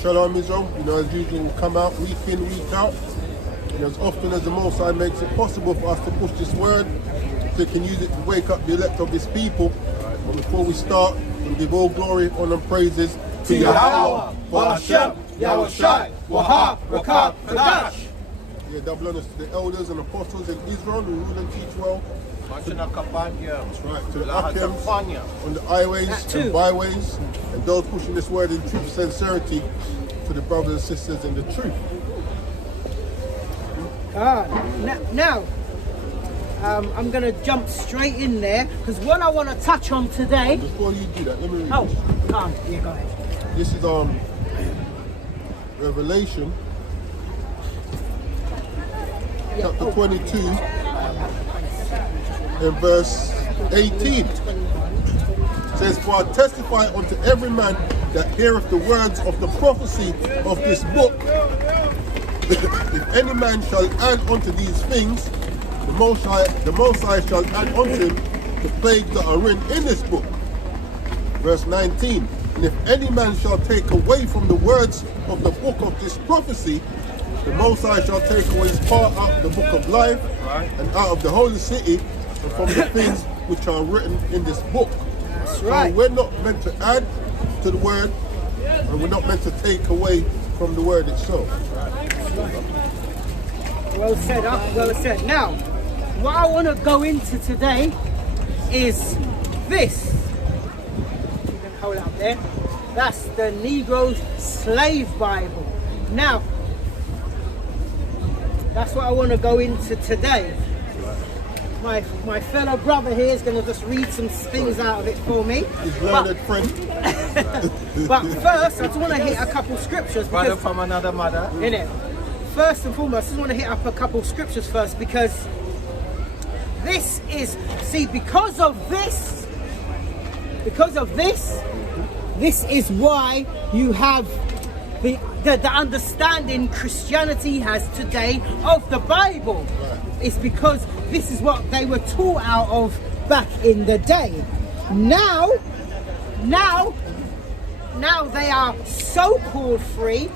Shalom Israel, as usual, we'll come out week in, week out. And as often as the Most High makes it possible for us to push this word, so He can use it to wake up the elect of His people. But before we start, we'll give all glory, honor, and praises to Yahweh, Hashem, Yahushai, Wahab, Rakab, Kadash. Yeah, double honors to the elders and apostles in Israel who rule and teach well. That's right, to the Akims on the highways and byways, and those pushing this word in truth and sincerity, to the brothers and sisters in the truth. Now, I'm going to jump straight in there, because what I want to touch on today... Before you do that, let me read go ahead. This is Revelation, chapter 22, in verse 18. It says, "For I testify unto every man that heareth the words of the prophecy of this book, if any man shall add unto these things, the Most High shall add unto him the plagues that are written in this book." Verse 19, "And if any man shall take away from the words of the book of this prophecy, the Most High shall take away his part out of the book of life, and out of the holy city, and from the things which are written in this book." That's right. So we're not meant to add to the word, and we're not meant to take away from the word itself. Well said, well said. Now, what I want to go into today is this. You can hold it up there. That's the Negro Slave Bible. Now, that's what I want to go into today. My fellow brother here is going to just read some things out of it for me. His learned friend. But first, I just want to hit a couple scriptures. Brother from another mother. Innit? First and foremost, I just want to hit up a couple scriptures first, because this is, see, because of this, this is why you have the understanding Christianity has today of the Bible. It's because this is what they were taught out of back in the day. Now they are so-called free.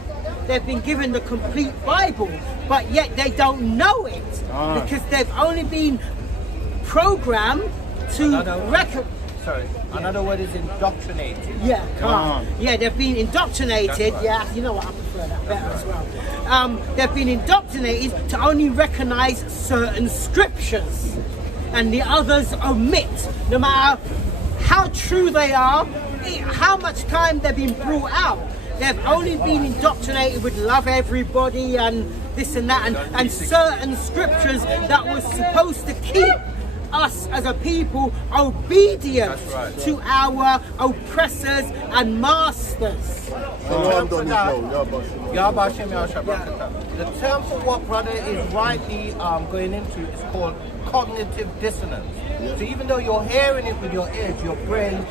They've been given the complete Bible, but yet they don't know it because they've only been programmed to Another word is indoctrinated. Yeah, come on. Yeah, they've been indoctrinated. Right. Yeah, you know what, I prefer that better as well. They've been indoctrinated to only recognize certain scriptures, and the others omit, no matter how true they are, how much time they've been brought out. They've only been indoctrinated with love everybody and this and that, and certain scriptures that was supposed to keep us as a people obedient to our oppressors and masters. The term for what brother is rightly going into is called cognitive dissonance. So even though you're hearing it with your ears, your brain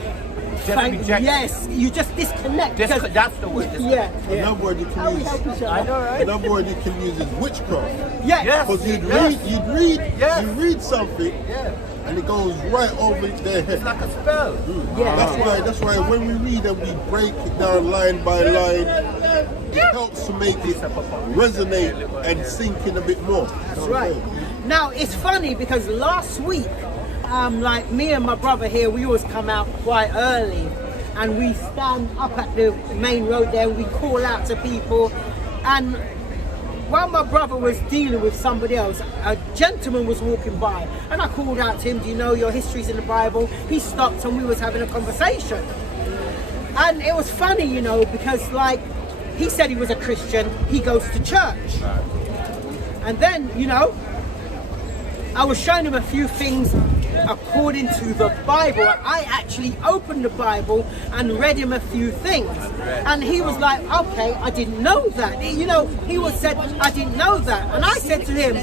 just rejects. Yes, you just disconnect. That's the word. Yeah. Another word you can use. I know, right? Another word you can use is witchcraft. Yes. Because you read something, and it goes right over their head. It's like a spell. Yeah. That's why when we read and we break it down line by line, it helps to make it resonate and sink in a bit more. That's right. Now it's funny because last week, like me and my brother here, we always come out quite early, and we stand up at the main road there. We call out to people, and while my brother was dealing with somebody else, a gentleman was walking by, and I called out to him, "Do you know your history's in the Bible?" He stopped, and we was having a conversation, and it was funny, because like he said he was a Christian, he goes to church, and then I was showing him a few things according to the Bible. I actually opened the Bible and read him a few things, and he was like, "Okay, I didn't know that." He said, "I didn't know that," and I said to him,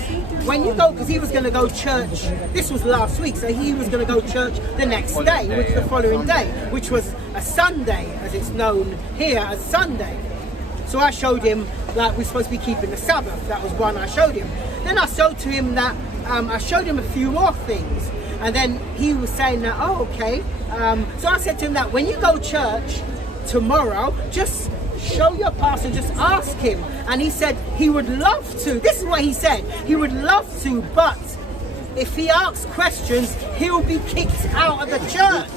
"When you go," because he was going to go church. This was last week, so he was going to go church the next day, which was the following day, which was a Sunday, as it's known here as Sunday. So I showed him like we're supposed to be keeping the Sabbath. That was one I showed him. Then I showed to him that I showed him a few more things. And then he was saying that, "Oh, okay." So I said to him that when you go church tomorrow, just show your pastor, just ask him. And he said he would love to. This is what he said. He would love to, but if he asks questions, he'll be kicked out of the church.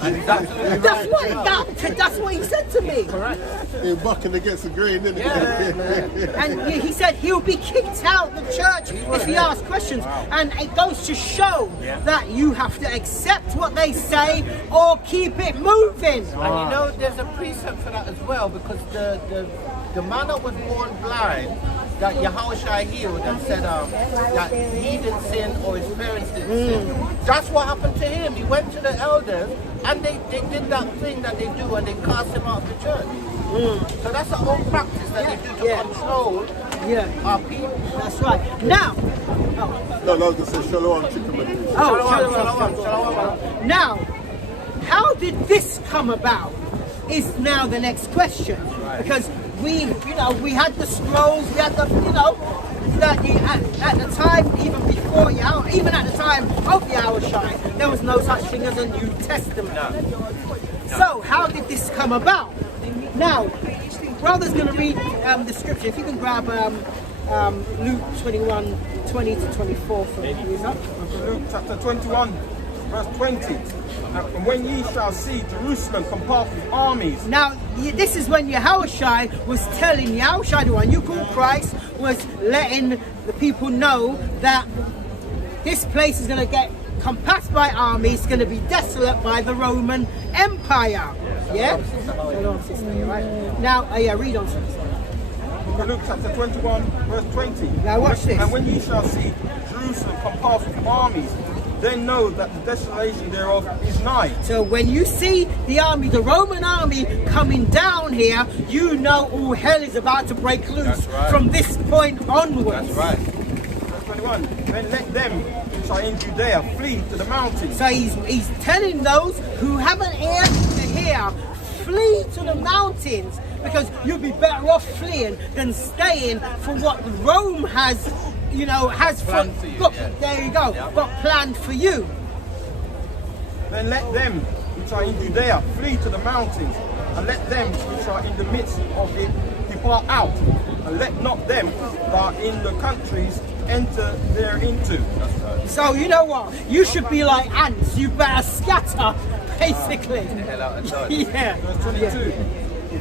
That's what he said to me. They're bucking against the grain, isn't it? And he said he'll be kicked out of the church if he asks questions. And it goes to show that you have to accept what they say or keep it moving. And you know, there's a precept for that as well, because the man that was born blind, that Yahushua healed and said that he didn't sin or his parents didn't sin. That's what happened to him. He went to the elders and they did that thing that they do and they cast him out of the church. So that's the old practice that they do to control our people. That's right. Now, No, I was going to say shalom, chicken man. Shalom. Now, how did this come about? Is now the next question, because we had the scrolls, we had the, at the time, even before even at the time of Yahushua, there was no such thing as a New Testament. So how did this come about? Now, brother's going to read the scripture. If you can grab Luke 21, 20 to 24 for me, please. Luke chapter 21, verse 20. And when ye shall see Jerusalem compassed with armies. Now, this is when Yahushua was telling Yahushua, the one you call Christ, was letting the people know that this place is going to get compassed by armies, it's going to be desolate by the Roman Empire. Yeah? Hold on, sister, right? Now, read on, sister. Luke chapter 21, verse 20. Now, watch this. And when ye shall see Jerusalem compassed with armies, then know that the desolation thereof is nigh. So when you see the army, the Roman army coming down here, you know all hell is about to break loose from this point onwards. That's right. Verse 21. Then let them which are in Judea flee to the mountains. So he's telling those who haven't ears to hear, flee to the mountains, because you'll be better off fleeing than staying for what Rome has Planned for you, there you go, got planned for you. Then let them which are in Judea flee to the mountains, and let them which are in the midst of it depart out, and let not them that are in the countries enter thereinto. So you know what? You should be like ants. You better scatter, basically. Yeah. Verse 22.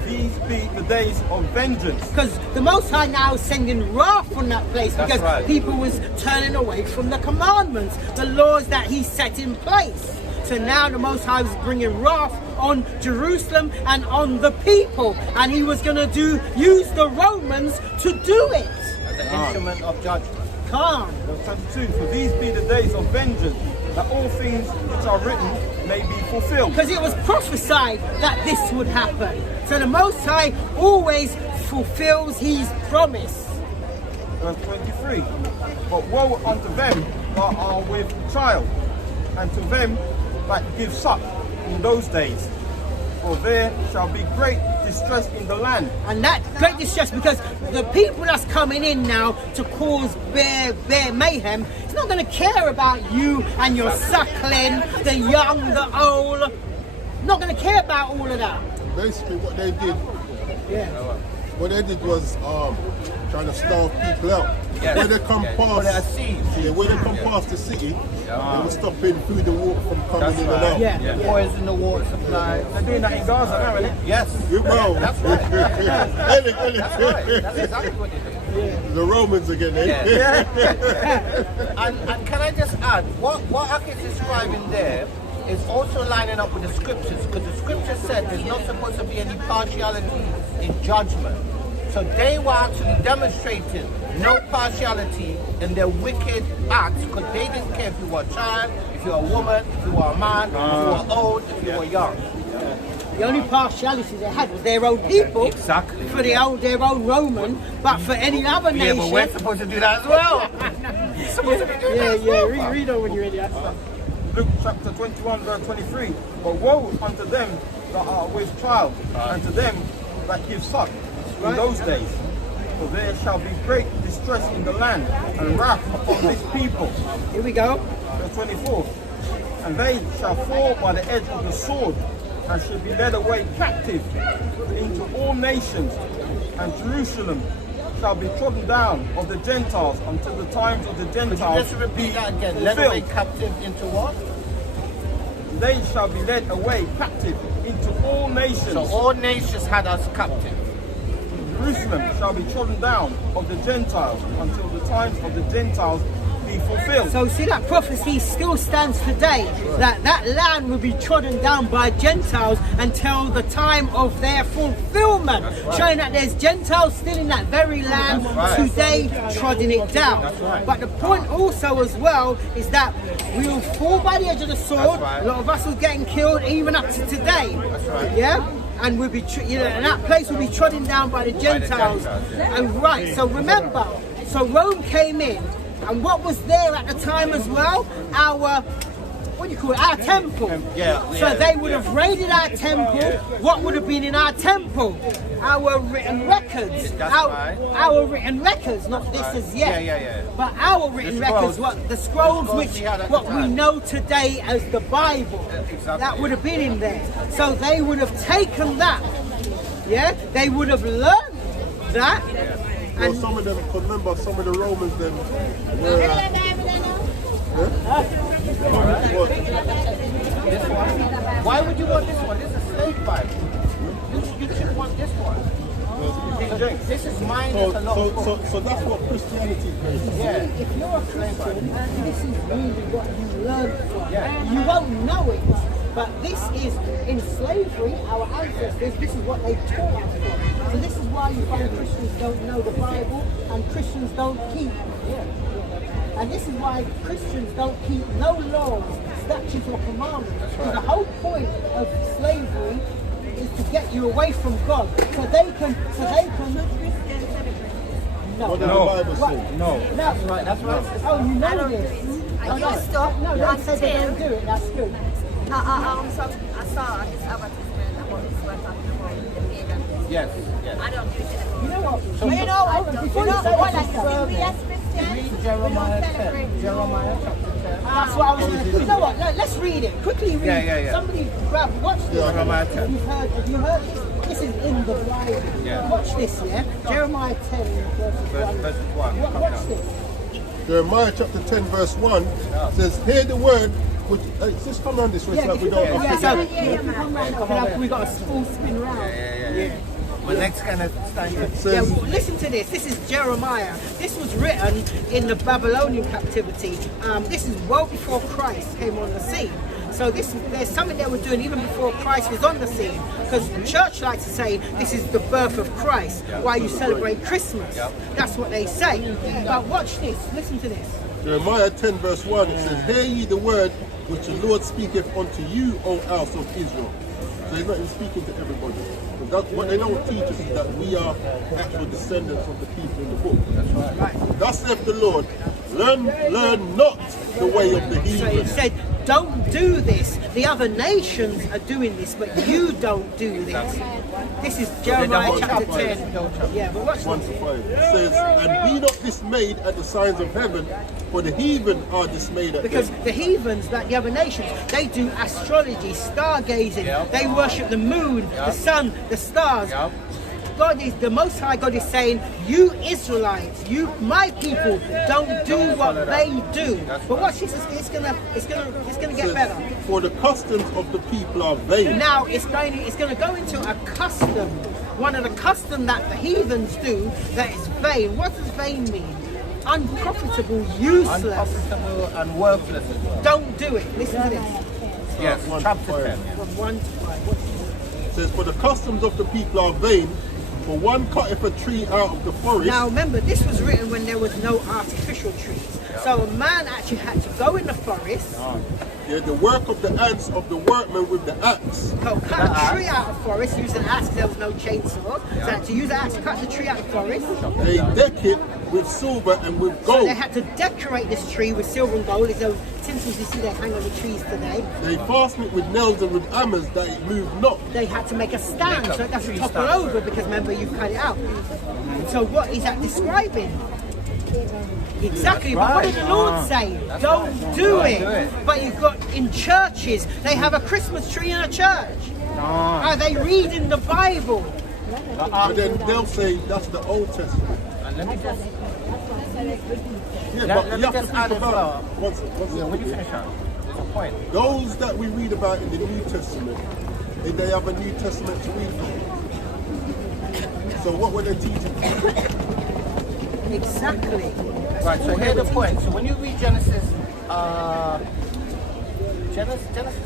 These be the days of vengeance. Because the Most High now is sending wrath on that place, because people was turning away from the commandments, the laws that he set in place. So now the Most High was bringing wrath on Jerusalem and on the people, and he was going to use the Romans to do it. As an instrument of judgment. Calm. Verse 22. For these be the days of vengeance, that all things which are written may be fulfilled. Because it was prophesied that this would happen. So the Most High always fulfills his promise. Verse 23. But woe unto them that are with child, and to them that give suck in those days. For there shall be great distress in the land. And that great distress, because the people that's coming in now to cause bear mayhem, it's not going to care about you and your suckling, the young, the old. Not going to care about all of that. Basically, what they did was trying to starve people out. Yes. When they come past the city, they were stopping food and water from coming in and out. Yeah. Poison the water supply. They're doing that in Gaza now, isn't it? Yes. You know. That's right. That's right. That's exactly what they do. The Romans again, eh? And can I just add, what Aki is describing there is also lining up with the scriptures, because the scripture said there's not supposed to be any partiality in judgment. So they were actually demonstrating no partiality in their wicked acts, because they didn't care if you were a child, if you were a woman, if you were a man, if you were old, if you were young. The only partiality they had was their own people. Exactly. For their own Roman, but for any other nation. Yeah, but we're supposed to do that as well. You're supposed to be doing that as well. Read on when you're ready. Luke chapter 21, verse 23. But woe unto them that are with child, and to them that give suck in those days. For there shall be great distress in the land, and wrath upon this people. Here we go. Verse 24. And they shall fall by the edge of the sword, and shall be led away captive into all nations, and Jerusalem shall be trodden down of the Gentiles until the times of the Could you Gentiles just repeat that again? be Led away fulfilled. captive into what? They shall be led away captive into all nations. So all nations had us captive. Jerusalem shall be trodden down of the Gentiles until the times of the Gentiles be fulfilled. So see, that prophecy still stands today, that that land will be trodden down by Gentiles until the time of their fulfillment, showing that there's Gentiles still in that very land today trodding it down. But the point also as well is that we will fall by the edge of the sword. A lot of us are getting killed even up to today. Yeah? And we'll be, and that place will be trodden down by the Gentiles. And right, so remember, so Rome came in, and what was there at the time as well? Our, what do you call it? Our temple. So they would have raided our temple. What would have been in our temple? Our written records. Our written records, not this as yet. But our written records, what the scrolls, which what we know today as the Bible, that would have been in there. So they would have taken that. Yeah, they would have learned that. Well, some of them, remember, some of the Romans then were. Why would you want this one? This is a slave Bible. You should want this one. This is mine. So that's what Christianity is based on. Yeah. If you're a Christian, this is really what you learn from. You won't know it, but this is in slavery. Our ancestors, this is what they taught us from. So this is why you find Christians don't know the Bible and Christians don't keep. And this is why Christians don't keep no laws, statutes, or commandments. So the whole point of slavery is to get you away from God, so they can. No. What does the Bible say? No. That's right. Oh, you know this. I used to No, don't say they don't do it. That's good. so I saw this advertisement about this one talking about the pagan. Yes. I don't use it. You know what? But you know, Before you say what that, we as Christians, Read we Jeremiah don't 10. celebrate. Jeremiah chapter 10. that's what I was going to do. You know what? No, let's read it. Quickly read it. Yeah. Somebody watch this. Jeremiah 10. Have you heard this? This is in the Bible. Yeah. Watch this, yeah? Jeremiah 10, verses 1. Watch this. Jeremiah chapter 10 verse 1 says, hear the word, which, just come around this way so that we don't Yeah, forget. so come round now. We got a full spin round. My next kind of stand. It Yeah, says, well, listen to this. This is Jeremiah. This was written in the Babylonian captivity. This is well before Christ came on the scene. So there's something they were doing even before Christ was on the scene. Because the church likes to say this is the birth of Christ, why you celebrate Christmas. That's what they say. But watch this. Listen to this. Jeremiah 10 verse 1, it says, hear ye the word which the Lord speaketh unto you, O house of Israel. So he's not even speaking to everybody. But that's what they don't teach us, is that we are actual descendants of the people in the book. That's right. Thus saith the Lord, learn not the way of the So it heathen. said, don't do this. The other nations are doing this, but you don't do this. This is Jeremiah chapter 10. Yeah, but watch 1 this. to 5. It says, and be not dismayed at the signs of heaven, for the heathen are dismayed at Because them. the heathens, like the other nations, they do astrology, stargazing. They worship the moon, the sun, the stars. God is, the Most High God is saying, you Israelites, my people, don't do what they do. But watch this, it's gonna get better. For the customs of the people are vain. Now it's going to go into a custom, one of the custom that the heathens do that is vain. What does vain mean? Unprofitable, useless. Unprofitable and worthless as well. Don't do it. Listen to this. Yes, chapter 10. From 1 to 5. It says, for the customs of the people are vain, for one cutteth a tree out of the forest. Now remember, this was written when there was no artificial trees. So a man actually had to go in the forest, Yeah, the work of the ants of the workmen with the axe. cut a tree out of the forest, using an axe, there was no chainsaw. So they had to use an axe, cut the tree out of the forest. They deck it with silver and with So gold. they had to decorate this tree with silver and gold. There's those tinsels you see they hang on the trees today. They fasten it with nails and with hammers that it move not. They had to make a stand so it doesn't topple over because remember you cut it out. So what is that describing? Exactly, but what did the Lord say? Don't do it. But you've got in churches, they have a Christmas tree in a church. Are they reading the Bible? But then they'll say that's the Old Testament. And let me just Yeah, Let- but let you me have to just think add as about well. one second. when you finish that, there's a point. Those that we read about in the New Testament, did they have a New Testament to read from? So what were they teaching? Exactly. Right, so here's the point. So when you read Genesis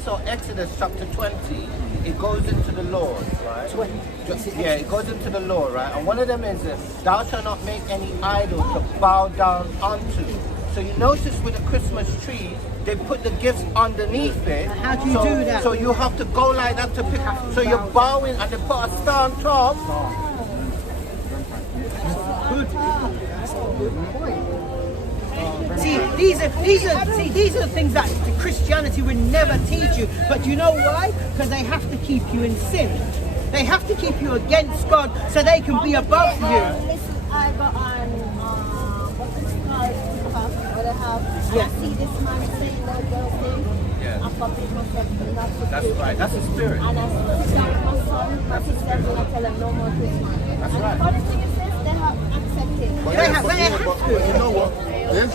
or Exodus chapter 20, it goes into the laws, right? Yeah, it goes into the law, right? And one of them is, thou shalt not make any idol to bow down unto. So you notice with the Christmas tree, they put the gifts underneath it. How do you so, do that? So you have to go like that to pick up. So you're bowing and they put a star on top. See, these are the things that Christianity would never teach you. But you know why? Because they have to keep you in sin. They have to keep you against God so they can be above you. Listen, I go on what is called TikTok, where they have, Yeah. I see this man saying those things. Yeah. And for people said not to That's do right, it. that's the spirit. And I sit down with my son, but he said, when I tell him no more Christmas. That's and right. the funny thing is this, they have accepted. But They yeah, have- but, they yeah, have but, to. but you know what? There's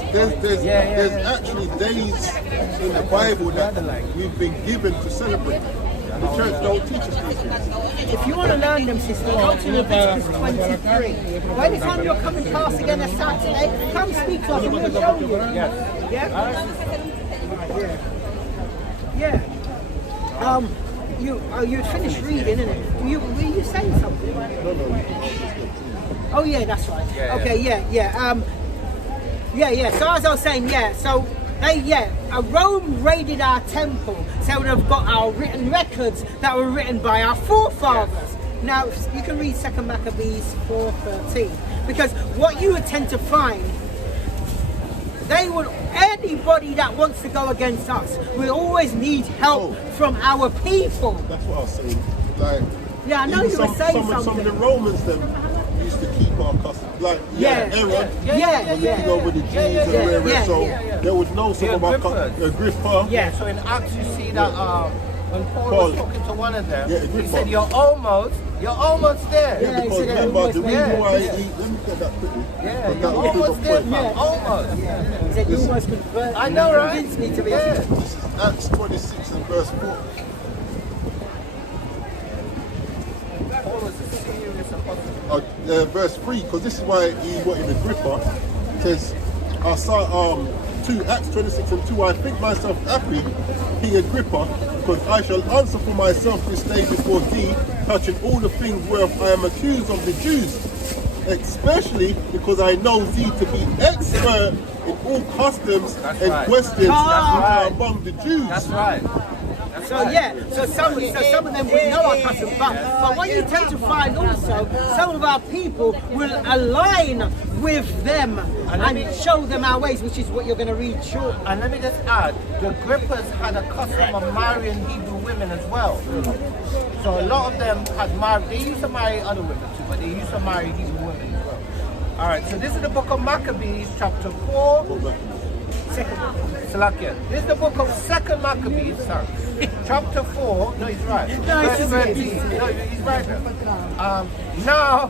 actually days in the Bible that we've been given to celebrate. The church don't teach us these things. If you want to learn them, sister, go to Leviticus 23. By the time you're coming to us again on Saturday, come speak to us and we'll show you. Yes. Yeah? Yeah. You'd finished reading, innit? Were you saying something? Oh yeah, that's right. Yeah, Okay, yeah. So as I was saying, so Rome raided our temple, so they've got our written records that were written by our forefathers. Now you can read 2 Maccabees 4:13, because what you would tend to find, anybody that wants to go against us will always need help from our people. That's what I was saying. Like, Yeah, I know even you were saying some of something. the Romans them used to keep our customs. Like, Yeah. Herod, Yeah. you know, with the Jews and whatever, yeah, so yeah. they would know some The of our Agrippas. Agrippa. Yeah. So in Acts you see that when Paul Paul. was talking to one of them, Yeah, he Agrippa. said, you're almost there. Yeah, he Because said that remember, almost the went reason there. why he, let me get that quickly. Yeah, But you're that was almost the there, point. man. Almost. He said you almost converted. I know, right? Convinced me to be Yeah. This is Acts 26 and verse 4. Paul was a serious apostle. Verse 3, because this is why he wanted Agrippa. It says, Acts 26 and 2, I think myself happy, King Agrippa, because I shall answer for myself this day before thee, touching all the things whereof I am accused of the Jews, especially because I know thee to be expert in all customs That's and right. questions which Ah. are among the Jews. That's right. That's So right. yeah, so some of them will know our customs, but what you tend to find also, some of our people will align with them and show them our ways, which is what you're going to read short. And let me just add, the Agrippas had a custom of marrying Hebrew women as well. So a lot of them had married, they used to marry other women too, but they used to marry Hebrew women as well. Alright, so this is the book of Maccabees, chapter 4. Salakia. This is the book of 2 Maccabees, sorry. Chapter 4. No, he's right. No, Verse it's 13. No, he's right there. Now,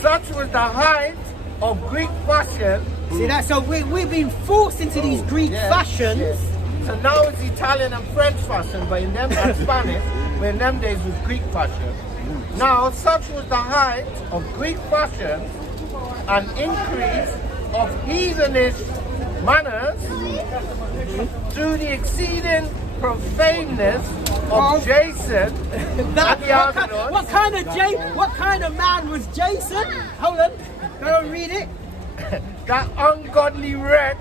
such was the height of Greek fashion. See that? So we've been forced into these Greek Yeah, fashions. yeah. So now it's Italian and French fashion, but in them and Spanish, but in them days was Greek fashion. Now such was the height of Greek fashion, an increase of heathenish manners through the exceeding profaneness of Jason and the Argonauts. What kind of man was Jason? Hold on, go and read it. That ungodly wretch.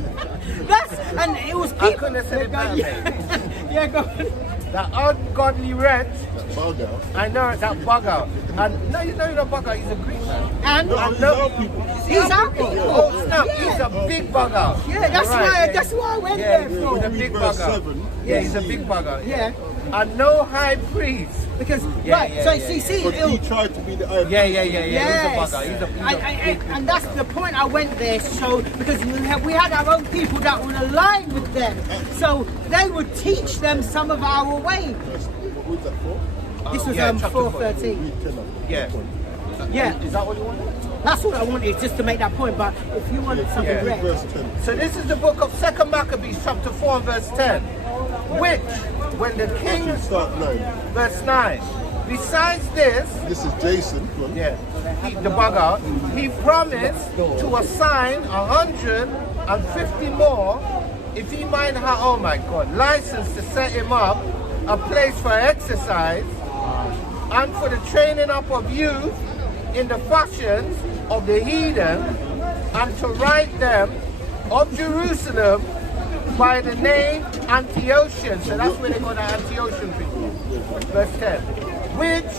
And it was people. I couldn't have said it better, mate. Yeah, go on. That ungodly wretch. Bow down. I know that bugger. And no, you know the bugger. He's a Greek man. And No, these are people. he's our people. Oh snap! Yeah. He's a big bugger. Yeah, that's Right. why I went Yeah, there with for. a big Verse bugger. 7. Yeah, he's a big bugger. Yeah. and no high priest. Because Yeah, right, yeah, so yeah, see, But he it'll- tried to be the high Yeah. Yes. He's a bugger. And that's the point I went there. So because we had our own people that would align with them, so they would teach them some of our ways. What was that for? This was yeah, chapter 4:13. Read 10 Yeah. Yeah, Is that what you wanted? that's what I wanted, just to make that point. But if you wanted something Yeah. read, Verse 10. So this is the book of 2 Maccabees, chapter 4, and verse 10. Which, when the king, Actually, start 9. verse 9. Besides this, This is Jason. Go on. yeah, the bugger, he promised to assign 150 more if he might have, oh my God, license to set him up a place for exercise and for the training up of youth in the fashions of the heathen, and to write them of Jerusalem by the name Antiochian. So that's where they got the Antiochian people. Verse 10. Which,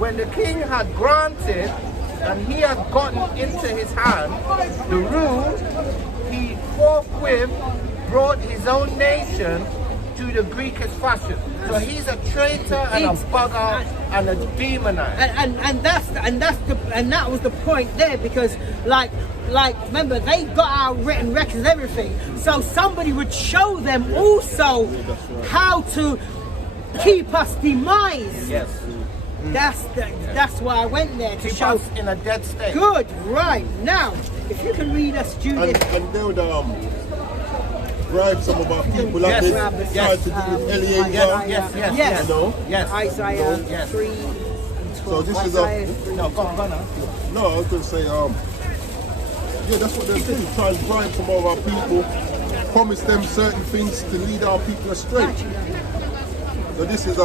when the king had granted and he had gotten into his hand the rule, he forthwith brought his own nation to the Greekish fashion. So he's a traitor and a bugger and a demonizer. and that was the point there, because like remember, they got our written records and everything, so somebody would show them also how to keep us demise. Yes. That's why I went there, to Keep show. us in a dead state. Good, right. Now, if you can read us, Judith. And they would bribe some of our people like Yes, they yes, tried to do with Eliezer. Yes. You know? Yes. Isaiah Yes. 3 and 12. So this is Isaiah a- 3. No, go on. No, I was going to say, yeah, that's what they're doing. Try and bribe some of our people, promise them certain things to lead our people astray. So this is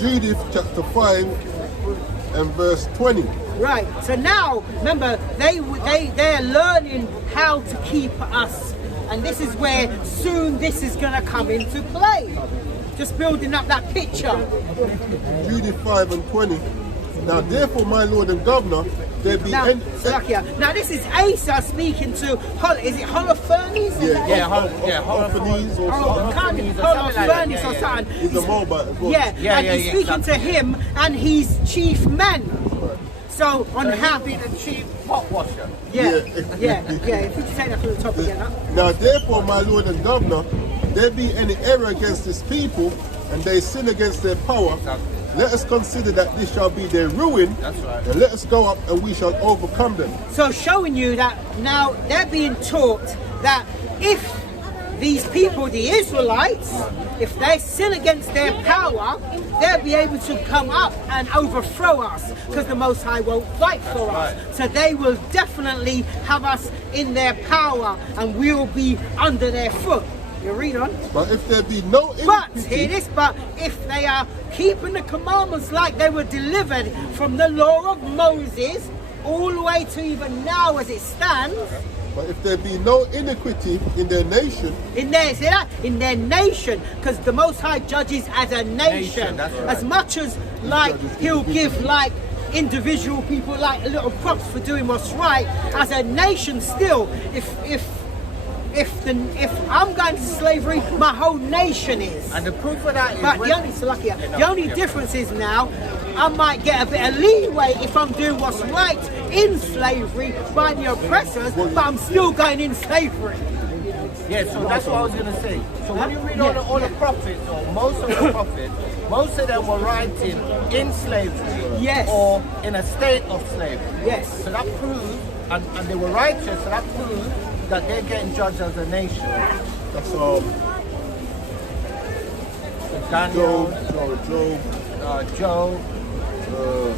Judith chapter 5 and verse 20. Right. So now, remember, they're learning how to keep us, and this is where soon this is going to come into play. Just building up that picture. Judith 5 and 20. Now therefore, my lord and governor, there be Now, any... Salakia. Now this is Asa speaking to is it Holofernes? Holofernes or something. Holofernes or something. He's a Moabite as well. Yeah, and he's speaking to him, and he's chief men. So on So how? he'll be the chief pot washer. Yeah. If you take that from the top again, huh? Now therefore, my lord and governor, there be any error against this people, and they sin against their power, let us consider that this shall be their ruin. That's right. And let us go up, and we shall overcome them. So showing you that now they're being taught that if these people, the Israelites, if they sin against their power, they'll be able to come up and overthrow us, because the Most High won't fight for us. So they will definitely have us in their power, and we'll be under their foot. You read on. But if there be no But, iniquity, hear this, but if they are keeping the commandments like they were delivered from the law of Moses, all the way to even now as it stands, but if there be no iniquity in their nation, in their, see that? In their nation, because the Most High judges as a nation. That's right. As much as like he'll give like individual people like a little props for doing what's right, as a nation still, if I'm going to slavery, my whole nation is. And the proof of that is But when- the only difference is now I might get a bit of leeway if I'm doing what's right in slavery by the oppressors, but I'm still going in slavery. Yeah, so that's what I was going to say. So when you read all the prophets, or most of the prophets, most of them were writing in slavery, Yes. or in a state of slavery. Yes. So that proves, and they were righteous, so that proves that they're getting judged as a nation. that's Daniel, Job, Job,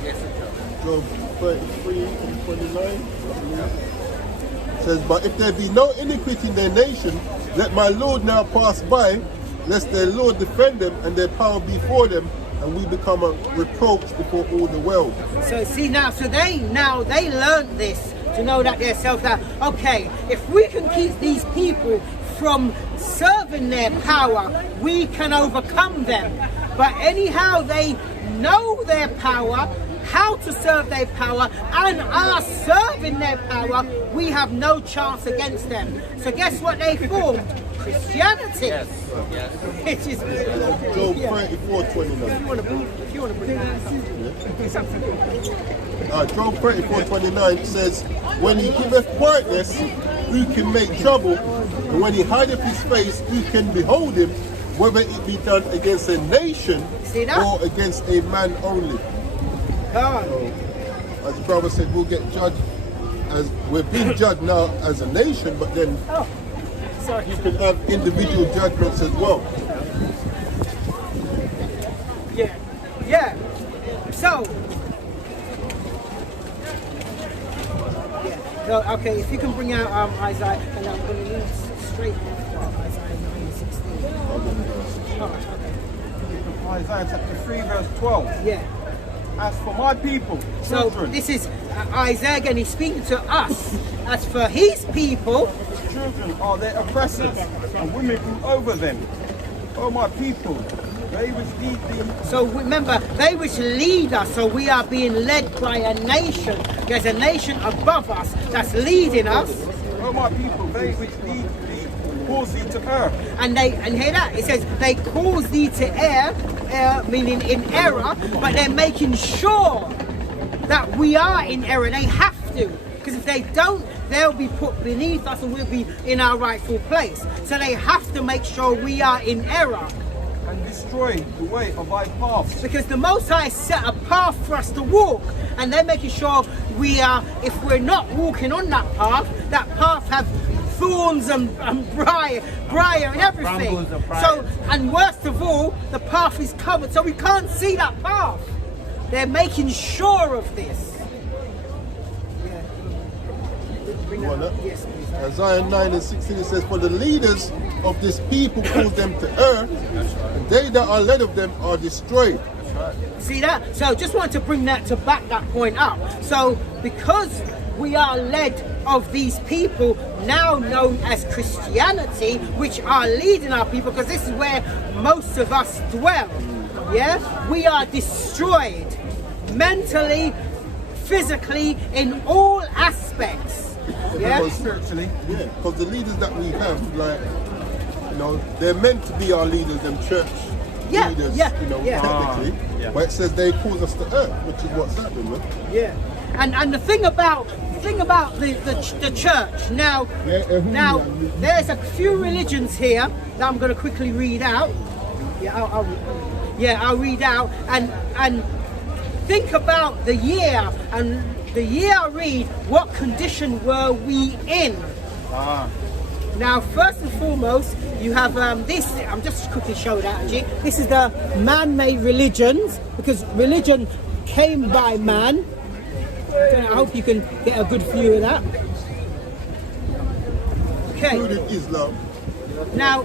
yes, Job 33 and 29. Says, but if there be no iniquity in their nation, let my Lord now pass by, lest their Lord defend them and their power be for them, and we become a reproach before all the world. So see now, they learned this to know that themselves that okay, if we can keep these people from serving their power, we can overcome them. But anyhow, they know their power, how to serve their power, and are serving their power, we have no chance against them. So guess what they formed? Christianity. Yes. Yes. Which is Job yeah. 34:29. If you want to bring Job 34:29 says, "When he giveth quietness, who can make trouble? And when he hideth his face, who can behold him? Whether it be done against a nation See that? or against a man only." As the brother said, we'll get judged as we're being judged now as a nation, but then Sorry. you can have individual judgments as well. Yeah. Yeah. So. Yeah. So, okay, if you can bring out Isaiah, and I'm going to read straight after Isaiah 9:16. All right. Okay. Isaiah chapter 3 verse 12. Yeah. As for my people, So children, this is Isaiah again. He's speaking to us. As for his people, children are their oppressors, and women rule over them. O my people, they which lead thee. so remember, they which lead us. So we are being led by a nation. There's a nation above us that's leading us. O my people, they which lead thee, cause thee to err. And hear that? It says they cause thee to err, meaning in error, but they're making sure that we are in error. They have to, because if they don't, they'll be put beneath us and we'll be in our rightful place. So they have to make sure we are in error, And destroy the way of thy paths. because the Most High set a path for us to walk, and they're making sure we are. If we're not walking on that path have thorns and briar and everything. Brambles and briars. So, and worst of all, the path is covered, so we can't see that path. They're making sure of this. Yeah. Bring You want that? Yes, please. Isaiah 9:16 it says, "For the leaders of this people cause them to err, and they that are led of them are destroyed." See that? So just wanted to bring that to back that point up. So because we are led of these people, now known as Christianity, which are leading our people, because this is where most of us dwell. Yeah? We are destroyed mentally, physically, in all aspects. Yeah? Because Spiritually, because the leaders that we have, like, they're meant to be our leaders, them church Yeah, leaders, yeah, yeah. technically. But it says they cause us to err, which is what's happening, man. Yeah, and the thing about the church now, there's a few religions here that I'm going to quickly read out. I'll read out and think about the year, and the year I read, what condition were we in? Now, first and foremost, you have this. I'm just quickly showing that actually. This is the man-made religions, because religion came by man. So I hope you can get a good view of that. Okay. Including Islam. Now,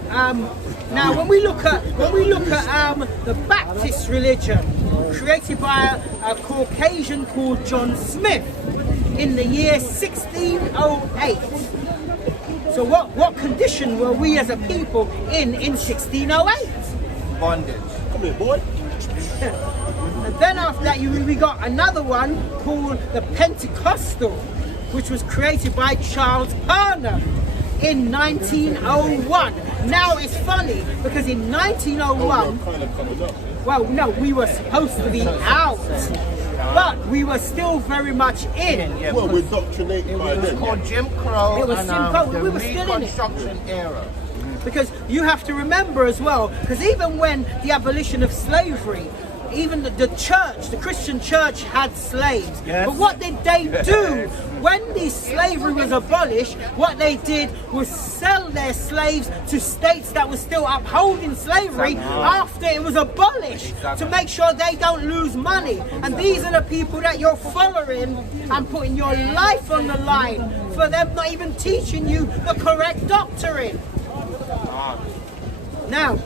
when we look at the Baptist religion, created by a Caucasian called John Smith in the year 1608. So what condition were we as a people in 1608? Bondage. Come here, boy. And then after that, we got another one called the Pentecostal, which was created by Charles Parnham in 1901. Now it's funny because in 1901, Kind of coming up. well, no, we were supposed to be out, but we were still very much in. Yeah, Well, we're because indoctrinated it by was them. called Jim Crow. It was and, Jim Crow. the We were still in it. Reconstruction era. Because you have to remember as well, because even when the abolition of slavery, even the church, the Christian church had slaves. Yes. But what did they do? When the slavery was abolished, what they did was sell their slaves to states that were still upholding slavery after it was abolished, to make sure they don't lose money. And these are the people that you're following and putting your life on the line for them not even teaching you the correct doctrine. Now,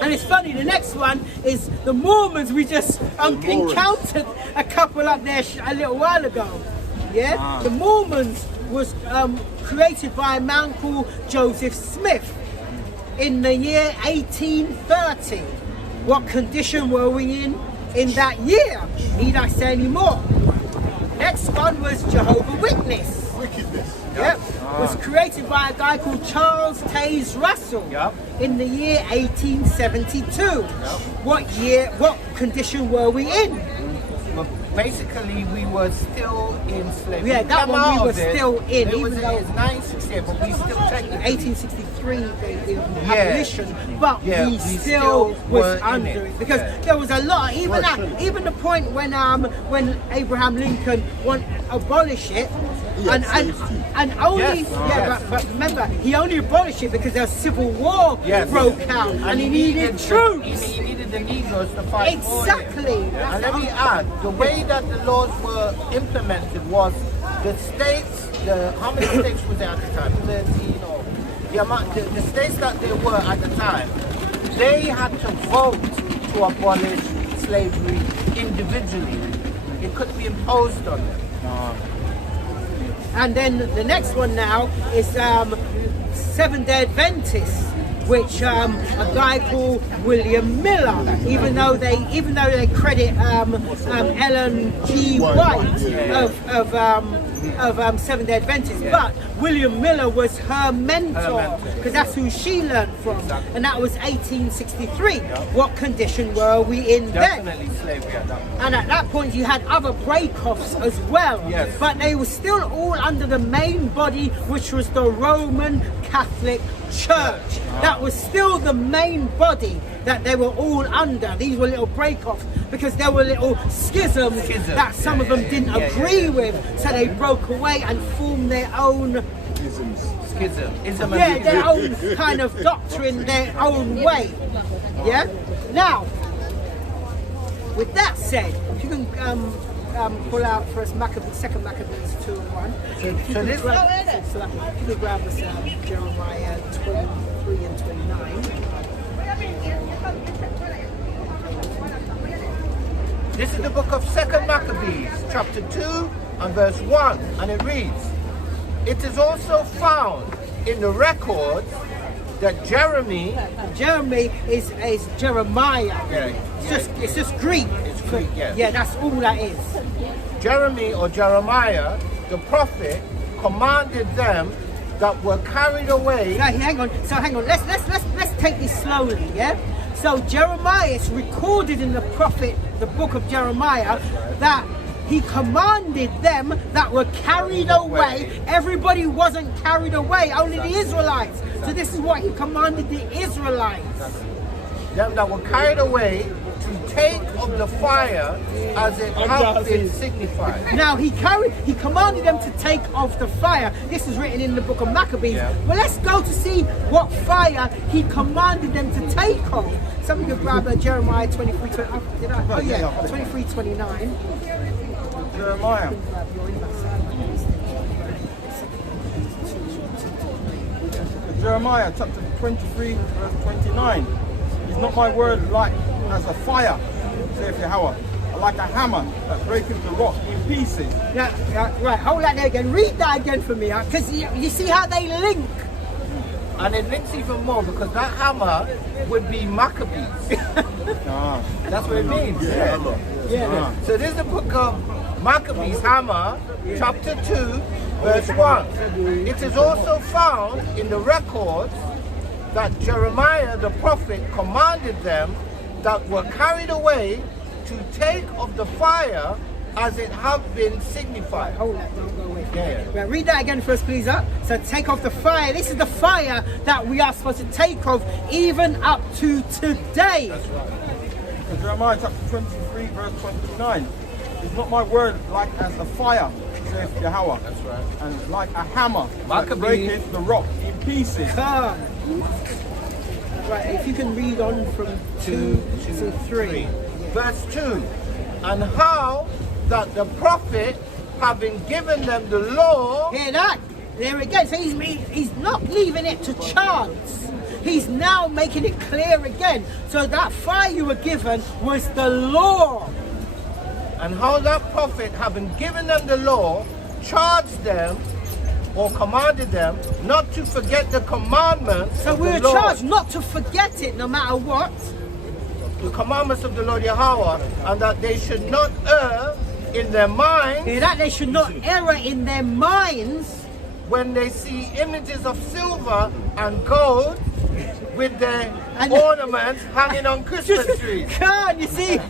and it's funny, the next one is the Mormons. We just encountered a couple up there a little while ago. Yeah, the Mormons was created by a man called Joseph Smith in the year 1830. What condition were we in that year? Need I say any more? Next one was Jehovah's Witness. Wickedness. Yep. Was created by a guy called Charles Taze Russell Yep. in the year 1872. What condition were we in? But basically, we were still in slavery. Yeah, that Come one we out were of it, still in, It was even though- it's 1968, but we still technically 1863, the abolition, but Yeah, we we still still were was in under it. it because Yeah. there was a lot. Even the point when Abraham Lincoln wanted to abolish it, and only Yes, yes. but remember he only abolished it because a civil war Yes. broke out and he needed troops. He needed the Negroes to fight Exactly. for him. That's And let the me only- add, the way that the laws were implemented was the states, how many states was there at the time? 13 or the states that there were at the time, they had to vote to abolish slavery individually. It couldn't be imposed on them. And then the next one now is Seventh-day Adventists, which a guy called William Miller, even though they credit Ellen G. White of Seventh-day Adventists, but William Miller was her mentor because that's who she learned from, and that was 1863. What condition were we in then? Definitely slavery at that point. And at that point, you had other break-offs as well. Yes. But they were still all under the main body, which was the Roman Catholic Church. That was still the main body that they were all under. These were little break-offs because there were little schisms that some of them didn't agree with. So they broke away and formed their own, Schism. yeah, their own kind of doctrine, their own way. Yeah? Now, with that said, if you can pull out for us Second Maccabees 2 and 1. So If you this- can grab us Jeremiah 23 and 29. This is the book of 2 Maccabees, chapter 2 and verse 1, and it reads, "It is also found in the records that Jeremy," Jeremy is Jeremiah. Yeah. It's just Greek. It's Greek, yes. Yeah, that's all that is. Jeremy or Jeremiah, the prophet, commanded them that were carried away. Now, hang on. So hang on. Let's take this slowly. Yeah. So Jeremiah is recorded in the prophet, the book of Jeremiah, that he commanded them that were carried away. Everybody wasn't carried away, only the Israelites. So this is what he commanded the Israelites. Them that were carried away to take of the fire as it had been signified. Now he commanded them to take off the fire. This is written in the book of Maccabees. Yeah. Well, let's go to see what fire he commanded them to take off. Somebody could grab Jeremiah 23, 20, oh yeah, 23, 29. Jeremiah. Jeremiah chapter 23 verse 29. Is not my word like as a fire, saith Yahweh, like a hammer that breaketh the rock in pieces. Yeah, right, hold that there again. Read that again for me, because you see how they link. And it links even more because that hammer would be Maccabees. That's what it means. Yeah. So this is the book of Maccabees, Hammer, chapter 2, verse 1. It is also found in the records that Jeremiah the prophet commanded them that were carried away to take of the fire as it had been signified. Hold that, don't go away. Yeah. Right, read that again first, please. So take off the fire. This is the fire that we are supposed to take off even up to today. That's right. So Jeremiah chapter 23 verse 29. Is not my word like as a fire, saith Yahweh, That's right. and like a hammer that Maccabee. breaketh the rock in pieces. Come. Right, if you can read on from 2 to 3. Verse 2. And how that the prophet, having given them the law, Hear that? There again. So he's not leaving it to chance. He's now making it clear again. So that fire you were given was the law. and how that prophet, having given them the law, charged them or commanded them not to forget the commandments So of we the were Lord, charged not to forget it no matter what. the commandments of the Lord Yahweh, and that they should not err in their minds Hear that? They should not err in their minds when they see images of silver and gold with their And- ornaments hanging on Christmas trees. God, you see,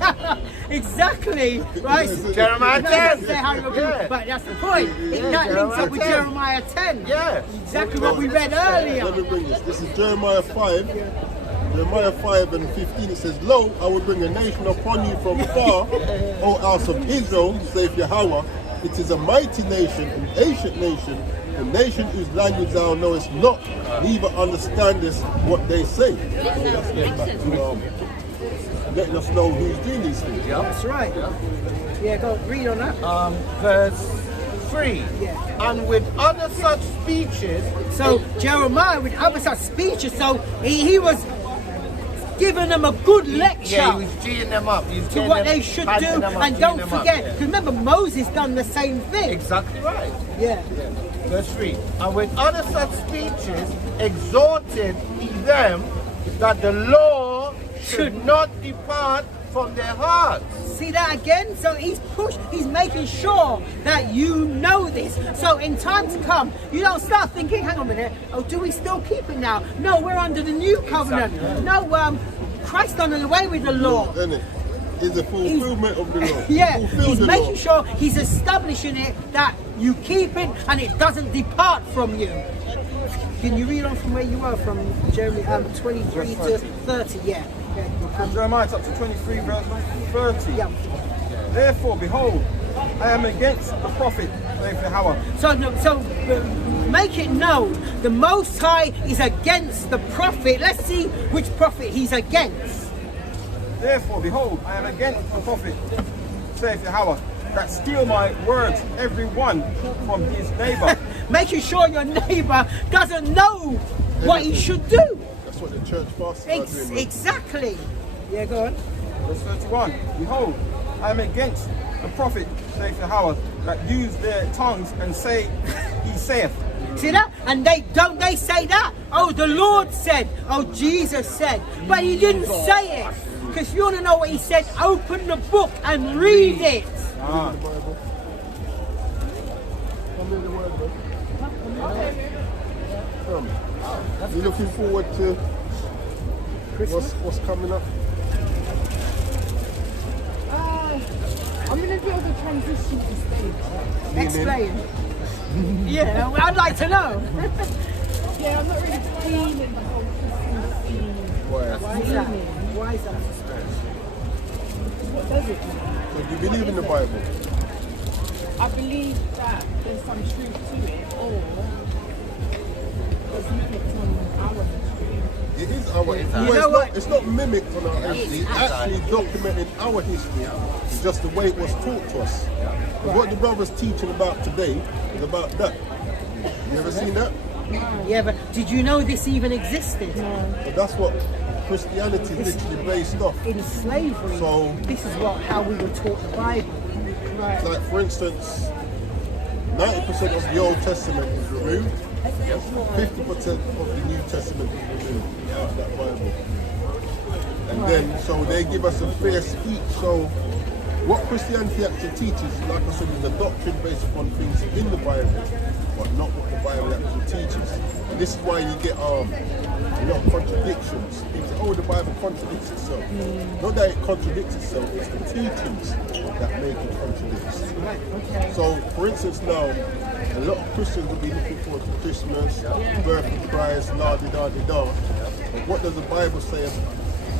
exactly, right? Jeremiah No, 10. that's how you're doing, Yeah. but that's the point. That links up with Jeremiah 10. Yeah. Exactly what we read Let me earlier. bring this. This is Jeremiah 5. Jeremiah 5 and 15. It says, Lo, I will bring a nation upon you from far, O house of Israel, saith Yahweh. It is a mighty nation, an ancient nation, a nation whose language thou knowest not, neither understandest what they say. So that's getting back to letting us know who's doing these things. That's right. Yeah, go read on that. Verse 3. Yeah. And with other such speeches, So Jeremiah with other such speeches, so he was giving them a good lecture. yeah, he was geeing them up. He was to getting what them- they should hyping do, them up, and geeing don't them up, forget, yeah. because remember Moses done the same thing. Exactly right. Yeah. Verse 3. And with other such speeches exhorted he them that the law should not depart from their hearts. See that again? So he's making sure that you know this. So in time to come, you don't start thinking, hang on a minute, oh, do we still keep it now? No, we're under the new covenant. No, Christ done away with the law. Isn't it? Is the fulfillment of the law. Yeah, Fulfill he's the making law. sure he's establishing it that you keep it and it doesn't depart from you. Can you read on from where you were from Jeremiah 23 to 30? Yeah. From Jeremiah chapter 23, verse 30. Yeah. Therefore, behold, I am against the prophet, saith Yahweh. So make it known, the Most High is against the prophet. Let's see which prophet he's against. Therefore, behold, I am against the prophet, saith Yahweh, that steal my words, every one from his neighbor. Making sure your neighbor doesn't know what he should do. That's what the church pastors are doing. man. Exactly. Yeah, go on. Verse 31. Behold, I am against the prophet, saith Yahweh, that use their tongues and say, he saith. See that? And they say that. Oh, the Lord said. Oh, Jesus said. But he didn't say it. Because if you want to know what he said, open the book and read it. Come read the word, bro. Come. You looking forward to what's coming up? I'm in a bit of a transition stage. Explain. Yeah, well, I'd like to know. Yeah, I'm not really feeling the whole Christmas scene. Why is that? Why is that? What does it do? So do you believe in the Bible? I believe that there's some truth to it, or it's mimicked on our history. It is our history. You Well, know what? it's not mimicked on our history. It's actually documented our history. It's just the way it was taught to us. But what the brother's teaching about today is about that. You ever seen that? Yeah, but did you know this even existed? But that's what Christianity is literally based off. In slavery, So- this is how we were taught the Bible. It's like, for instance, 90% of the Old Testament is removed. 50% of the New Testament is removed out of that Bible. And then, so they give us a fair speech. So what Christianity actually teaches, like I said, is a doctrine based upon things in the Bible, but not what the Bible actually teaches. And this is why you get a lot of contradictions. People say, oh, the Bible contradicts itself. Not that it contradicts itself, it's the teachings that make it contradict. So, for instance, now, a lot of Christians will be looking forward to Christmas, the birth of Christ, la-di-da-di-da. But what does the Bible say?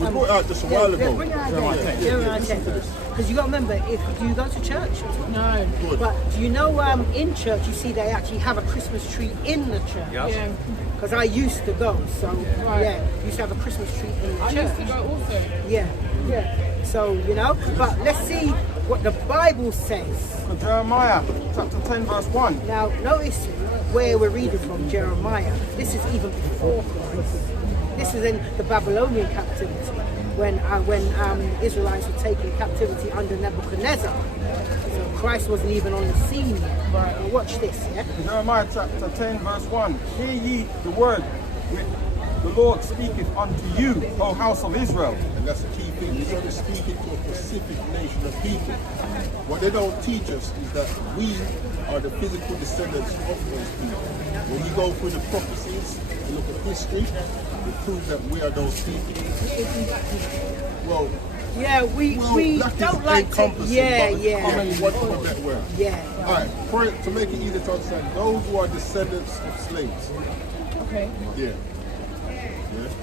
We brought it out just a while ago. Bring it out Yeah, there. yeah, listen to this. Because you got to remember, do you go to church? No. Good. But do you know in church you see they actually have a Christmas tree in the church? Yeah. Because I used to go, so Right. yeah, used to have a Christmas tree in the I church. used to go also. Yeah, yeah. So, you know, but let's see what the Bible says. From Jeremiah chapter 10, verse 1. Now, notice where we're reading from Jeremiah. This is even before Christ. This is in the Babylonian captivity when Israelites were taken captivity under Nebuchadnezzar. So Christ wasn't even on the scene yet. But watch this, yeah? Jeremiah chapter 10, verse 1. Hear ye the word which the Lord speaketh unto you, O house of Israel. And that's the key thing. He's only speaking to a specific nation of people. What they don't teach us is that we are the physical descendants of those people. When you go through the prophecies and look at history, it proves that we are those people. Well, Yeah, we black don't is like to. encompassing, Yeah, but yeah. common what that word. Yeah. All right, to make it easy to understand, those who are descendants of slaves. Okay. Yeah.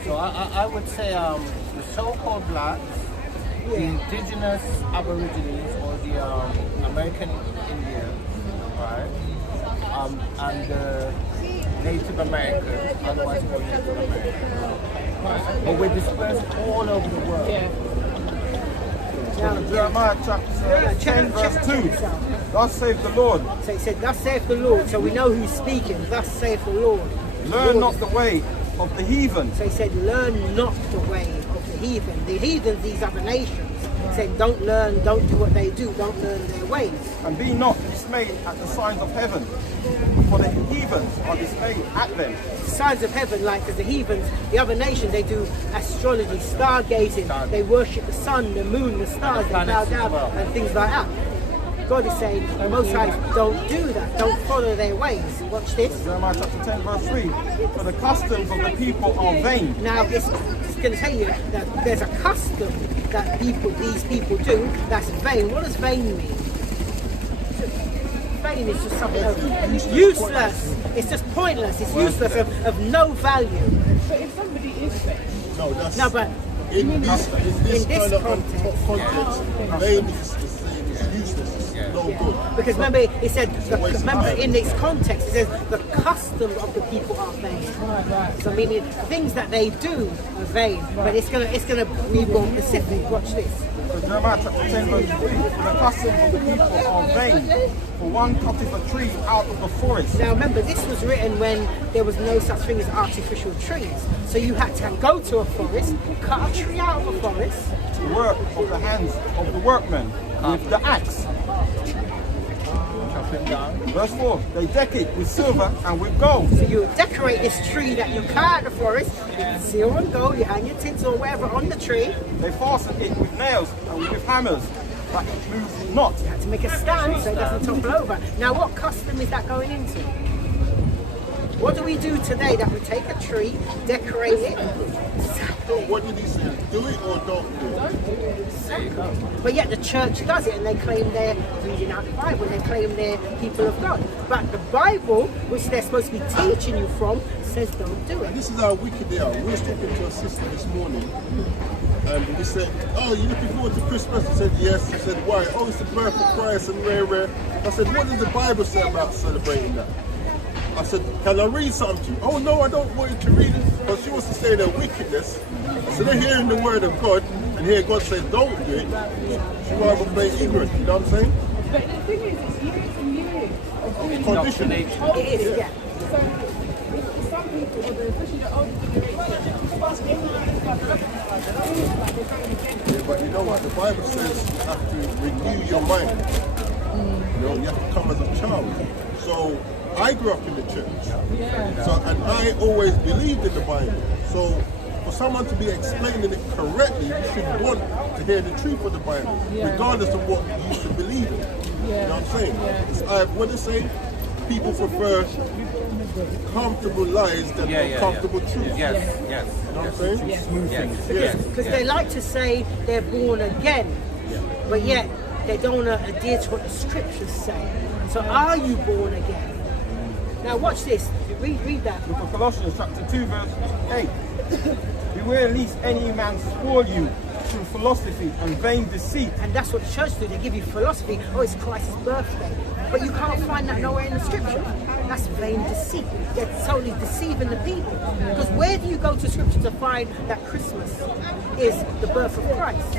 So I would say the so-called blacks, the indigenous aborigines or the American Indians, right? And the Native Americans, otherwise called Native Americans. Right? But we're dispersed all over the world. Yeah. Jeremiah chapter 10 verse 2. Thus saith the Lord, So he said, "Thus saith the Lord." So we know who's speaking. Thus saith the Lord. learn not the way of the heathen, So he said, "Learn not the way of the heathen." The heathens, these other nations, said, "Don't learn, don't do what they do, don't learn their ways." and be not dismayed at the signs of heaven, for the heathens are dismayed at them. Signs of heaven, like as the heathens, the other nations, they do astrology, stargazing. They worship the sun, the moon, the stars. They bow planets as down well. and things like that. God is saying, the Most High, don't do that. Don't follow their ways. Watch this. Jeremiah chapter 10 verse 3. For the customs of the people are vain, Now, it's going to tell you that there's a custom that these people do that's vain. What does vain mean? Vain is just something useless. It's just pointless. It's useless, of no value. So if somebody is sick, No, that's No, but in this in this kind of context. context, vain is saying it's useless, it's no good. because remember, it said, remember in its context, it says the customs of the people are vain. So meaning things that they do are vain, but it's gonna be more specific. Watch this. So Jeremiah chapter 10 verse 3. For the customs of the people are vain, for one cutteth a tree out of the forest. Now remember, this was written when there was no such thing as artificial trees. So you had to go to a forest, cut a tree out of a forest. The work of the hands of the workmen with the axe. Chop him down. Verse 4. They deck it with silver and with gold. So you decorate this tree that you cut out of the forest, with silver and gold, you hang your tinsel or whatever on the tree. They fasten it with nails and with hammers, that it moves not. You have to make a stand so it doesn't topple over. Now what custom is that going into? What do we do today that we take a tree, decorate it? What did he say? Do it or don't do it? But yet the church does it and they claim they're reading out the Bible, they claim they're people of God. But the Bible, which they're supposed to be teaching you from, says don't do it. This is how wicked they are. We were talking to a sister this morning, and we said, "Oh, you looking forward to Christmas?" She said, "Yes." I said, "Why?" "Oh, it's the birth of Christ and rare." I said, "What does the Bible say about celebrating that?" I said, "Can I read something to you?" "Oh no, I don't want you to read it." But she wants to say their wickedness. So they're hearing the word of God, and here God says, "Don't do it." She rather play ignorant. You know what I'm saying? but the thing is, it's years and years of doing Condition. It is, yeah. So some people, especially the older generation, they might like they're going against Yeah, but you know what? The Bible says you have to renew your mind. You know, you have to come as a child. So I grew up in the church. So, and I always believed in the Bible. So for someone to be explaining it correctly, you should want to hear the truth of the Bible, regardless of what you used to believe in. You know what I'm saying? It's, what they say? People prefer comfortable lies than uncomfortable truth. Yes, yes. You know what I'm saying? Yes. Because they like to say they're born again, but yet they don't want to adhere to what the scriptures say. So are you born again? Now watch this. Read that. Book of Colossians chapter 2 verse 8. Beware lest any man spoil you through philosophy and vain deceit. And that's what the church do. They give you philosophy. Oh, it's Christ's birthday. But you can't find that nowhere in the scripture. That's vain deceit. They're totally deceiving the people. Because where do you go to scripture to find that Christmas is the birth of Christ?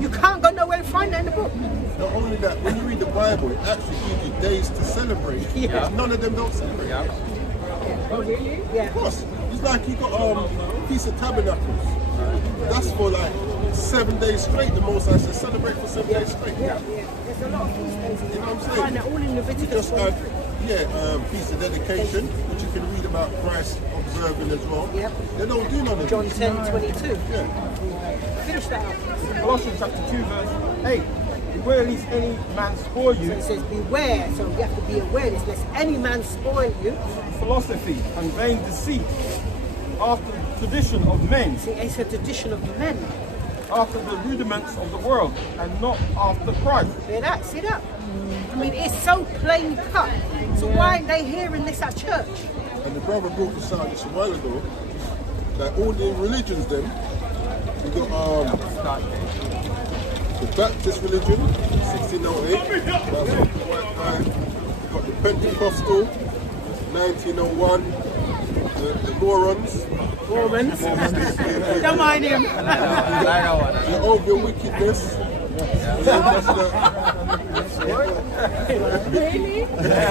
You can't go nowhere and find that in the book. Not only that, when you read the Bible, it actually gives you days to celebrate. Yeah. None of them don't celebrate. Oh, really? Yeah. Of course. It's like you got Feast of Tabernacles. That's for like 7 days straight. The Most High says celebrate for 7 days straight. Yeah. There's a lot of feast days. You know what I'm saying? Find that all in Leviticus Just add, 23. Feast of Dedication, which you can read about Christ observing as well. Yep. They don't do none of John this. 10:22. Yeah. finish that up. Colossians chapter 2 verse 8. Beware lest any man spoil you It says beware, so you have to be aware this, lest any man spoil you. philosophy and vain deceit, after the tradition of men, See, it's a tradition of men. after the rudiments of the world, and not after Christ. See that? See that? I mean, it's so plain cut. So why aren't they hearing this at church? And the brother brought this out just a while ago, that all the religions then, we got the Baptist religion, 1608, that's what the white guy. We got the Pentecostal, 1901, the Morons, Mormons. Don't mind him. the over wickedness.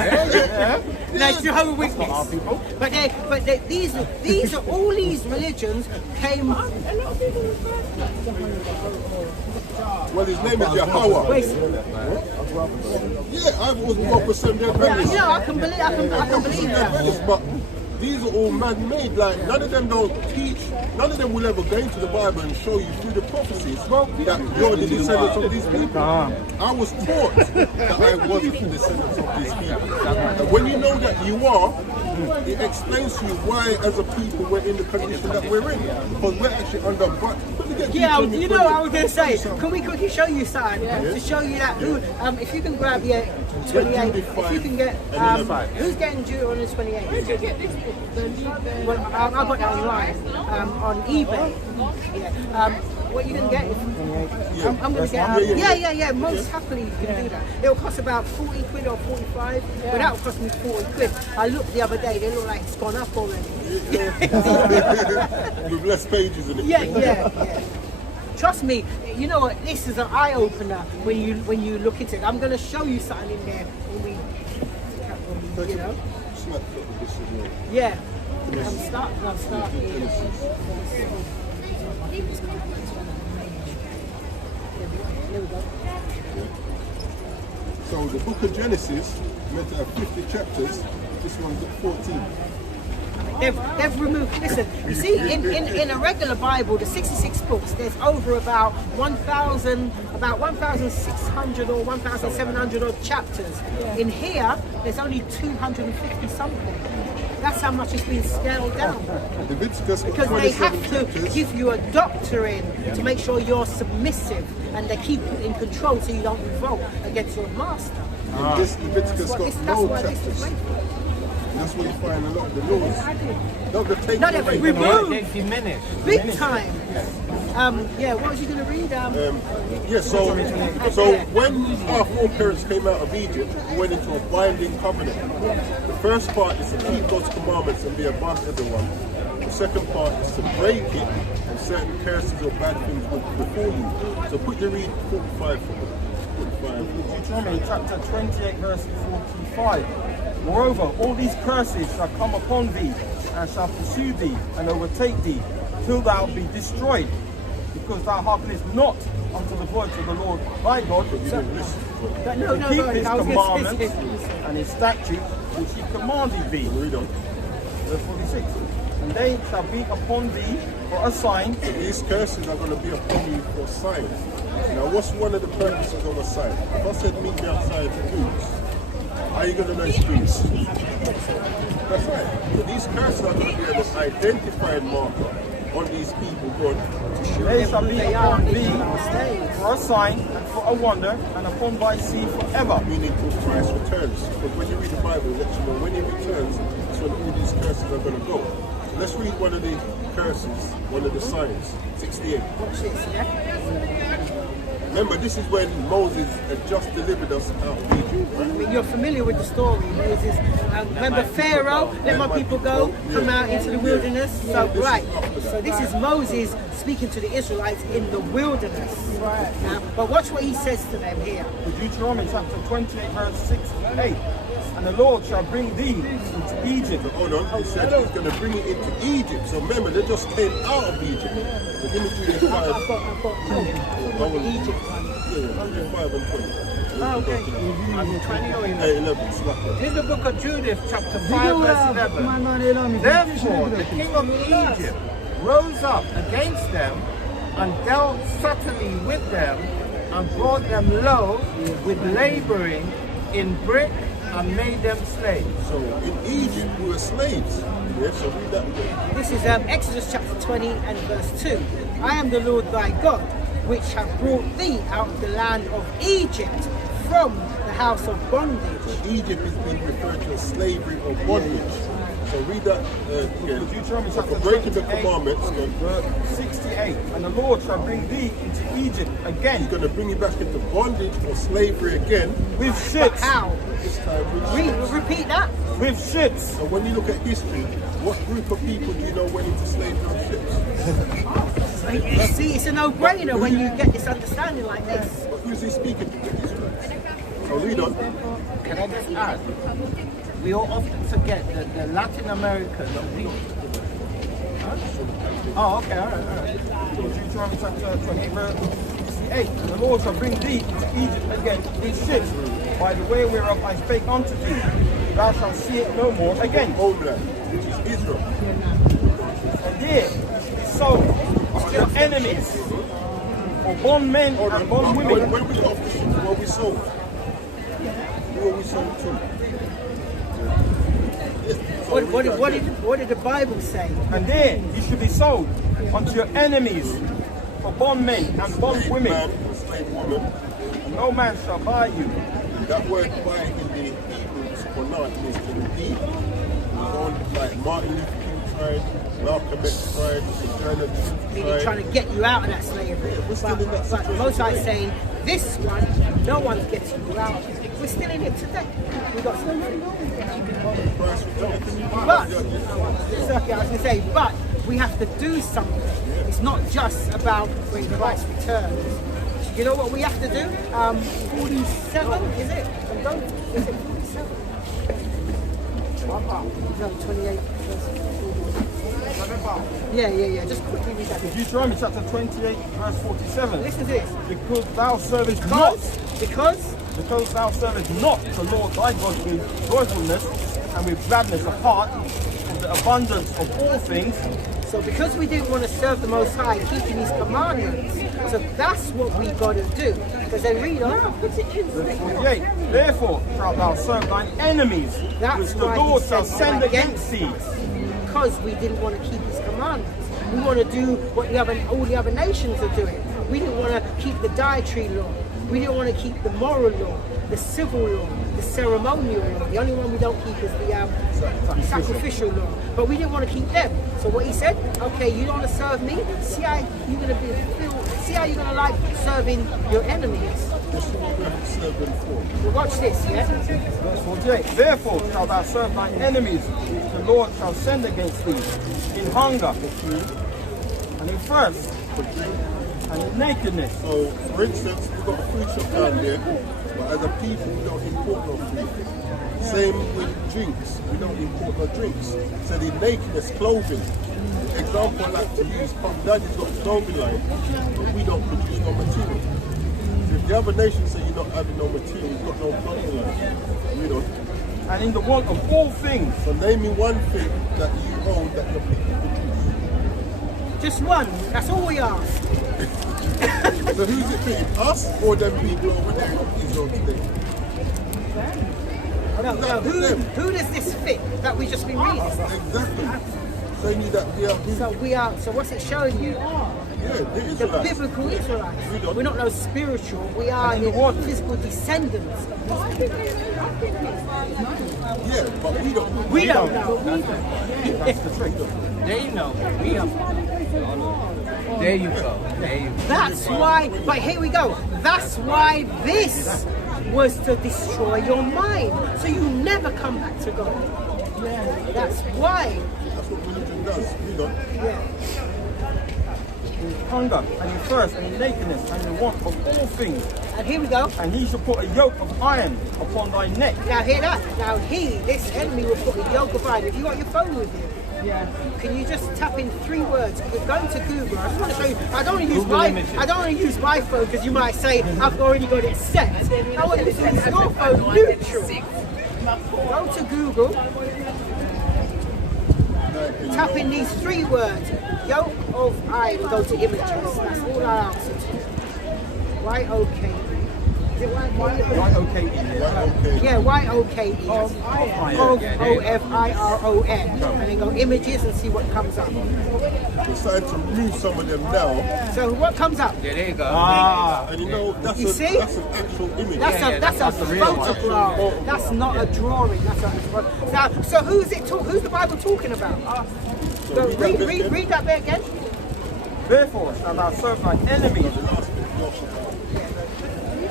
That's Jehovah's Witness. But these are all these religions came. Well, his name is Yahweh. Wait, Yeah, I was more for Seventh-day Adventists. you know, I can believe that. Adventists, but these are all man-made. Like none of them don't teach. None of them will ever go into the Bible and show you through the prophecies that you're the descendants of these people. I was taught that I wasn't the descendants of these people. And when you know that you are, it explains to you why, as a people, we're in the condition that we're in. Because we're actually under. Yeah, you know, I was going to say, can we quickly show you something to show you that? If you can grab 28, if you can get, who's getting Deuteronomy 28? Where'd you get this book? Well, I got that online on eBay. Yeah. What you can get? I'm going to get. Yeah. Most happily you can do that. It'll cost about 40 quid or 45, but that will cost me 40 quid. I looked the other day; they look like it's gone up already. With less pages in it. Yeah. Trust me, you know what? This is an eye opener when you look into it. I'm going to show you something in there when we you know. Snap with this as well. Yeah. I'm starting. There we go. So the book of Genesis meant to have 50 chapters. This one's at 14. They've removed. Listen, you see, in a regular Bible, the 66 books, there's over about 1,600 or 1,700 odd chapters. In here, there's only 250 something. That's how much it's been scaled down. Leviticus got Because they 27 have to chapters. give you a doctrine to make sure you're submissive, and they keep it in control so you don't revolt against your master. And this Leviticus got That's no why this chapters. is made for. And that's where you find a lot of the laws. No, they're taken No, they've away. removed. They diminished. Big time. What was you going to read? So when our foreparents came out of Egypt, we went into a binding covenant. The first part is to keep God's commandments and be above everyone. The second part is to break it, and certain curses or bad things will befall you. So quickly read 45. Deuteronomy chapter 28 verse 45. Moreover, all these curses shall come upon thee, and shall pursue thee, and overtake thee, till thou be destroyed, because thou hearkenest not unto the voice of the Lord thy God, to keep his commandments and his statutes which he commanded thee. Read on. Verse 46. And they shall be upon thee for a sign. These curses are going to be upon you for signs. Now, what's one of the purposes of a sign? If I said meet me outside for boots, how are you going to know it's boots? That's right. So these curses are going to be an identified marker on these people, God, to show They shall be upon thee Stays. for a sign and for a wonder, and upon thy seed forever. meaning till Christ returns. But when you read the Bible, it lets you know when he returns, that's when all these curses are going to go. So let's read one of the curses, one of the signs, 68. Watch this, yeah? Remember, this is when Moses had just delivered us out of Egypt, I right? mean, you're familiar with the story. Moses, remember Pharaoh, let my people go, come out into the wilderness. So, right. So this is Moses speaking to the Israelites in the wilderness. Now, but watch what he says to them here. Deuteronomy chapter 28 verse 6 and 8. And the Lord shall bring thee into Egypt. So hold on, he said he's going to bring it into Egypt. So remember, they just came out of Egypt. So give me 3 and 5. I've got Egypt one. Yeah, 5 and 20. Oh, okay. 20 or 11. 11, slap it. In the book of Judith, chapter 5, verse 11. Therefore, the king of Egypt rose up against them and dealt subtly with them, and brought them low with laboring in brick, and made them slaves. So in Egypt we were slaves. Yeah, so read that again. This is Exodus chapter 20 and verse 2. I am the Lord thy God, which have brought thee out of the land of Egypt from the house of bondage. So Egypt is being referred to as slavery or bondage. So read that again. Deuteronomy So chapter for breaking the 28, commandments, verse 68. And the Lord shall bring thee into Egypt he's again going to bring you back into bondage or slavery again. with But ships. how? This time with Repeat that. With ships. So when you look at history, what group of people do you know went into slavery on ships? See, it's a no-brainer when you get this understanding like this. But who's he speaking to? The Israelites. So read on. Can I just add? We all often forget that the Latin American people. Oh, okay, all right. Deuteronomy chapter 28, verse 68. And the Lord shall bring thee into Egypt again with ships, by the way whereof I spake unto thee. Thou shalt see it no more again. Homeland, which is Israel. And there sold to your enemies, for bondmen and bondwomen. When we got off the ship, who are we sold? Who are we sold to? Yes, so read that again. What did the Bible say? And there you should be sold unto your enemies, for bondmen and Slave bondwomen. man or slave woman. And no man shall buy you. That word buy in the Hebrew Sponat means to redeem. It's on like Martin Luther King tried, Malcolm X tried, Sojourner Truth Meaning tried. trying to get you out of that slavery. we're still in that But situation Most High is today. saying, this one, no one's getting you out. We're still in it today. We got slavery. Christ returns. But, it's okay, I was going to say, but we have to do something. It's not just about when Christ returns. You know what we have to do? 47, is it? Is it 47? No, 28. Yeah. Just quickly read that. Deuteronomy chapter 28, verse 47. Listen to this. Because thou servest not, Because thou servest not the Lord thy God with joyfulness and with gladness of heart, of the abundance of all things. So because we didn't want to serve the Most High, keeping His commandments, so that's what we got to do. Because they read on. Verse 48. Therefore shalt thou serve thine enemies, That's which the why Lord he shall said send against against thee. Because we didn't want to keep His commandments. We want to do what all the other nations are doing. We didn't want to keep the dietary law. We didn't want to keep the moral law, the civil law, the ceremonial law. The only one we don't keep is the sacrificial law. But we didn't want to keep them. So what he said, okay, you don't want to serve me? See how you're going to like serving your enemies. This is what we have to serve them for. Well, watch this, yeah? Verse 48. Therefore shalt thou serve thine enemies, which the Lord shall send against thee, in hunger, and in thirst, and in nakedness. So, for instance, we've got a food shop down there, but as a people, we don't import no food. Same with drinks, we don't import no drinks. So the nakedness, clothing. Example I like to use, Pop Daddy's got a clothing line, but we don't produce no material. So if the other nations say you're not having no material, you've got no clothing line. We don't. And in the want of all things. So name me one thing that you own that your people produce. Just one. That's all we ask. So who's it being? Us or them people over there in Israel today? No, Them. who does this fit that we just been reading? Exactly. Showing you that we are who? So we are. So what's it showing you? Yeah, the The Israelites. biblical Israelites. We don't. We're not no spiritual. We are And in the the water. physical descendants. Yeah, but we don't. We don't know. That's the trick. They know. We have. There you go. There you go. That's why. But here we go. That's why this was to destroy your mind, so you never come back to God. That's why. That's what religion does. We don't. Yeah. In hunger, and in thirst, and in nakedness, and in want of all things. And here we go. And he shall put a yoke of iron upon thy neck. Now hear that. Now this enemy will put a yoke of iron. If you got your phone with you, can you just tap in 3 words? We're going to Google. I just want to show you. I don't want to use my phone because you might say I've already got it set. I want you to use your phone neutral. Go to Google. Tap in these 3 words. Yoke of iron and go to images. That's all I answer to. Y-O-K. Is it Y-O-K? Y-O-K-E. Yeah, Y-O-K-E. O-F-I-R-O-N. And then go images and see what comes up. We're starting to remove some of them now. So what comes up? Yeah, there you go. And you know, that's, You see? that's an actual image. That's a photograph. That's not a drawing. So who's it? Who's the Bible talking about? So read that bit again. Therefore shalt thou serve thine enemies,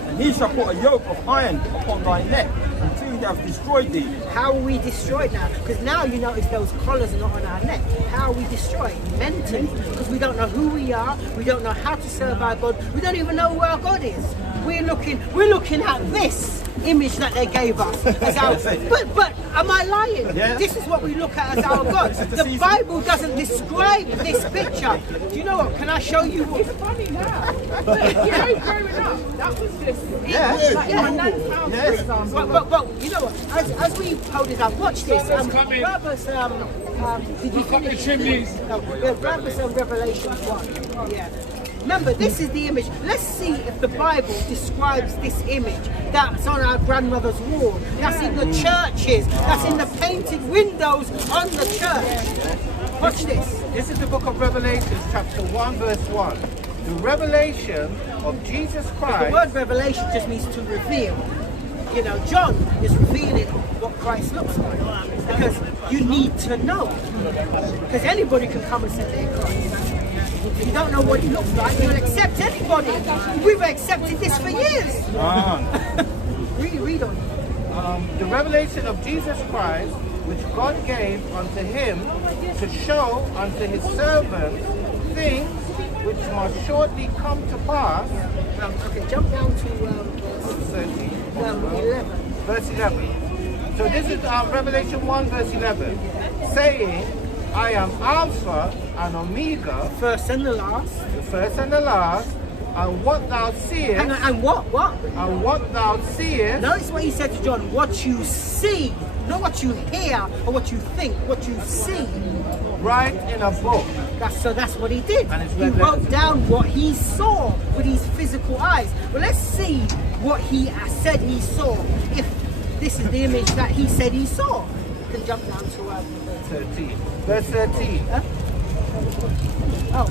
and he shall put a yoke of iron upon thy neck until he hath destroyed thee. How are we destroyed now? Because now you notice those collars are not on our neck. How are we destroyed? Mentally. Because we don't know who we are. We don't know how to serve our God. We don't even know who our God is. We're looking at this image that they gave us as our, but am I lying? Yeah. This is what we look at as our God. The Bible doesn't describe this picture. Do you know what? Can I show you? It's funny now. But you know, growing up, that was just like my nan's house, for example. But you know what? As we hold it up, watch this. Brothers, did you finish? No, Brothers Revelation 1. Yeah. Remember, this is the image. Let's see if the Bible describes this image that's on our grandmother's wall, that's in the churches, that's in the painted windows on the church. Watch this. This is the book of Revelation, chapter 1, verse 1. The revelation of Jesus The Christ. word revelation just means to reveal. You know, John is revealing what Christ looks like. Because you need to know. Because anybody can come and say they're Christ. If you don't know what he looks like, you'll accept anybody. We've accepted this for years. Read on. The revelation of Jesus Christ, which God gave unto him to show unto his servants things which must shortly come to pass. Okay, jump down to Verse 11. Verse 11. So this is Revelation 1, verse 11, saying, I am Alpha and Omega, First and the last. the first and the last, and what thou seest, Hang on, and what? and what thou seest, Notice what he said to John. What you see, not what you hear or what you think. What you see. write in a book. That's what he did. And it's He red wrote letters. down what he saw with his physical eyes. But let's see what he said he saw. If this is the image that he said he saw, you can jump down to 13. Verse 13. oh,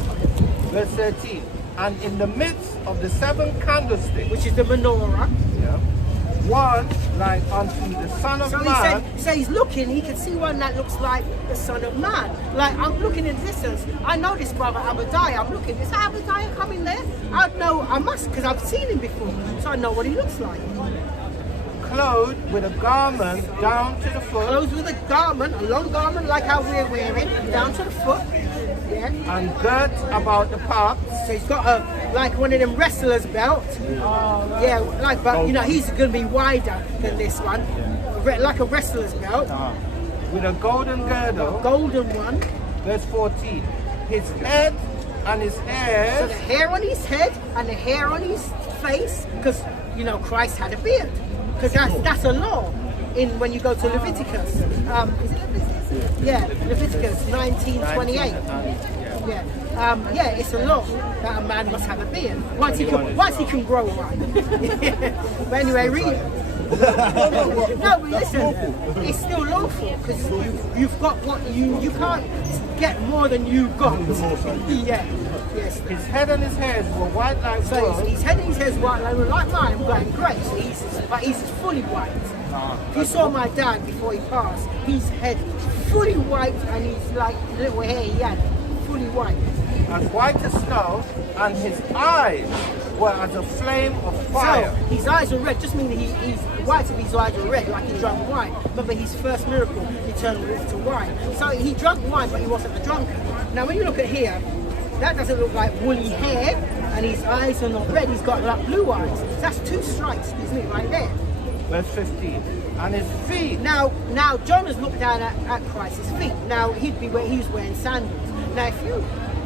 Verse 13. And in the midst of the 7 candlesticks, which is the menorah. yeah, one like unto the Son of So he Man. said, so he's looking. He can see one that looks like the Son of Man. Like I'm looking in the distance. I know this brother Abadiah. I'm looking. Is that Abadiah coming there? I know. I must because I've seen him before, so I know what he looks like. Clothed with a garment down to the foot, Clothes with a garment, a long garment like how we're wearing, down to the foot. Yeah. and girt about the paps. So he's got like one of them wrestlers belt. Yeah, like, but you know he's going to be wider than this one. Like a wrestler's belt, With a golden girdle. golden one. Verse 14. His head and his So hairs. the hair on his head and the hair on his face, because you know Christ had a beard. Because that's a law in when you go to Leviticus. Is it Leviticus? Yeah, Leviticus 19:28. Yeah, it's a law that a man must have a beard once he can grow one. But anyway, read. No, but listen, it's still lawful because you've got what you can't get more than you've got. Yeah, yes. His head and his hairs were white like So wool. his head and his hair's white, like mine, going grey. So he's fully white. If you saw my dad before he passed, his head fully white and his like little hair he had fully white. As white as snow, and his eyes were as a flame of fire. So his eyes were red, just meaning he's white of his eyes were red, like he drank wine. Remember his first miracle, he turned water to wine. So he drank wine, but he wasn't a drunkard. Now when you look at here, that doesn't look like woolly hair, and his eyes are not red, he's got like blue eyes. So that's 2 strikes, isn't it, right there? Verse 15. And his feet. Now John has looked down at Christ's feet. Now he was wearing sandals. Now if you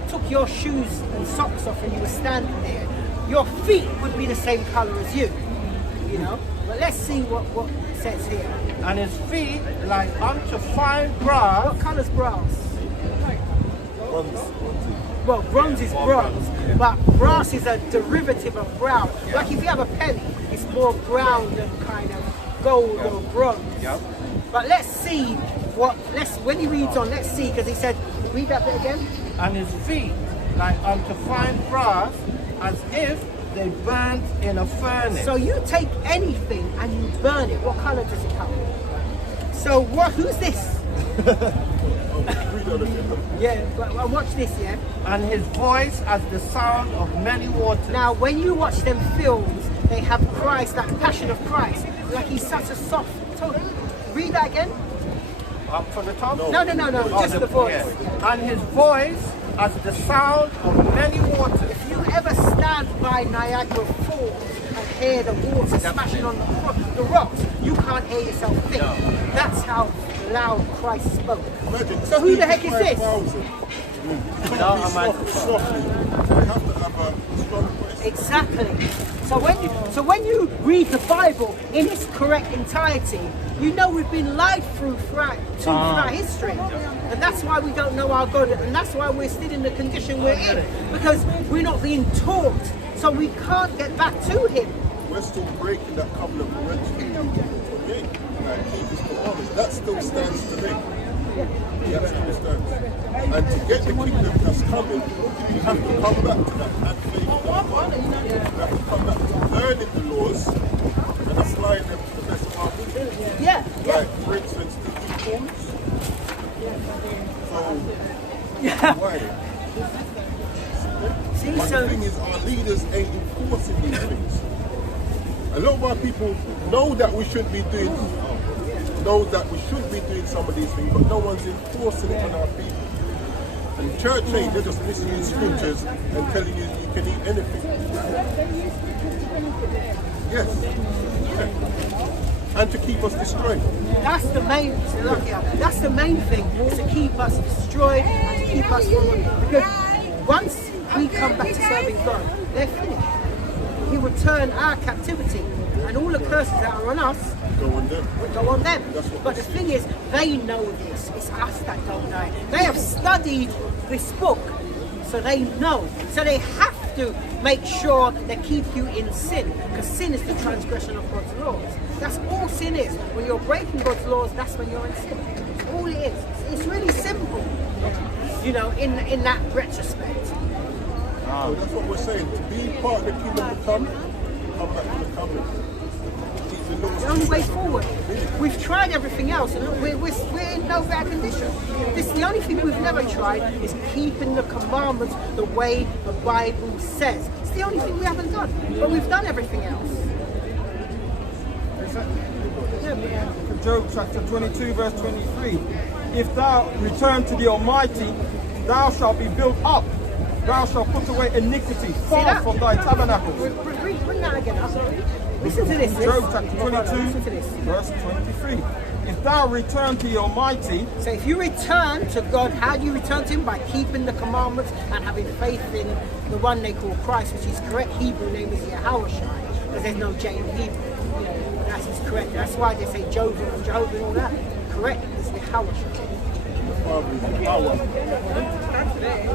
took your shoes and socks off and you were standing there, your feet would be the same colour as you. You know? But let's see what it says here. And his feet like unto fine brass. What colour's brass? Well, bronze is bronze, but brass is a derivative of brown. Like if you have a penny, it's more brown than kind of gold or bronze. Yep. But let's see when he reads on, let's see, because he said, read that bit again. And his feet like unto fine brass, as if they burnt in a furnace. So you take anything and you burn it, what color does it come? So who's this? Yeah, but watch this, yeah? And his voice as the sound of many waters. Now, when you watch them films, they have Christ, that Passion of Christ, like he's such a soft tone. Read that again? Up from the top? No, just the voice. Yeah. And his voice as the sound of many waters. If you ever stand by Niagara Falls and hear the water smashing on the rocks, you can't hear yourself think. That's how loud Christ spoke. Imagine, So who the heck is this? 5,000. No, I'm softly. You have to have a strong voice. Exactly. So when you read the Bible in its correct entirety, you know we've been lied throughout history. And that's why we don't know our God, and that's why we're still in the condition we're in. Because we're not being taught, so we can't get back to him. We're still breaking that covenant we went through again. Keep his commandments. That still stands today. That still stands. And to get the kingdom that's coming, you have to come back to that and faith. You have to come back to learning the laws and applying them to the best of our ability. Yeah. Like, for instance, the reforms. So, why? See, But the thing is, our leaders ain't enforcing these things. A lot of our people know that we should be doing some of these things, but no one's enforcing it on our people. And church ain't, they're just listening to scriptures and telling you you can eat anything. Yes. Yeah. And to keep us destroyed. That's the main thing, to keep us destroyed and to keep us from, because once we come back to serving God, they're finished. He will turn our captivity, and all the curses that are on us Go on them. will go on them. That's what But the thing is, they know this. It's us that don't know it. They have studied this book, so they know. So they have to make sure they keep you in sin, because sin is the transgression of God's laws. That's all sin is. When you're breaking God's laws, that's when you're in sin. That's all it is. It's really simple, you know, in that retrospect. So that's what we're saying. To be part of the kingdom to come back to the covenant. The only way forward. We've tried everything else, and we're in no bad condition. The only thing we've never tried is keeping the commandments the way the Bible says. It's the only thing we haven't done, but we've done everything else. Job chapter 22 verse 23. If thou return to the Almighty, thou shalt be built up. Thou shalt put away iniquity far from thy tabernacles. Bring that again up. Listen to this. Job chapter 22 Listen to this. verse 23. If thou return to the Almighty, So if you return to God, how do you return to Him? By keeping the commandments and having faith in the one they call Christ, which is correct Hebrew name is Yahushua, because there's no J in Hebrew. You know, that's his correct. That's why they say Jehovah and Jehovah and all that. Correct is Yahushua.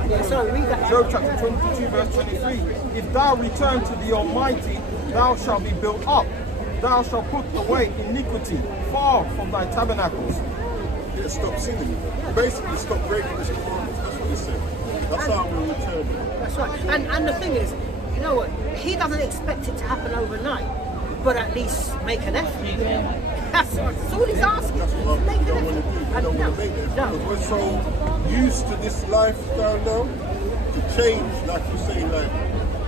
Yeah, sorry, read that. Job chapter 22 verse 23. If thou return to the Almighty, thou shalt be built up. Thou shalt put away iniquity far from thy tabernacles. Yeah, stop sinning. Basically, stop breaking this commandment. That's what he said. That's how we'll return. That's right. And the thing is, you know what? He doesn't expect it to happen overnight, but at least make an effort. That's all he's asking. That's what we Make an don't want to effort. do. We don't want to make it. No. Because we're so used to this lifestyle now, to change, like you're saying, like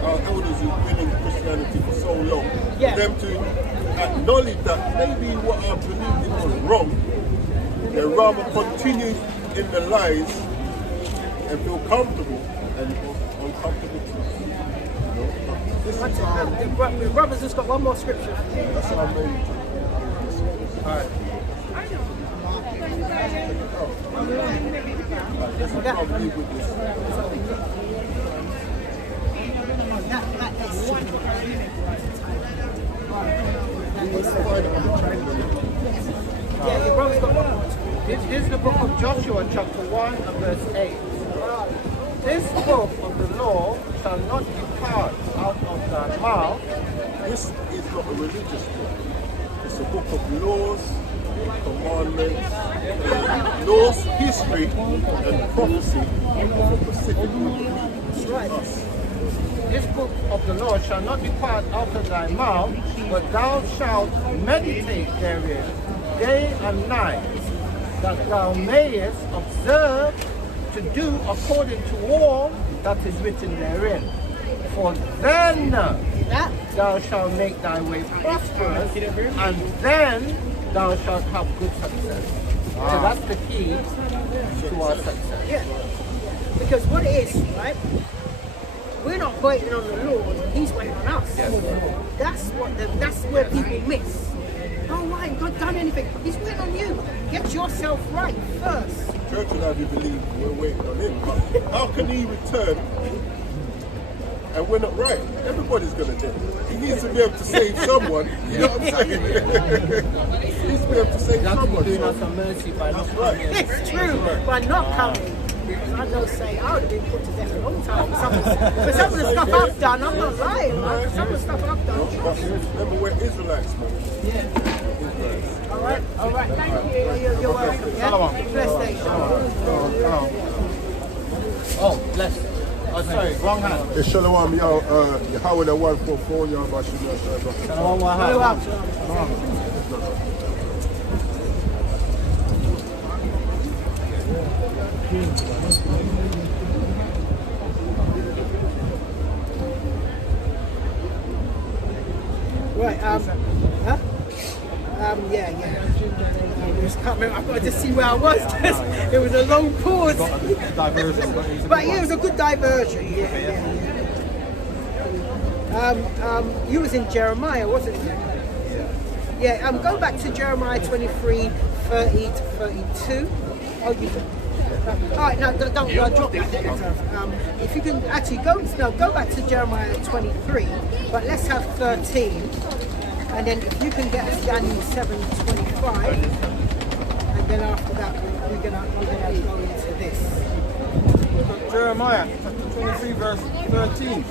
our elders who've been in Christianity for so long, Yeah. for them to acknowledge that maybe what I believed in was wrong, they rather continue in the lies and feel comfortable and uncomfortable too. This is The brother's just got one more scripture. that's our main. Alright. Let's probably with this. That is yeah, your brother's got one more. This is the book of Joshua, chapter 1 and verse 8. This book of the law shall not depart out of thy mouth. This is not a religious book. It's a book of laws, commandments, laws, history, and prophecy of a specific group of people. Us. This book of the law shall not depart out of thy mouth, but thou shalt meditate therein day and night, that thou mayest observe to do according to all that is written therein. For then thou shalt make thy way prosperous, and then thou shalt have good success. So that's the key to our success. Yeah. Because what it is, right? We're not waiting on the Lord, He's waiting on us. That's where people miss. Oh, I ain't got done anything. He's waiting on you. Get yourself right first. Church and I do believe we're waiting on him. But how can he return and we're not right? Everybody's going to die. He needs to be able to save someone. You know what I'm saying? He needs to be able to save someone. Doing us a mercy by That's not right. coming. It's true, but not coming. I don't say I would have been put to death a long time for some of the stuff I've done. I'm not lying, man. Some of the stuff I've done. But remember, we're Israelites, man. Israelites. All right. Thank you. You're welcome. Yeah? Blessed day. Oh, bless. Oh, sorry, wrong hand. Hey, Shalom, y'all. Yahweh the 144, y'all. Shalom, wahab. Right, yeah. I just can't remember. I've got to just see where I was. It was a long pause. But yeah, it was a good diversion. Yeah. You was in Jeremiah, wasn't you? Yeah. Go back to Jeremiah 23, 30 to 32. Oh, you. All right, no, don't drop that. If you can actually go back to Jeremiah 23, but let's have 13, and then if you can get us Daniel 7:25, and then after that we're gonna go into this. Jeremiah chapter 23 verse 13.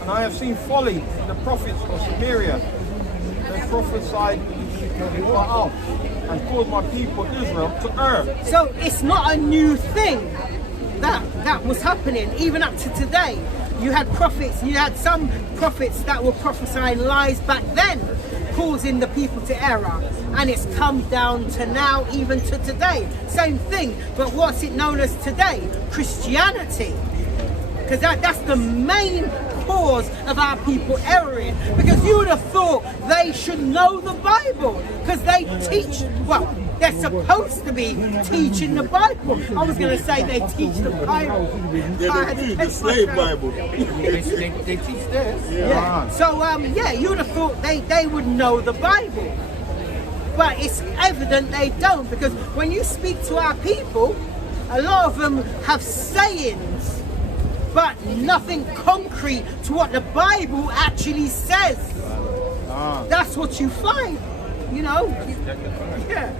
And I have seen folly in the prophets of Samaria. They prophesied Baal and caused my people Israel to err. So it's not a new thing that was happening even up to today. You had prophets, you had some prophets that were prophesying lies back then, causing the people to error, and it's come down to now, even to today. Same thing, but what's it known as today? Christianity. Because that's the main cause of our people erring. Because you would have thought they should know the Bible, because they teach, well, they're supposed to be teaching the Bible. I was going to say they teach the Bible. Yeah, they do, the slave Bible. They teach this. Yeah. So, you would have thought they would know the Bible. But it's evident they don't, because when you speak to our people, a lot of them have sayings, but nothing concrete to what the Bible actually says. That's what you find, you know. Yeah.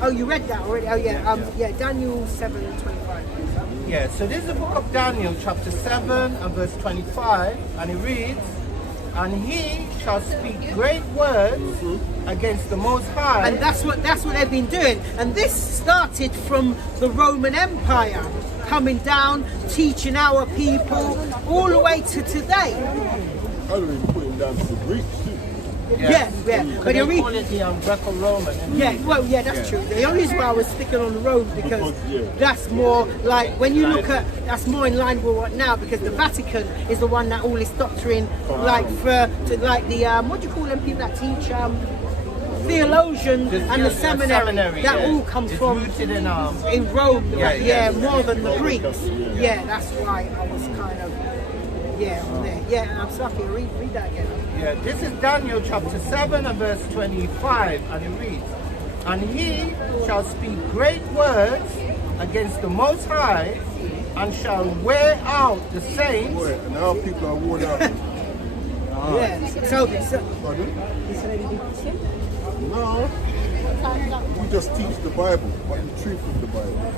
Oh, you read that already? Oh, yeah. Daniel 7:25. Yeah, so this is the book of Daniel, chapter 7 and verse 25, and it reads, and he shall speak great words against the Most High. And that's what they've been doing. And this started from the Roman Empire, coming down, teaching our people, all the way to today. I don't even put him down to the Greeks, too. Yeah. But you they call it the Greco-Roman. Yeah, that's true. The only reason why I was sticking on the road because that's more like when you look at that's more in line with what now, because the Vatican is the one that all this doctrine like the what do you call them people that teach theologian and the seminary that all comes it's from rooted in Rome, more than the Roman Greeks. Catholic, Yeah, that's why I was kind of on there. Yeah, and I'm sorry, read that again. Yeah, this is Daniel chapter 7 and verse 25, and it reads, and he shall speak great words against the Most High, and shall wear out the saints. Boy, and now people are worn out. Yeah, so Pardon? No. We just teach the Bible, but the truth of the Bible.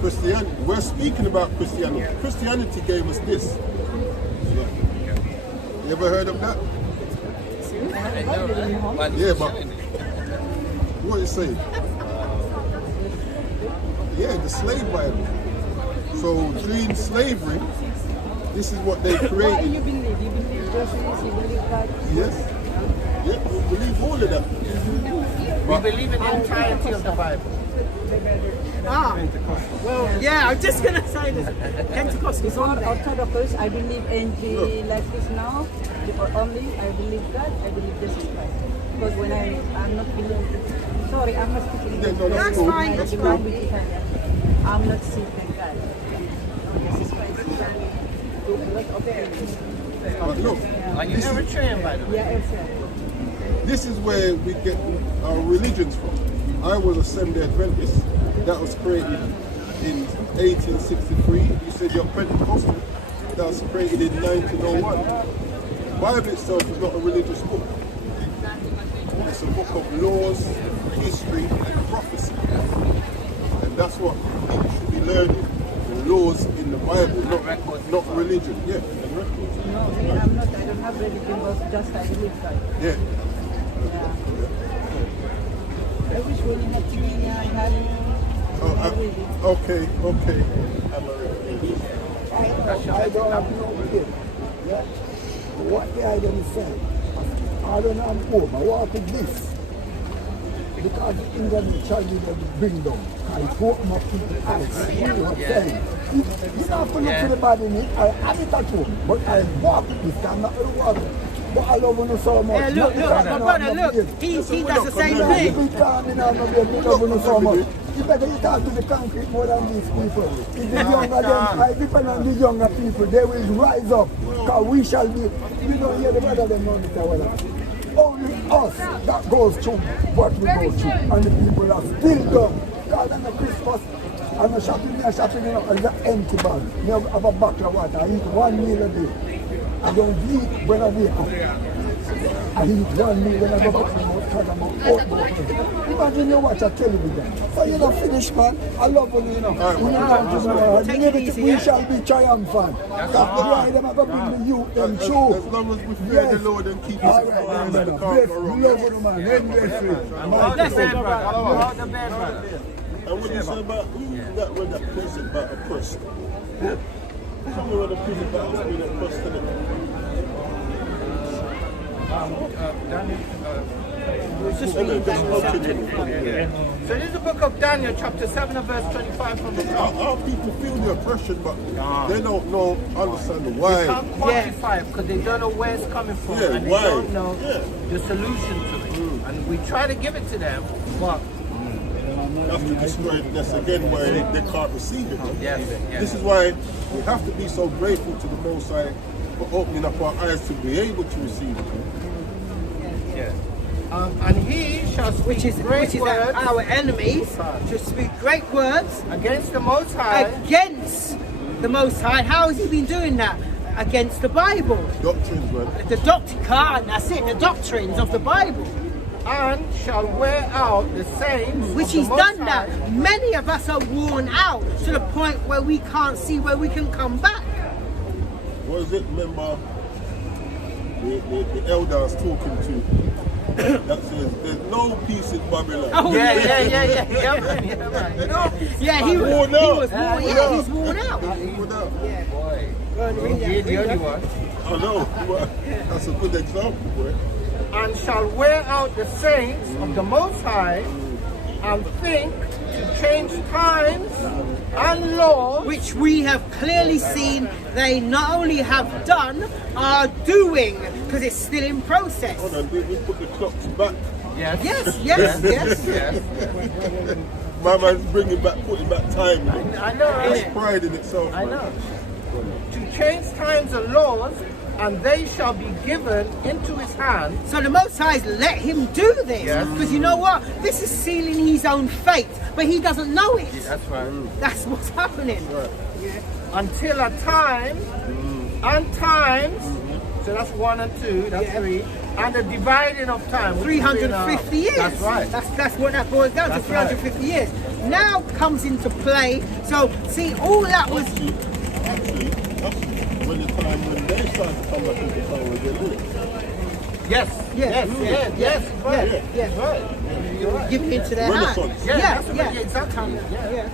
Christianity. We're speaking about Christianity. Christianity gave us this. You ever heard of that? Yeah, but what it say? Yeah, the slave Bible. So during slavery, this is what they What do created. you believe? You believe Jesus, you believe God? Yes. Yeah, we believe all of that. We believe in the entirety of the Bible. Well, yeah, I'm just gonna say this. Pentecost is on there. Orthodox, I believe NG like this now. Only I believe God, I believe Jesus Christ. Because when I'm not believing, sorry, I'm not speaking Yeah, English. no, that's cool. fine. That's I'm cool. with Italian. I'm not seeking God. Jesus Christ can do a lot of things. But look, Are you Eritrean, by the way? Yeah, exactly. this is where we get our religions from. I was a Seventh-day Adventist. That was created in 1863. You said you're Pentecostal. That was created in 1901. The Bible itself is not a religious book. It's a book of laws, history, and prophecy. And that's what people should be learning. The laws in the Bible, not religion. Yeah, and records. No, me, I'm not, I don't have religion, but just I believe God. Yeah. I wish we were not doing Okay. I don't have no idea. Yeah? What the idea is saying, I don't know, I'm poor, but what is this? Because the internet challenges them to bring them. I put my people eyes. You know what I'm saying? You don't have to look to the body in it. I have it at home, but I walk with this. I'm not going to walk. But I love you so much. Yeah, look, my brother, look. He does the same thing. So much. You better you talk to the concrete more than these people. If the younger them, I depend on the younger people, they will rise up. Because we shall be, we don't hear the brother them know Mr. Weller. Only us that goes through what we go through. And the people are still done. God, on the Christmas, I'm a shopping, and an empty bag. You have a bottle of water, I eat 1 meal a day. I don't eat when I wake up. I eat 1 meal when I go back to my house. Imagine you watch a television. So you don't finish, man. I love you, you know. We shall be triumphant. That's why them are going to bring the youth them true. As long as we fear the Lord and keep His commands, we can't go wrong. Love you, man. And what you say about who that read that prison about a person? Tell me what the prison about has been a person. So this is the book of Daniel, chapter 7 and verse 25 from the top. Our people feel the oppression, but they don't understand They why. can't quantify it because they don't know where it's coming from, Yeah, and they why? don't know the solution to it. And we try to give it to them, but Have to destroy this again where they can't receive it. yes. This is why we have to be so grateful to the Most High for opening up our eyes to be able to receive it. And he shall speak Which is great words our enemies, to speak great words against the Most High. against the Most High. How has he been doing that? Against the Bible. Doctrines, man. The doctrine, that's it, the doctrines of the Bible. And shall wear out the saints. Which of the he's Most done High. that. Many of us are worn out to the point where we can't see where we can come back. What is it? Remember the elders talking to that says there's no peace in Babylon. Oh, Yeah. Yeah, he was Worn worn out. out. Yeah, he's worn out. Worn out. You're the only one. I know. That's a good example, boy. And shall wear out the saints of the Most High, and think to change times and laws. Which we have clearly seen they not only have done, are doing, because it's still in process. Hold on, we put the clocks back. Yes. Yes. My man's putting back time. I know, That's right? pride in itself, I man. know. To change times and laws, and they shall be given into his hand. So the Most High let him do this, Yes. because you know what? This is sealing his own fate, but he doesn't know it. That's right. That's what's happening. Until a time and times So that's 1 and 2, that's Yeah. 3. And the dividing of time. which is 350 years. That's right. That's what that boils down to, That's right. 350 years. Now comes into play. So, see, all that was. Actually, that's when the time when they started to come back into power again, isn't it? Yes, Yeah. yes, right. Yeah, yeah. Right. You're right. Give it into their Renaissance. hands. Yeah, Yeah, that's yeah. the exact time. Yeah. Yeah.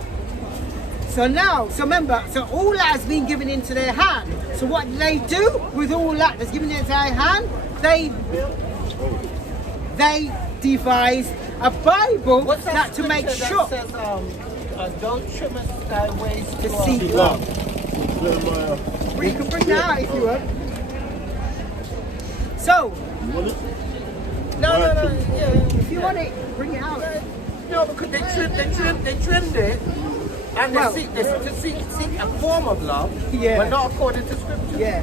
So now, so remember, so all that has been given into their hand. So what do they do with all that that's given into their hand? They devise a Bible What's that to make scripture sure that says, don't trimmest thy ways to to see love. love. Jeremiah, You can bring that out if you want. So, you want it? No, yeah. if you want it, bring it out. No, because they trimmed it, and Well- they seek a form of love, Yeah. but not according to scripture. Yeah.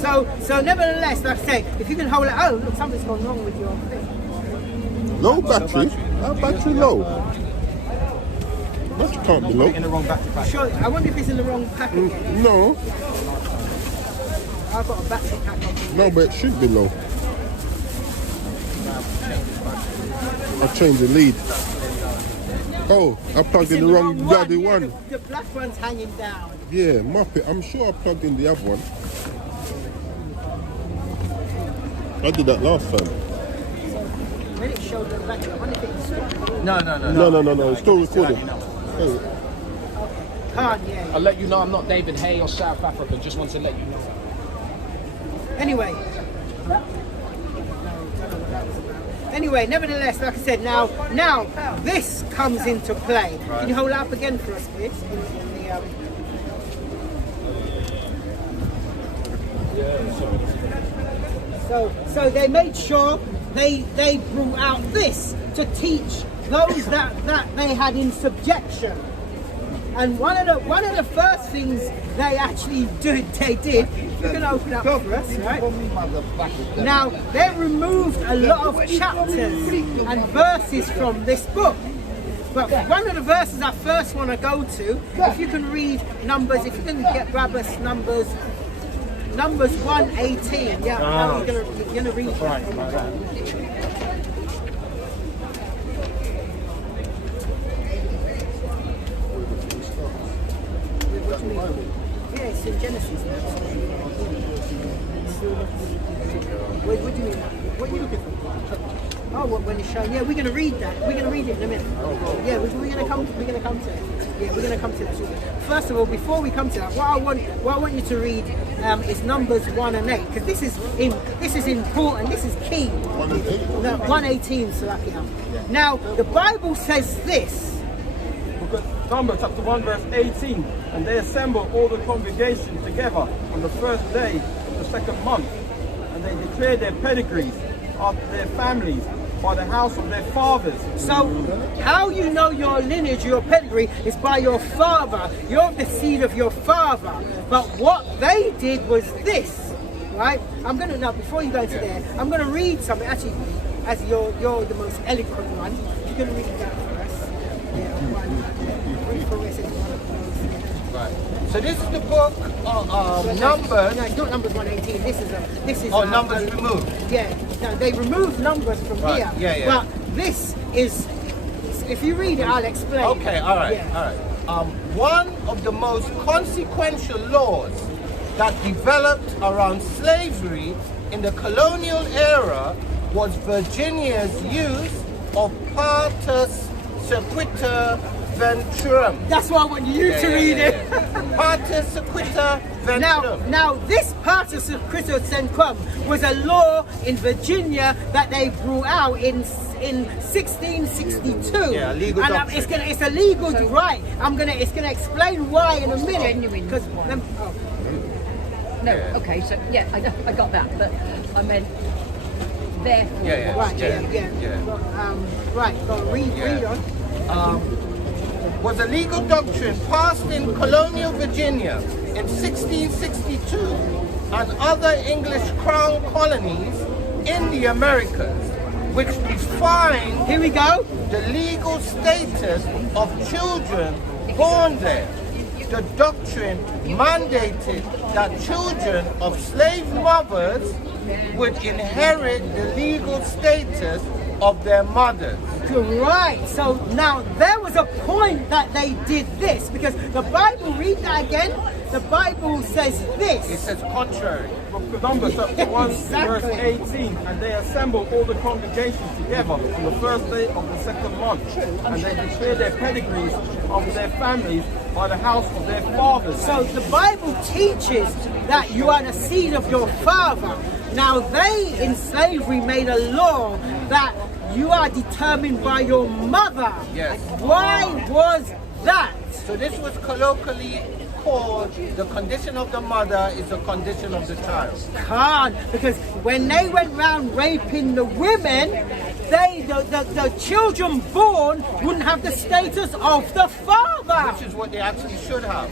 So nevertheless, like I say, if you can hold it, oh look, something's gone wrong with your thing. Low battery? Our battery low. Battery can't be low. In the wrong battery pack. Sure, I wonder if it's in the wrong pack again. No, I've got a battery pack on. no, but it should be low. I changed the lead. Oh, I plugged It's in the wrong one. bloody Yeah, one. The black one's hanging down. Yeah, Muppet. I'm sure I plugged in the other one. I did that last time. Then it showed the battery. I wonder if it's stopped. No, it's still recording. Hey, Can't, yeah. I'll let you know I'm not David Hay or South Africa. Just want to let you know. Anyway. Anyway, nevertheless, like I said, now this comes into play. Can you hold it up again for us, please? So they made sure they brought out this to teach those that they had in subjection. And one of the first things they actually did, you can open up for us, right? Now, they removed a lot of chapters and verses from this book. But one of the verses I first want to go to, if you can read Numbers, if you can grab us Numbers 1:18. Yeah, now you're gonna read that. Yeah, it's in Genesis now. What do you mean? What are you looking for? Oh, when it's shown. Yeah, we're going to read that. We're going to read it in a minute. Yeah, we're going to come to it. Yeah, we're going to come to that. First of all, before we come to that, what I want you to read is Numbers 1 and 8, because this is important. This is key. 1:18, Salakia. Now, the Bible says this. Because Numbers chapter 1 verse 18, and they assembled all the congregation together on the first day of the second month, and they declared their pedigrees after their families by the house of their fathers. So, how you know your lineage, your pedigree, is by your father. You're the seed of your father. But what they did was this, right? I'm gonna now before you go into there, I'm gonna read something. Actually, as you're the most eloquent one, you're gonna read that for us. Read for us. Right. So this is the book of Numbers. No, it's not Numbers 1:18. This is. Oh, Numbers removed. Yeah. No, they removed Numbers from Right, here. yeah. But this is. If you read it, I'll explain. Okay, all right. One of the most consequential laws that developed around slavery in the colonial era was Virginia's use of Partus Sequitur Venturum. That's why I want you to read it. Partus Sequitur Venturum. Now, this Partus Sequitur Venturum was a law in Virginia that they brought out in 1662. Yeah, legal and doctrine. it's a legal right. It's gonna explain why in a minute. Genuine. Because No, okay, so yeah, I got that, but I meant therefore. right, right. Go on, read on. Was a legal doctrine passed in colonial Virginia in 1662 and other English crown colonies in the Americas, which defined Here we go. the legal status of children born there. the doctrine mandated that children of slave mothers would inherit the legal status of their mothers. Right. So now there was a point that they did this, because the Bible, read that again. The Bible says It this. says contrary. Numbers chapter 1, Exactly. verse 18. And they assembled all the congregation together on the first day of the second month, and they declared their pedigrees of their families by the house of their fathers. So the Bible teaches that you are the seed of your father. Now they in slavery made a law that you are determined by your mother. Yes. Why was that? So this was colloquially called the condition of the mother is the condition of the child. Can't, because when they went round raping the women, the children born wouldn't have the status of the father. Which is what they actually should have.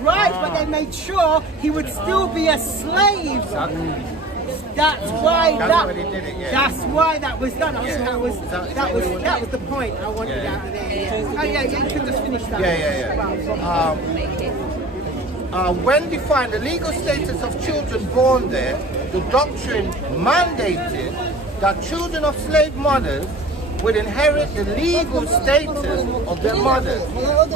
Right, but they made sure he would still be a slave. That's why That's why they did it, yeah. That's why that was done. Yeah. That was the point I wanted Yeah. out of there. Yeah. Oh yeah, you could just finish that. When defined the legal status of children born there, the doctrine mandated that children of slave mothers would inherit the legal status of their mothers,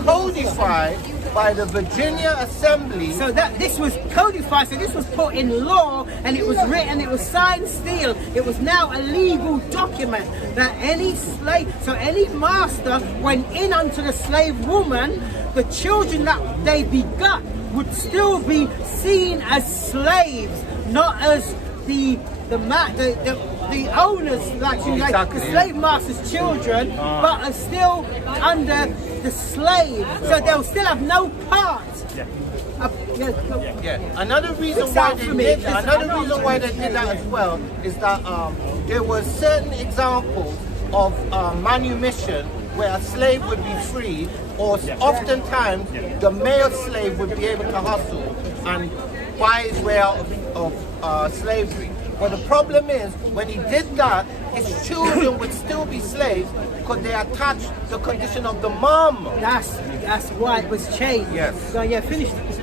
codified by the Virginia Assembly. So that this was codified, so this was put in law, and it was written, it was signed, sealed. It was now a legal document that any slave, so any master went in unto the slave woman, the children that they begot would still be seen as slaves, not as the owners, like the slave master's children, but are still under the slave, so they'll still have no part. Another reason why they did that, as well is that there were certain examples of manumission where a slave would be freed, or oftentimes the male slave would be able to hustle and buy his way out of slavery. But the problem is, when he did that, his children would still be slaves because they attached the condition of the mom. That's why it was changed. Yes. So yeah, finish it.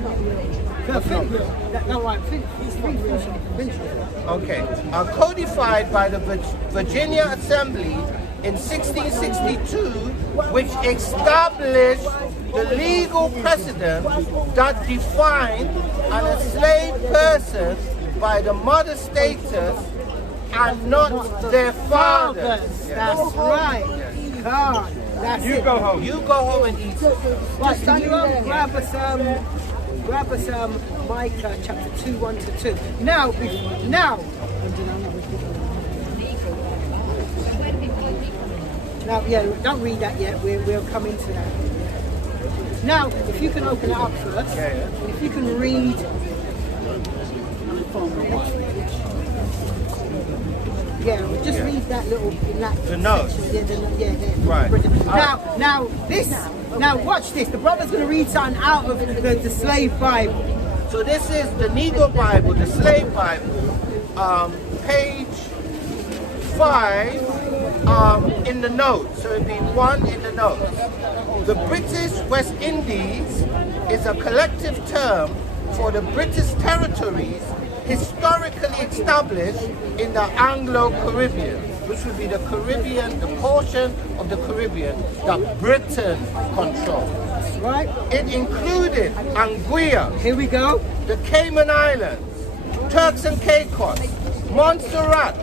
Finish it. Okay. Codified by the Virginia Assembly in 1662, which established the legal precedent that defined an enslaved person by the mother's status and not their fathers. That's right. God, that's You it. go home. You go home and eat. Right, can you grab us Micah chapter 2, 1-2. Now, yeah, don't read that yet. We'll come into that. Now, if you can open it up first, if you can read. Yeah, just read that little. The note. Right. Now watch this. The brother's going to read something out of the slave Bible. So this is the Negro Bible, the Slave Bible, page 5 in the notes. So it'd be 1 in the notes. The British West Indies is a collective term for the British territories historically established in the Anglo-Caribbean, which would be the Caribbean, the portion of the Caribbean that Britain controlled. Right? It included Anguilla, Here we go. the Cayman Islands, Turks and Caicos, Montserrat,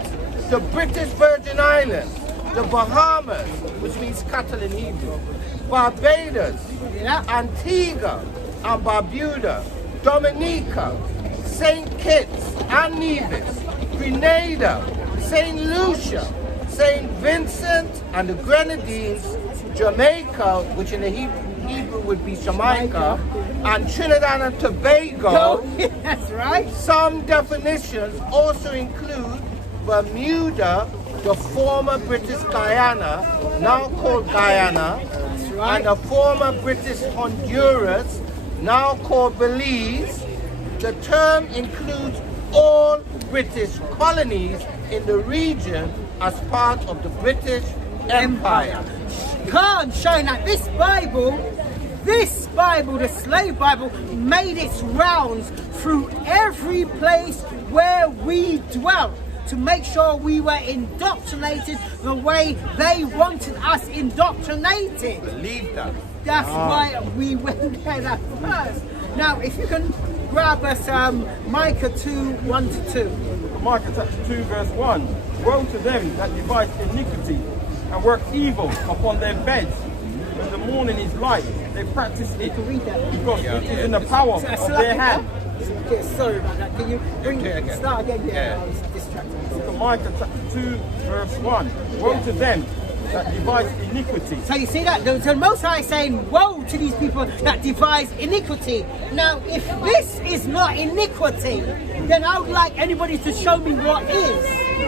the British Virgin Islands, the Bahamas, which means cattle in Hebrew, Barbados, Yeah. Antigua and Barbuda, Dominica, St. Kitts and Nevis, Grenada, St. Lucia, St. Vincent and the Grenadines, Jamaica, which in the Hebrew would be Jamaica, and Trinidad and Tobago. That's right. Some definitions also include Bermuda, the former British Guyana, now called Guyana, right. and the former British Honduras, now called Belize. The term includes all British colonies in the region as part of the British Empire. Khan showing that this Bible this Bible, the slave Bible, made its rounds through every place where we dwelt to make sure we were indoctrinated the way they wanted us indoctrinated. Believe that. That's why we went there at first. Now, if you can grab us Micah 2:1-2. Micah chapter 2 verse 1. Woe to them that devise iniquity and work evil upon their beds. When the morning is light, they practice it, Read that. because it is in the power of their hand. Okay, sorry about that. Can you again. start again? Yeah. I was distracted. Book of Micah chapter 2 verse 1. Woe to them that devise iniquity. So you see that? So the Most High is saying, woe to these people that devise iniquity. Now, if this is not iniquity, then I would like anybody to show me what is,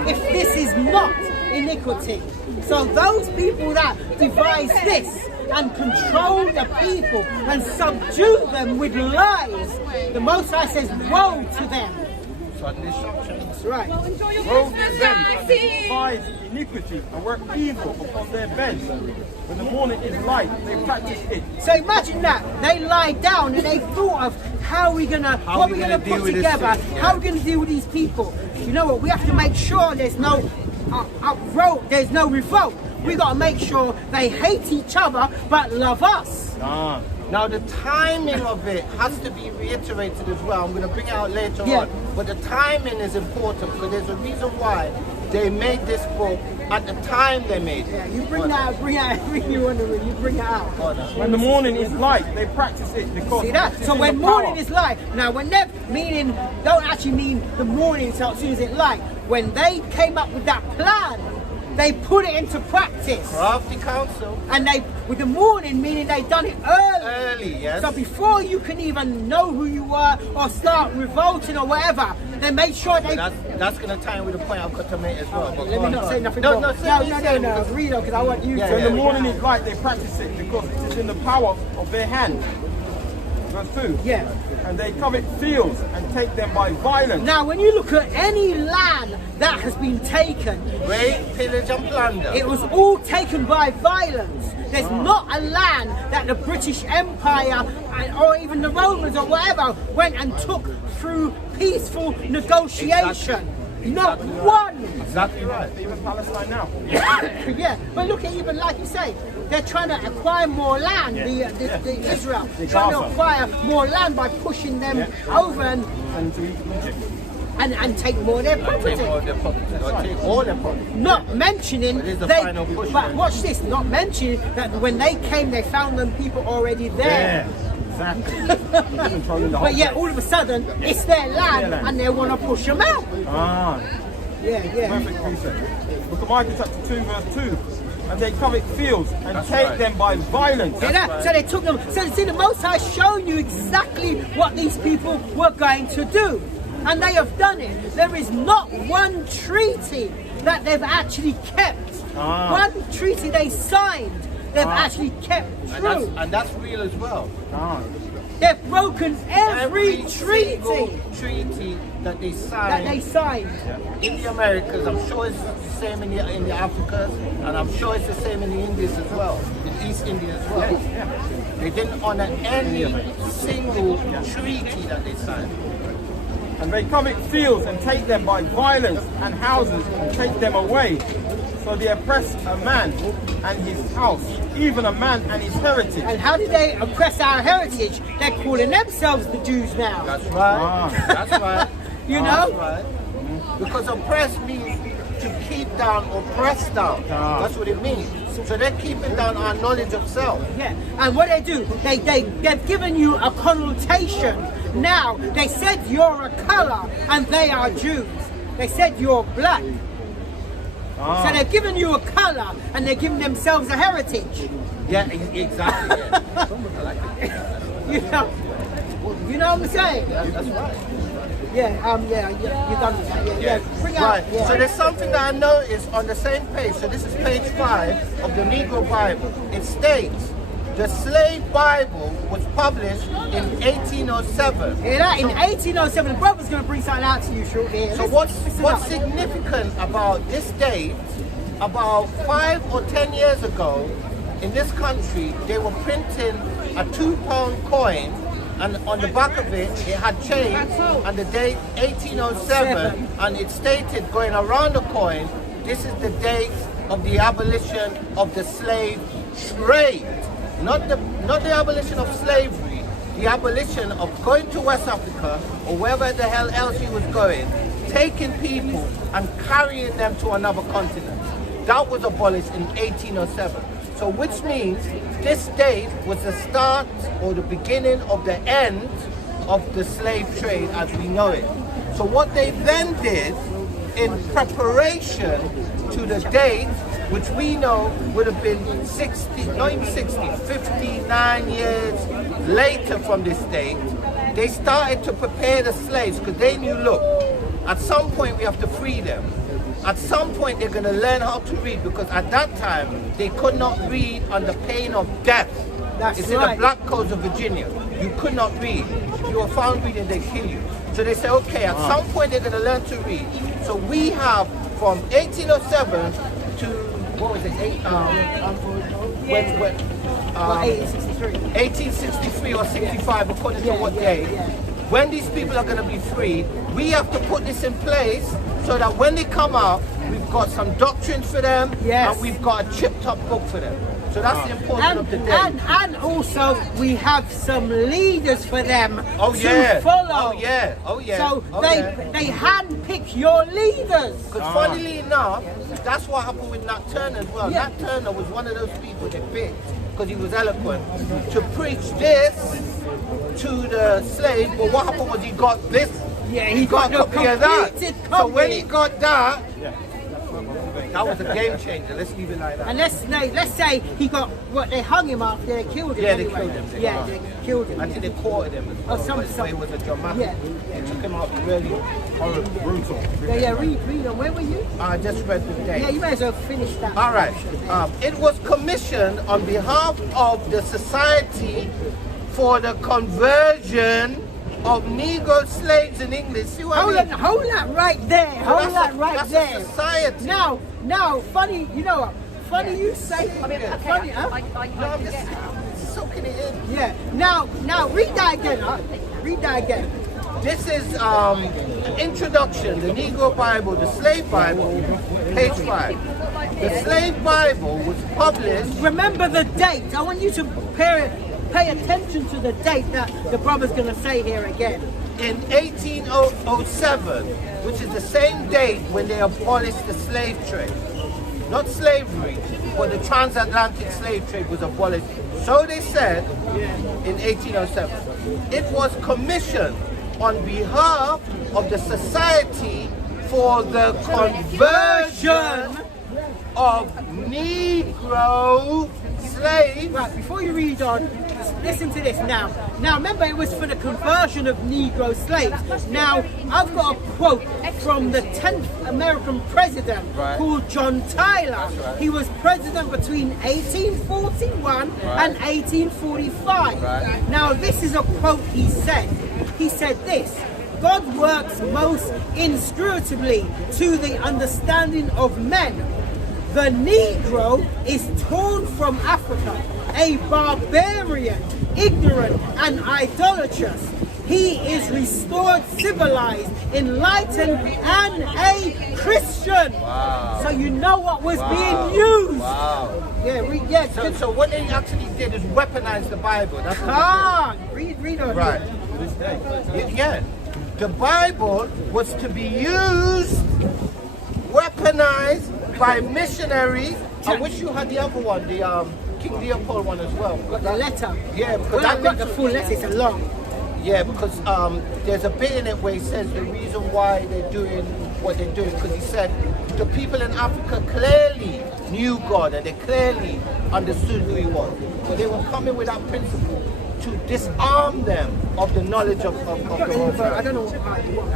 if this is not iniquity. So those people that devise this and control the people and subdue them with lies, the Most High says, woe to them. That's right. Woe to them that devise iniquity and work evil upon their beds. When the morning is light, they practice it. So imagine that they lie down and they thought of how we're gonna put together, how we're gonna deal with these people. You know what? We have to make sure there's no uproar, there's no revolt. We got to make sure they hate each other but love us. Now the timing of it has to be reiterated as well. I'm going to bring it out later on. But the timing is important because there's a reason why they made this book at the time they made it. Yeah, you bring that out, bring it out. When the morning is light, they practice it because See that? it's So in when the power. morning is light, now when they're meaning, don't actually mean the morning so as soon as it's light. When they came up with that plan, they put it into practice. Crafty council. And they, with the morning, meaning they done it early. Early, yes. So before you can even know who you are or start revolting or whatever, they made sure they... That's going to tie in with the point I've got to make as well. But Let me not say nothing No, more. no, No, read it because I want you to... When the morning is light, they practice it because it is in the power of their hand. Verse 2. Yeah. And they covet fields and take them by violence. Now, when you look at any land that has been taken, Rape, pillage and plunder. it was all taken by violence. There's not a land that the British Empire or even the Romans or whatever went and took through peaceful negotiation. Not one. Exactly right. Even Palestine now. Yeah, but look at even like you say, they're trying to acquire more land. The Israel trying to acquire more land by pushing them over And to Egypt. and take more of their property. Take all their property. Or take all their property. Not mentioning But it is the they, final push, but man. watch this. Not mentioning that when they came, they found them people already there. Exactly. Controlling the whole But yet, place. all of a sudden, it's their land, and they want to push them out. Yeah. Perfect precept. Book of Micah chapter 2 verse 2. And they covet fields and take them by violence. See that? So they took them. So you see, the Most High showing you exactly what these people were going to do, and they have done it. There is not one treaty that they've actually kept. One treaty they signed, they've actually kept true. And that's real as well. They've broken every treaty single treaty that they signed. In the Americas, I'm sure it's the same in the Africas, and I'm sure it's the same in the Indies as well, in East India as well. They didn't honor any single treaty that they signed. And they covet fields and take them by violence, and houses and take them away. So they oppress a man and his house, even a man and his heritage. And how did they oppress our heritage? They're calling themselves the Jews now. That's right. That's right. You That's know? right. Because oppress means to keep down or press down. That's what it means. So they're keeping down our knowledge of self. Yeah. And what they do, they've given you a connotation. Now, they said you're a color and they are Jews. They said you're black. So they're giving you a color and they're giving themselves a heritage. Yeah, exactly. Yeah. You know what I'm saying? That's right. Yeah, you're done with that. Yeah. Bring Right. out. Yeah. So there's something that I noticed on the same page. So this is page 5 of the Negro Bible. It states, the Slave Bible was published in 1807. Hear that? In 1807, the brother's going to bring something out to you shortly. So what's significant about this date, about 5 or 10 years ago, in this country, they were printing a £2 coin, and on the back of it, it had changed, and the date 1807, and it stated going around the coin, this is the date of the abolition of the slave trade. Not the abolition of slavery, the abolition of going to West Africa or wherever the hell else he was going, taking people and carrying them to another continent. That was abolished in 1807. So which means this date was the start or the beginning of the end of the slave trade as we know it. So what they then did in preparation to the date, which we know would have been 59 years later from this date, they started to prepare the slaves because they knew, look, at some point we have to free them. At some point they're going to learn how to read, because at that time they could not read under pain of death. That's it's right. in the Black Codes of Virginia. You could not read. If you were found reading, they kill you. So they say, okay, at some point they're going to learn to read. So we have from 1807 to, what was it, 1863 or 65, according to what day. When these people are going to be freed, we have to put this in place so that when they come out, we've got some doctrines for them, and we've got a chipped up book for them. So that's the importance of the day. And also we have some leaders for them to follow. So they handpick your leaders. Because funnily enough, that's what happened with Nat Turner as well. Nat Turner was one of those people they picked, because he was eloquent, to preach this to the slaves. But what happened was he got this. Yeah, he got a copy of that. completed So when copy. he got that, that was a game changer. Let's leave it like that. And let's say he got what, they hung him after they killed him. Yeah, they anyway. killed him. They killed him. I think they quartered him as well. some- So it was a dramatic. They took him out really horrible, brutal. Read on. Where were you? I just read the day. Yeah, you may as well finish that. All right. It was commissioned on behalf of the Society for the Conversion of Negro Slaves in England. See what I mean? Hold that right there. Hold that right that's there. A society. Now, funny, you know what? Funny you say. Funny, huh? No, I'm just soaking it in. Yeah. Now, read that again, huh? Read that again. This is an introduction, the Negro Bible, the Slave Bible, page 5. The Slave Bible was published. Remember the date. I want you to pay attention to the date that the brother's going to say here again. In 1807, which is the same date when they abolished the slave trade. Not slavery, but the transatlantic slave trade was abolished. So they said in 1807. It was commissioned on behalf of the Society for the Conversion of Negro Slaves. Right, before you read on, listen to this now. Now, remember, it was for the conversion of Negro slaves. Now, I've got a quote from the 10th American president called John Tyler. He was president between 1841 and 1845. Now, this is a quote he said. He said this: God works most inscrutably to the understanding of men. The Negro is torn from Africa, a barbarian, ignorant and idolatrous. He is restored, civilized, enlightened, and a Christian. Wow. So you know what was being used. Wow. Yeah, So what they actually did is weaponize the Bible. That's what read on. right. Yeah. The Bible was to be used, weaponized by missionaries. I wish you had the other one, the King Leopold one as well. Got the letter. Yeah, because Well, that I've got makes the full letter. It's a long. Yeah, because there's a bit in it where he says the reason why they're doing what they're doing, because he said the people in Africa clearly knew God and they clearly understood who he was. But they were coming with that principle to disarm them of the knowledge of the Most High. I don't know what part you want.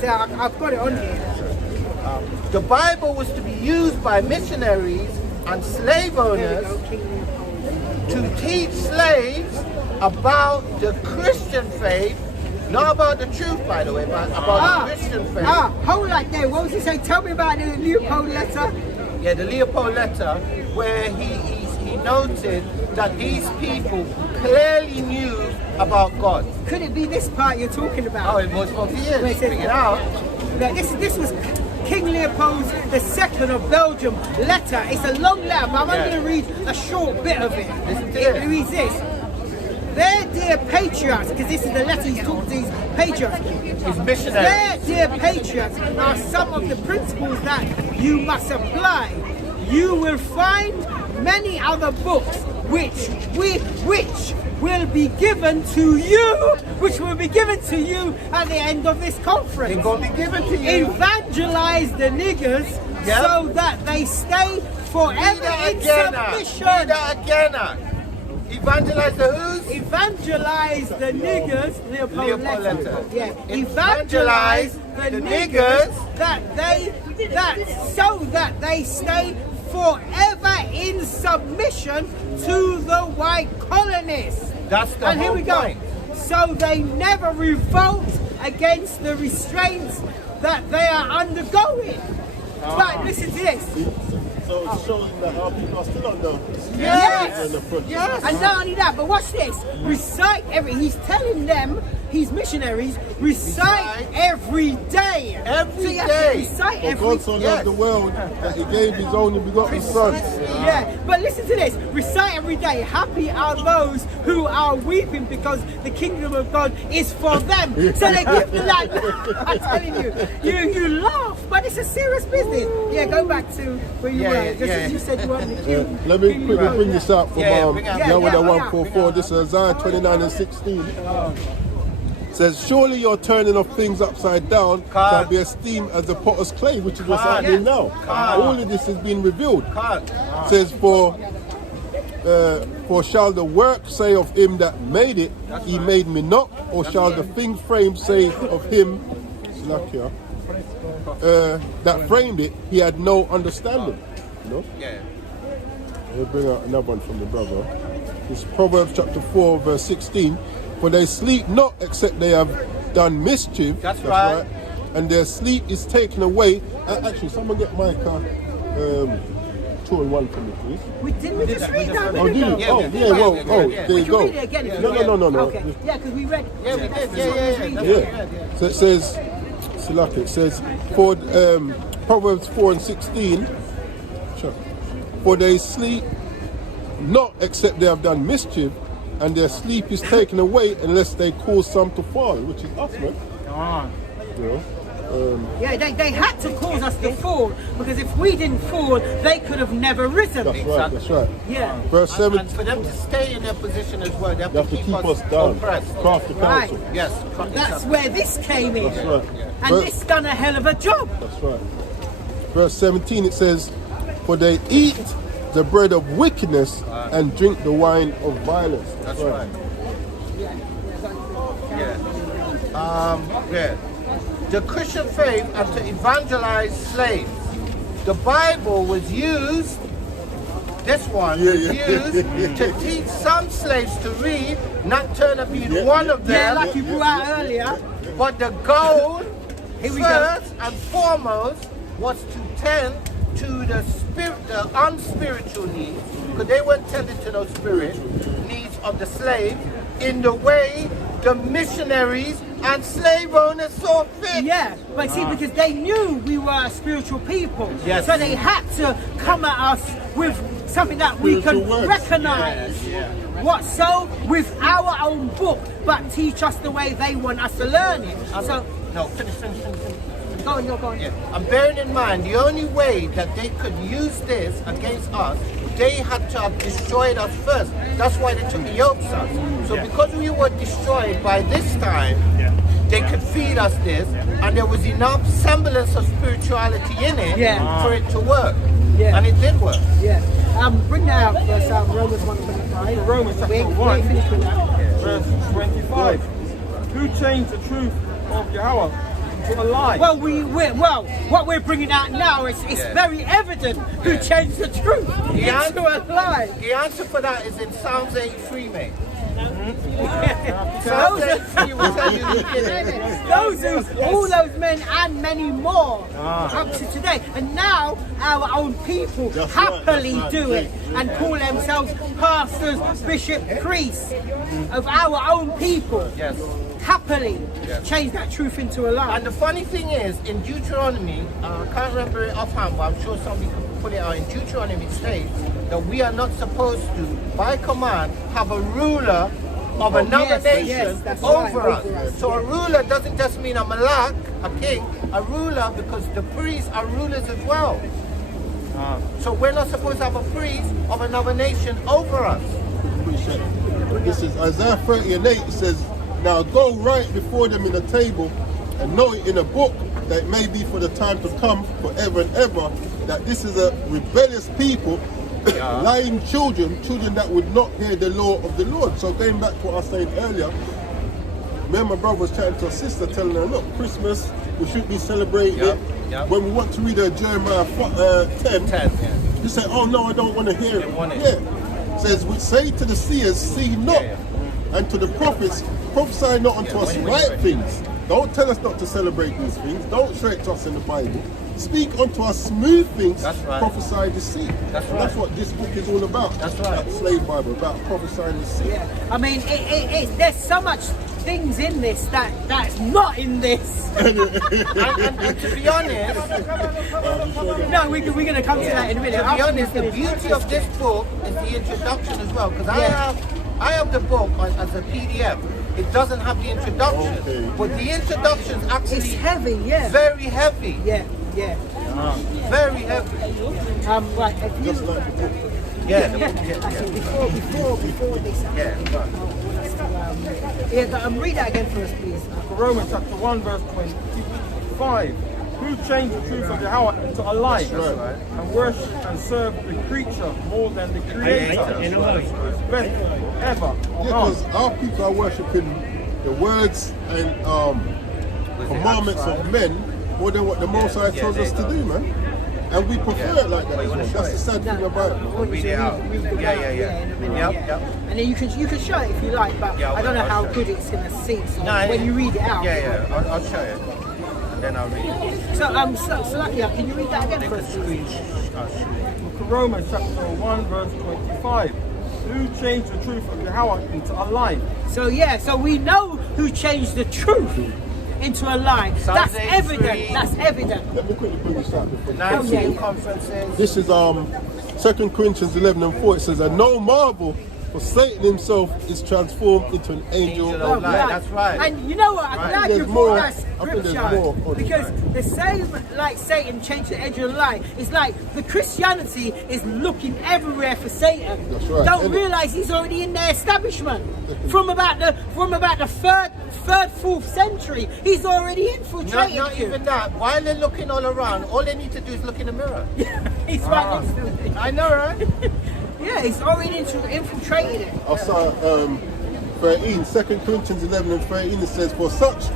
So I've got it on here. The Bible was to be used by missionaries and slave owners to teach slaves about the Christian faith, not about the truth, by the way, but about the Christian faith. Hold right there. What was he saying? Tell me about the Leopold letter. Yeah, the Leopold letter, where he noted that these people clearly knew about God. Could it be this part you're talking about? Oh, it was 40 years. Where it says- Bring it out. That this was King Leopold II of Belgium letter. It's a long letter, but I'm only going to read a short bit of it. Listen to It this. reads this. Their dear patriots, because this is the letter he's talking to his patriots. His missionaries. Their dear patriots are some of the principles that you must apply. You will find many other books which will be given to you, at the end of this conference. They're going to be given to you. Evangelize the niggers Yep. so that they stay forever in submission. Read that again. Evangelize the who's? Evangelize the niggers, Leopold Leopold letter. letter. Yeah. Evangelize Evangelize the the niggers niggers so that they stay forever in submission to the white colonists. That's the And here whole we go. point. So they never revolt against the restraints that they are undergoing. Right, listen to this. So it shows that our people are still under. Yes. under pressure. Yes. And not only that, but watch this. Recite he's telling them, his missionaries, recite every day. Every So you have to day. recite For every God so loved the world that He gave His only begotten Son. Yeah, but listen to this. Recite every day. Happy are those who are weeping because the kingdom of God is for them. So they give the like. I'm telling you, you laugh, but it's a serious business. Yeah, go back to where you were. Just as you said you were in the queue. Let me quickly bring this out from bring out. Yahweh Yeah, 144. This is Isaiah 29 and 16. Says, surely your turning of things upside down shall be esteemed as the potter's clay, which is what's happening now. All of this has been revealed. Says, for shall the work say of him that made it, he made me not, or shall the thing framed say of him, that framed it, he had no understanding. You know? Yeah. We'll bring out another one from the brother. It's Proverbs chapter 4, verse 16. For they sleep not except they have done mischief. That's right. And their sleep is taken away. Actually, someone get Micah 2 and 1 for me, please. Didn't we just read that? Oh, did you? Yeah, Oh, we did. yeah, well, Yeah, oh, yeah. there you Can go. you read it again if you want? No. Okay. Yeah, because we read. Yeah, we did. Yeah. Yeah. So it says, Silaki, it says, for Proverbs 4 and 16, for they sleep not except they have done mischief, and their sleep is taken away unless they cause some to fall, which is us, man. You know? Yeah, they had to cause us to fall because if we didn't fall, they could have never risen. That's right. Yeah. Verse 7, And for them to stay in their position as well, they have they have to keep us down, oppressed. craft the Right. counsel. Yes. That's where this came in. That's right. And Verse- this done a hell of a job. That's right. Verse 17, it says, for they eat the bread of wickedness and drink the wine of violence. That's right. Yeah. The Christian faith and to evangelize slaves. The Bible was used, this one was used to teach some slaves to read, not turn up being one of Yeah, them. like you brought out earlier. But the goal, Here we first and foremost, was to tend to the unspiritual needs, because they weren't tending to those spirit needs of the slave in the way the missionaries and slave owners saw fit. Yeah, but see, because they knew we were a spiritual people. Yes. So they had to come at us with something that we Spiritual can words. recognize. What so? With our own book, but teach us the way they want us to learn it. So, No, finish. go on. Yeah. And bearing in mind, the only way that they could use this against us, they had to have destroyed us first. That's why they took the yokes us. So because we were destroyed by this time, they could feed us this, and there was enough semblance of spirituality in it for it to work. Yeah. And it did work. Yeah. Bring that out first, Romans 1:25. Romans chapter We ain't 1, finished with that. verse 25. Who changed the truth of Yahweh into a lie. Well, what we're bringing out now is very evident who changed the truth into a lie. The answer for that is in Psalms 83, mate. Those Psalms 83 will tell you who did it. all those men and many more up to today. And now our own people happily do it and call themselves pastors, bishops, priests of our own people. Yes. Happily change that truth into a lie. And the funny thing is, in Deuteronomy, I can't remember it offhand, but I'm sure somebody can put it out. In Deuteronomy, it states that we are not supposed to, by command, have a ruler of another nation over us. So a ruler doesn't just mean a malak, a king, a ruler, because the priests are rulers as well. So we're not supposed to have a priest of another nation over us. Appreciate it. This is Isaiah 30:8. It says, now go right before them in a table and know it in a book, that it may be for the time to come, forever and ever, that this is a rebellious people, lying children that would not hear the law of the Lord. So going back to what I was saying earlier, me and my brother was chatting to a sister, telling her, look, Christmas, we should be celebrating it. When we want to read Jeremiah 10, you say, oh no, I don't want to hear it. It says, we say to the seers, see not, and to the prophets, prophesy not unto us right things. Don't tell us not to celebrate these things. Don't show it to us in the Bible. Speak unto us smooth things, prophesy deceit. That's what this book is all about. That's right. That slave Bible, about prophesying deceit. Yeah. I mean, there's so much things in this that's not in this. and to be honest, no, we're going to come to that in a minute. To be honest, the beauty of this book is the introduction as well, because I have the book as a PDF. It doesn't have the introduction, but the introduction is actually it's heavy, very heavy. Very heavy. Right, if you, Just like the book. Actually, before this, read that again for us, please. Romans chapter 1 verse 25. Who changed the truth of Yahweh into a lie and worship and serve the creature more than the Creator, who's best ever. Because our people are worshipping the words and commandments of men more than what the Most High tells us to do, man. And we prefer it like that. That's the sad thing about it. Read it out. And then you can show it if you like, but I don't know how good it's going to seem. So when you read it out. I'll show it. And then I'll read it. So can you read that again for us, please? Romans chapter 1 verse 25. Who changed the truth of Yahweh into a lie? So we know who changed the truth into a lie. That's evident. That's evident. Let me quickly bring this out. Conferences. This is 2 Corinthians 11:4. It says, and no marvel, for Satan himself is transformed into an angel of light. That's right. And you know what? I'm glad you brought that scripture, because the same like Satan changed the angel of light. It's like the Christianity is looking everywhere for Satan. That's right. Don't realize he's already in their establishment from about the third, fourth century. He's already infiltrated. Not even that. While they're looking all around, all they need to do is look in the mirror. He's right next to me. I know, right? Yeah, he's already infiltrated it. I saw 13, 2 Corinthians 11:13. It says, for such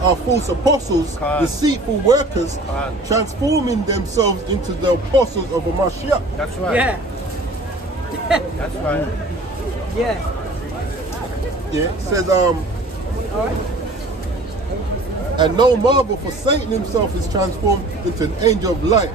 are false apostles, deceitful workers, transforming themselves into the apostles of a Mashiach. That's right. Yeah. That's right. Yeah. Yeah, it says, and no marvel, for Satan himself is transformed into an angel of light.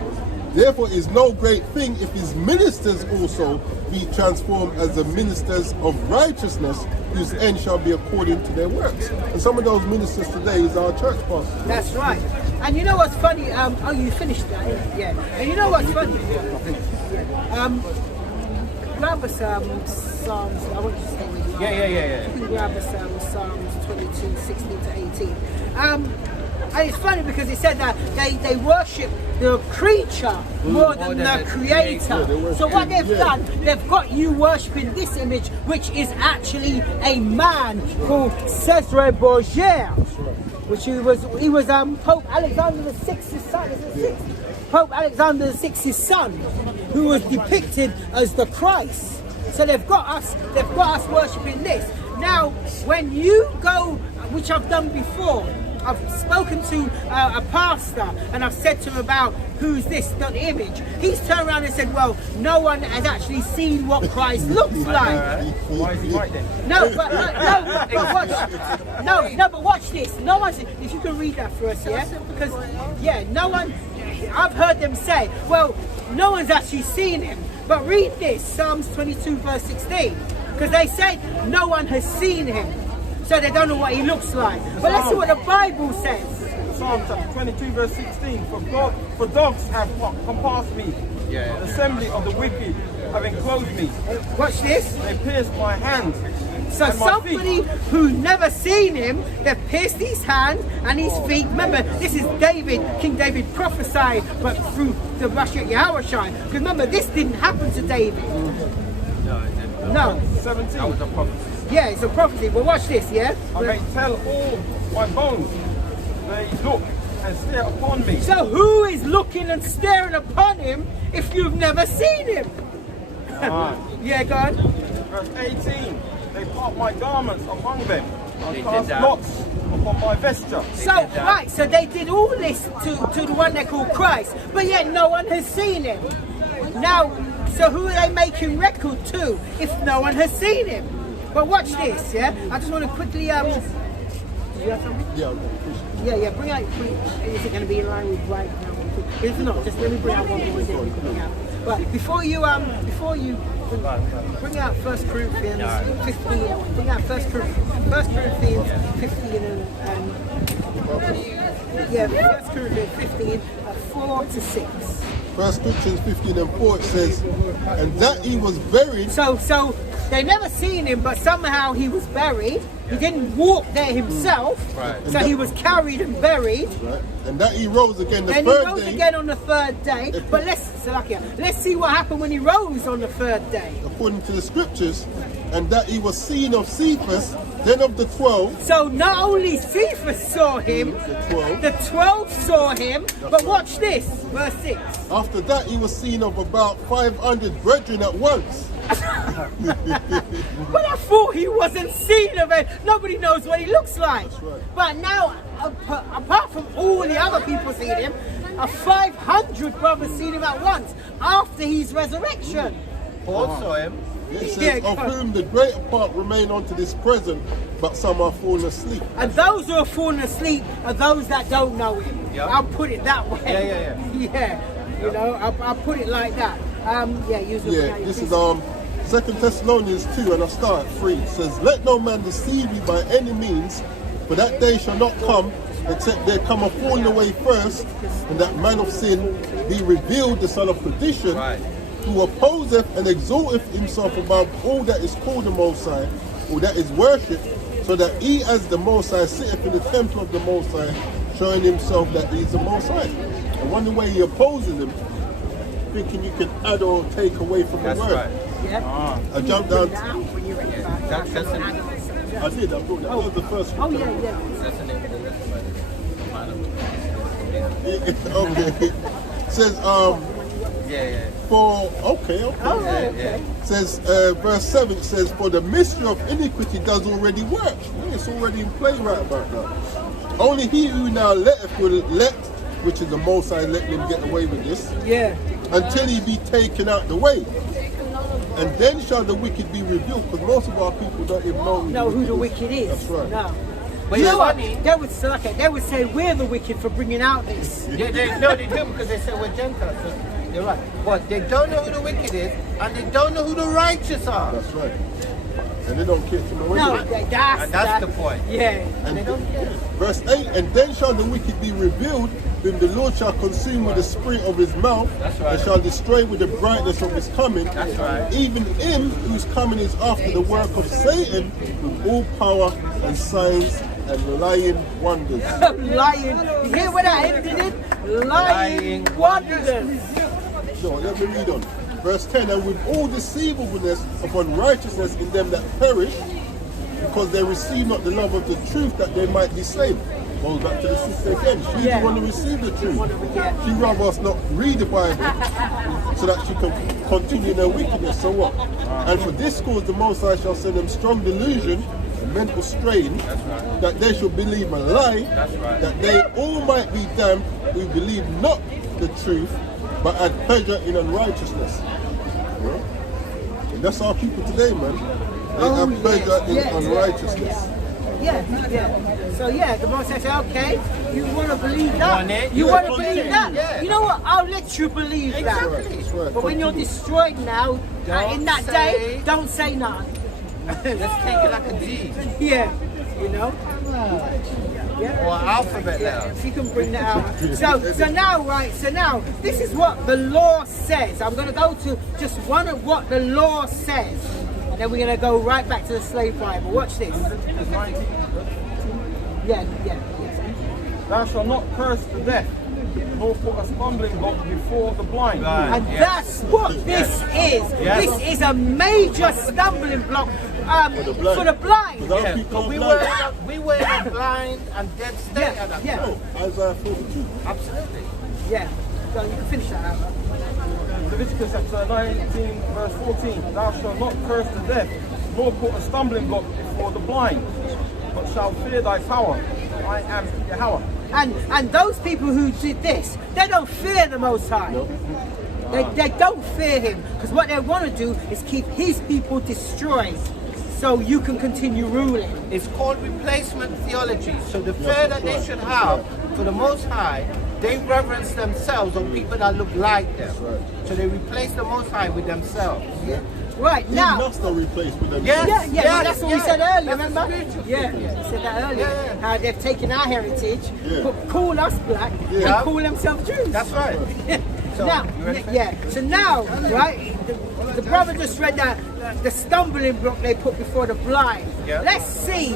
Therefore it is no great thing if his ministers also be transformed as the ministers of righteousness, whose end shall be according to their works. And some of those ministers today is our church pastors. That's right. And you know what's funny? Oh, you finished that? Yeah. And you know what's funny? Grab us Psalms. I want you to say where you are. Yeah. You can grab us Psalms 22, 16 to 18. And it's funny because it said that they worship the creature more than the creator. So what they've done, they've got you worshipping this image, which is actually a man called Cesare Borgia, which he was Pope Alexander VI's son. Pope Alexander VI's son, who was depicted as the Christ. So they've got us worshipping this. Now, when you go, which I've done before, I've spoken to a pastor and I've said to him about who's this, the image. He's turned around and said, well, no one has actually seen what Christ looks like. Why is he right then? But watch this. No one, if you can read that for us, yeah? Because, yeah, no one, I've heard them say, well, no one's actually seen him. But read this, Psalms 22 verse 16. Because they say no one has seen him. So they don't know what he looks like. But let's see what the Bible says. Psalm chapter 22 verse 16. For dogs have compassed me. The assembly of the wicked have enclosed me. Watch this. They pierced my hands. So and my somebody feet. who's never seen him, they've pierced his hands and his feet. Remember, this is David, King David prophesied, but through the Mashiach Yahushua. Because remember, this didn't happen to David. No. 17. That was a prophecy. Yeah, it's a prophecy. But watch this, yeah? I may tell all my bones. They look and stare upon me. So who is looking and staring upon him if you've never seen him? Yeah, God. Verse 18. They part my garments among them and cast lots upon my vesture. So, right, so they did all this to the one they call Christ, but yet no one has seen him. Now, so who are they making record to if no one has seen him? But watch this, yeah? I just want to quickly, do you have something? Yeah, bring out, is it going to be in line with right now? If not, just let me bring out one more and then we can bring out. But before you bring out 1 Corinthians 15, bring out 1 Corinthians 15 and 1 Corinthians 15, 4 to 6. 1 Corinthians 15 and 4 it says, and that he was buried. So they never seen him, but somehow he was buried. He didn't walk there himself, so he was carried and buried. Right. And that he rose again the then third he rose day. again on the third day. But let's see what happened when he rose on the third day. According to the scriptures, and that he was seen of Cephas, then of the 12. So not only Cephas saw him, the 12 saw him, but watch this, verse 6. After that he was seen of about 500 brethren at once. But I thought he wasn't seen of it. Nobody knows what he looks like. Right. But now, apart from all the other people seeing him, 500 brothers seen him at once after his resurrection. Paul saw him. It says, of whom the greater part remain unto this present, but some are fallen asleep. And those who are fallen asleep are those that don't know him. Yeah. I'll put it that way. Yeah. Yeah, you know, I'll put it like that. This is 2 Thessalonians 2, and I start at 3. It says, let no man deceive you by any means, for that day shall not come, except there come a falling away first, and that man of sin be revealed, the son of perdition, who opposeth and exalteth himself above all that is called the Most High, or that is worshipped, so that he as the Most High sitteth in the temple of the Most High, showing himself that he is the Most High. And one way he opposes him, thinking you can add or take away from the word. Right. Yeah. I jumped down. When you're ready. That's I did. I brought that. That was the first one. Oh yeah. That's the name of the Okay. It says for okay. Says verse 7, it says, for the mystery of iniquity does already work. It's already in play right about now. Only he who now letteth will let, which is the Most High, let him get away with this. Yeah. Until he be taken out the way. And then shall the wicked be revealed, because most of our people don't even know who the wicked is. That's right. No. But you know what? funny. They would say we're the wicked for bringing out this. They do because they say we're Gentiles. So you're right. But they don't know who the wicked is, and they don't know who the righteous are. That's right. And they don't care to know No, anyway. That's the point. Yeah. And They don't care. verse 8, and then shall the wicked be revealed, whom the Lord shall consume with the spirit of his mouth, That's right. and shall destroy with the brightness of his coming. That's right. Even him whose coming is after the work of Satan, with all power and signs and lying wonders. Lying. You hear where that ended it? Lying wonders. No, let me read on. Verse 10, and with all deceivableness of unrighteousness in them that perish, because they receive not the love of the truth, that they might be saved. Goes back to the sister again. She didn't want to receive the truth. She rather us not read the Bible so that she can continue in her wickedness. So what? And for this cause the Most High shall send them strong delusion, a mental strain, that they should believe a lie, that they all might be damned who believe not the truth, but had pleasure in unrighteousness. Yeah? And that's our people today, man. They have pleasure in unrighteousness. So the Most High said, okay, you want to believe that? You Yeah, want to believe that? yeah. You know what? I'll let you believe that. That's right. But when you're destroyed now, in that day, say- don't say nothing. Let's take it like a G Yeah, you know. or alphabet now. If you can bring that out. So now, right, so now, this is what the law says. I'm going to go to just one of what the law says. And then we're going to go right back to the slave Bible. Watch this. Yeah. Thou shalt not curse the deaf, nor put a stumbling block before the blind. And that's what this is. This is a major stumbling block for the blind. Without people We blind. were in a blind and dead state at that Yeah. time. Isaiah 42. Absolutely. Yeah. So you can finish that out. Leviticus chapter 19, verse 14. Thou shalt not curse the deaf, nor put a stumbling block before the blind, but shalt fear thy power. I am Yahweh. And those people who did this, they don't fear the Most High. They don't fear him, because what they want to do is keep his people destroyed, so you can continue ruling. It's called replacement theology. So the fear that they should have for the Most High, they reverence themselves on people that look like them. So they replace the Most High with themselves. Right Even now. us are replaced with them. Yes. Well, that's what we said earlier, That's remember? spiritual. Yeah, we said that earlier. How they've taken our heritage, Yeah. call us black, and call themselves Jews. That's right. So, Now, you ready for yeah. So now, right, the brother just read that the stumbling block they put before the blind. Yeah. Let's see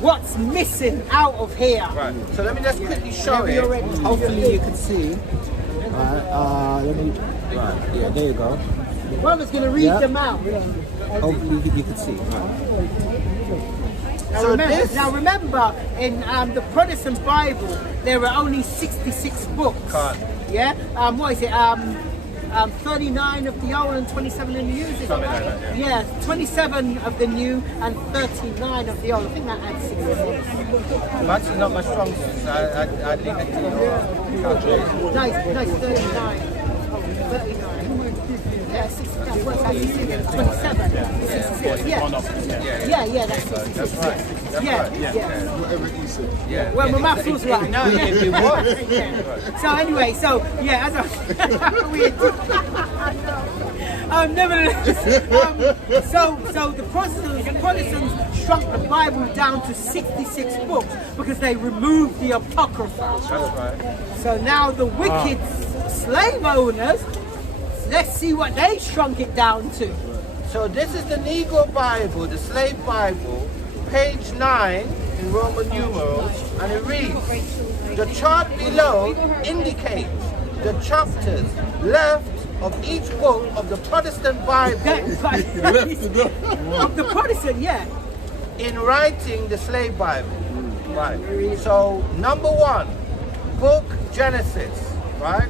what's missing out of here. Right. So let me just quickly show Whenever it. you're ready. Hopefully you can see. Let me. Right. Yeah. There you go. The brother's going to read Yeah. them out. Hopefully you can see. Now remember, in the Protestant Bible, there were only 66 books. Correct. Yeah. What is it? 39 of the old and 27 in the new. Is it? Something like that, Yeah, 27 of the new and 39 of the old. I think that adds 66. That's not my strong suit. I leave it to your calculation. Nice, 39. 39. Yeah, 60, what's that? 27. 66. Yeah, that's 66. That's right. That's Yeah, right. yeah. Whatever he said. Yeah. Well, my maths was right. No, it was. Yeah. So anyway, as I weird. Nevertheless, so the Protestants shrunk the Bible down to 66 books because they removed the Apocrypha. That's right. So now the wicked slave owners, let's see what they shrunk it down to. So this is the Negro Bible, the slave Bible, page 9 in Roman numerals, and it reads, the chart below indicates the chapters left of each book of the Protestant Bible Of the Protestant, yeah. in writing the slave Bible. Right. So number 1, book Genesis, right?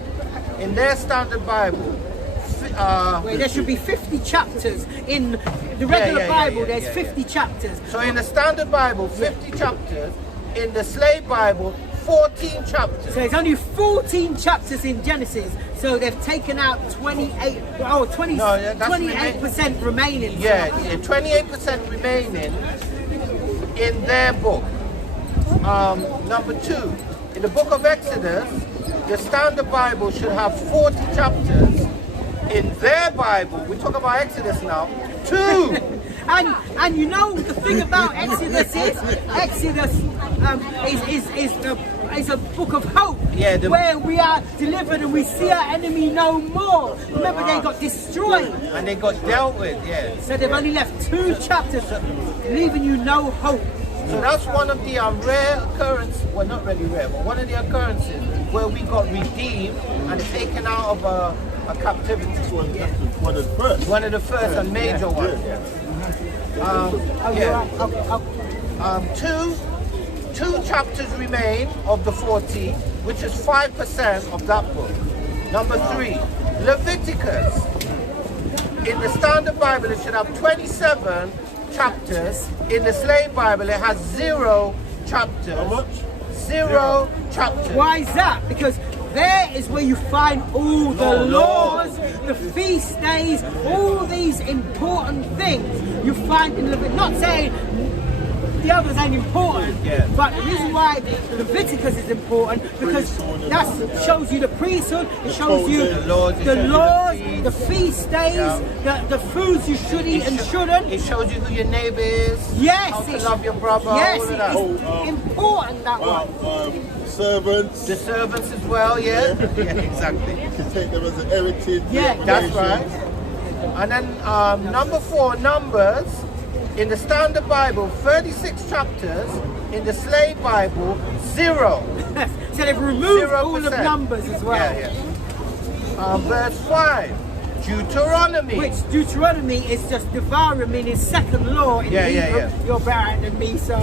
In their standard Bible. Where there should be 50 chapters. In the regular Bible, there's 50 chapters. So in the standard Bible, 50 chapters. In the slave Bible, 14 chapters. So there's only 14 chapters in Genesis. So they've taken out 28% remaining. Yeah, 28% remaining in their book. Number 2, in the book of Exodus, the standard Bible should have 40 chapters. In their Bible, we talk about Exodus now, 2. And you know the thing about Exodus is is a book of hope, where we are delivered and we see our enemy no more. Remember, they got destroyed and they got dealt with. Yeah. So they've only left 2 chapters, leaving you no hope. So that's one of the rare occurrences. Well, not really rare, but one of the occurrences where we got redeemed and taken out of a captivity. One of the first. One of the first and major ones. Two chapters remain of the 40, which is 5% of that book. Number 3, Leviticus. In the standard Bible, it should have 27 chapters. In the Slave Bible, it has 0 chapters. How much? 0 chapters. Why is that? Because there is where you find all the laws, the feast days, all these important things you find in Leviticus. Not saying the others ain't important, but the reason why Leviticus is important because that shows you the priesthood, it shows you the laws, the feast days, the foods you should eat and shouldn't. It shows you who your neighbor is. Yes, how to it's- love your brother. Yes, all of that. it's important that one. Servants. The servants as well, yeah? Yeah, exactly. You can take them as an heritage. Yeah, That's right. And then number 4, Numbers. In the Standard Bible, 36 chapters. In the Slave Bible, 0. So they've removed 0%. all of numbers as well. Yeah, yeah. Verse 5, Deuteronomy. Which Deuteronomy is just Devarim, meaning second law in Hebrew. You're better than me, so.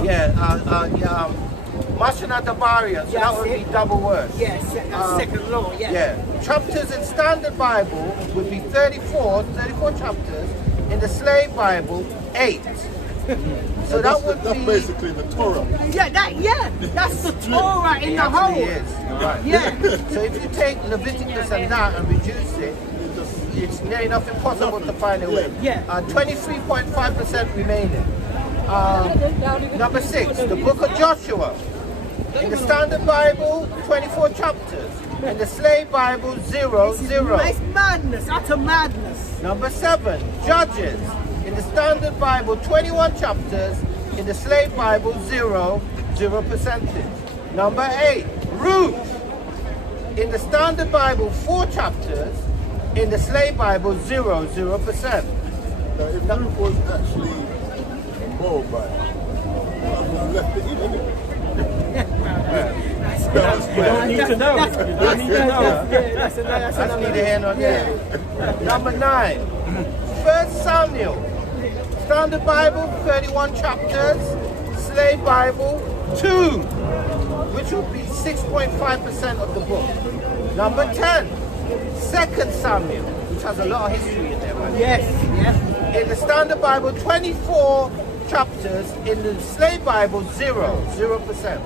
Mashana Dabarian, so that would be double words. Yes, that's second law, yeah. Yeah. Chapters in Standard Bible would be 34 chapters. In the Slave Bible, 8. So that would that's be basically the Torah. That's the Torah in the whole. It is. Right. Yeah. So if you take Leviticus and that and reduce it, it's near enough impossible to find a way. Yeah. 23.5% remaining. Number 6, the book of Joshua. In the Standard Bible, 24 chapters. In the Slave Bible, 0. It's madness, utter madness. Number 7, Judges. In the Standard Bible, 21 chapters. In the Slave Bible, 0 percentage. Number 8, Ruth. In the Standard Bible, 4 chapters. In the Slave Bible, 0%. Now, if Ruth was actually a Moabite, I would have left it in, innit? You don't need to know. You don't need to know. That's neither here nor there. Number 9, 1 Samuel. Standard Bible, 31 chapters. Slave Bible, 2, which would be 6.5% of the book. Number 10, 2 Samuel, which has a lot of history in there, right? Yes. In the Standard Bible, 24 chapters. In the Slave Bible, 0%.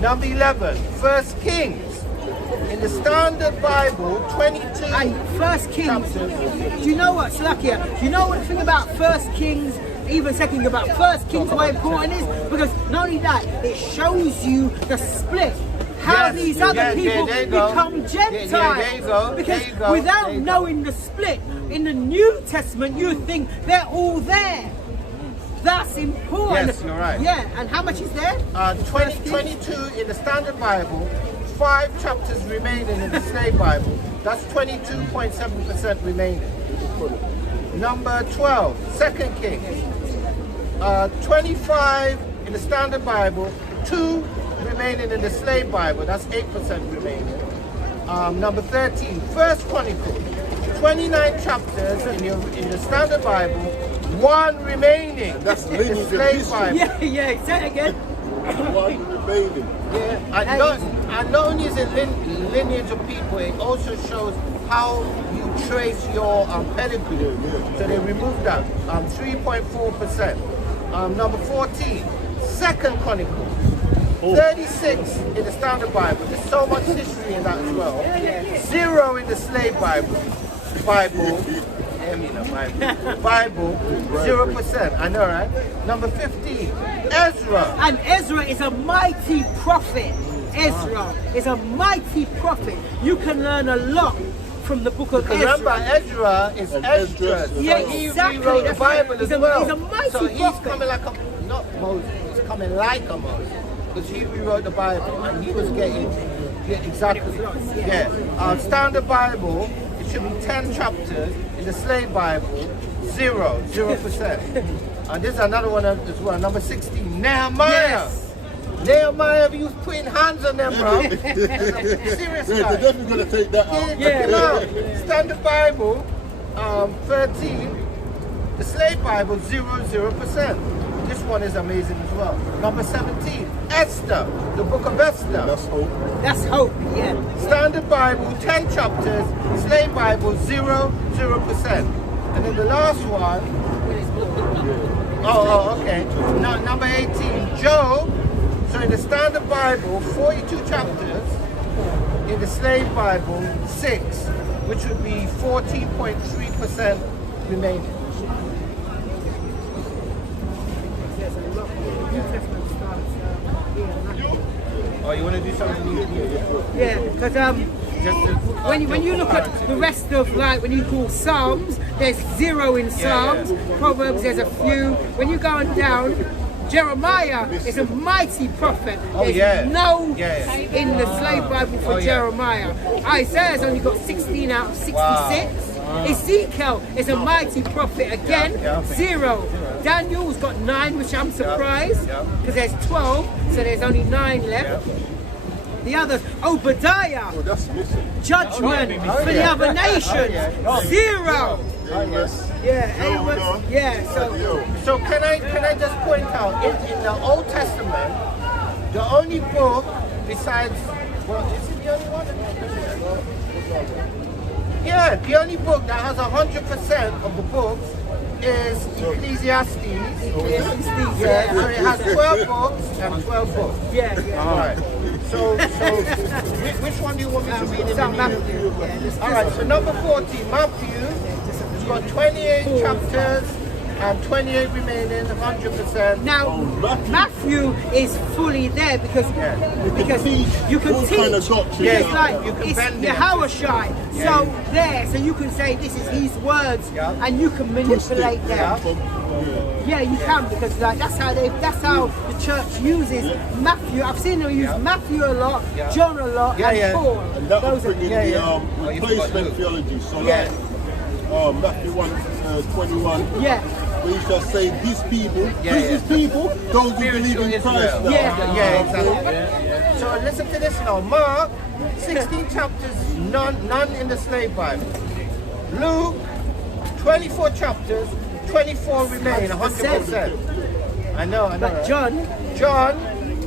Number 11, 1 Kings. In the Standard Bible, 22 First Kings. chapters. Do you know what, Slakia? Do you know what the thing about First Kings, even second about First Kings, why important is? Because not only that, it shows you the split. How Yes, these other yeah, people there you go. become Gentiles. there you go, Because there you go, without there you go. knowing the split in the New Testament, you think they're all there. That's important. Yes, you're right. Yeah, and how much is there? 22 in the Standard Bible, 5 chapters remaining in the Slave Bible. That's 22.7% remaining. Number 12, 2 Kings. 25 in the Standard Bible, 2 remaining in the Slave Bible. That's 8% remaining. Number 13, 1 Chronicles. 29 chapters in the Standard Bible, 1 remaining. That's in the lineage and Slave history. Bible. Yeah, say it again. One remaining. And not only is it lineage of people, it also shows how you trace your pedigree. So they removed that. 3.4%. Number 14, 2 Chronicles. 36 in the Standard Bible. There's so much history in that as well. 0 in the Slave Bible. Bible, 0%. I know, right? Number 15, Ezra. And Ezra is a mighty prophet. Ezra is a mighty prophet. You can learn a lot from the book of Because Ezra. remember, Ezra is Esdras. Yeah, So he exactly. rewrote the That's Bible right. as He's a- well. he's a mighty so he's prophet. coming like not Moses, he's coming like a Moses. Because he rewrote the Bible and he was getting, exactly. Yeah. Standard Bible, it should be 10 chapters. In the Slave Bible, 0%. And there's another one as well, number 16, Nehemiah. Yes. Nehemiah, you was putting hands on them, bro. Serious They're guy. definitely going to take that out. Yeah, no. Standard Bible, 13. The Slave Bible, 0%. This one is amazing as well. Number 17, Esther, the book of Esther. That's hope. That's hope, yeah. Standard Bible, 10 chapters. Slave Bible, 0%. And then the last one is Oh, okay. Now, number 18, Job. So in the Standard Bible, 42 chapters. In the Slave Bible, 6, which would be 14.3% remaining. Oh, you want to do something new? Yeah, because when you look at the rest of, like, when you call Psalms, there's 0 in Psalms. Proverbs, there's a few. When you go on down, Jeremiah is a mighty prophet. There's no in the Slave Bible for Jeremiah. Isaiah's only got 16 out of 66. Wow. Ezekiel is a mighty prophet again, 0. Daniel's got 9, which I'm surprised, because there's 12, so there's only 9 left. The others, Obadiah, judgment for the other nations, 0. So can I just point out in the Old Testament, the only book besides, well, is it the only one? Yeah, the only book that has 100% of the books is Ecclesiastes. Yeah, so it has 12 books and 12 books. All right. So which one do you want me to read in the Matthew? All right. So number 14, Matthew. It's got 28 chapters and 28 remaining, 100%. Now, Matthew is fully there because you can teach. Kind of doctrine, It's like it's Yahushai. So there, so you can say this is his words, and you can manipulate them. Yeah, you can, because like that's how the church uses Matthew. I've seen them use Matthew a lot, John a lot, and Paul. And that will bring in the replacement theology. So like Matthew 1:21. Where you shall say these people, his people, those who believe in Christ now. Exactly. So listen to this now. Mark, 16 chapters, none in the Slave Bible. Luke, 24 chapters, 24 remain, 100%. I know. But John,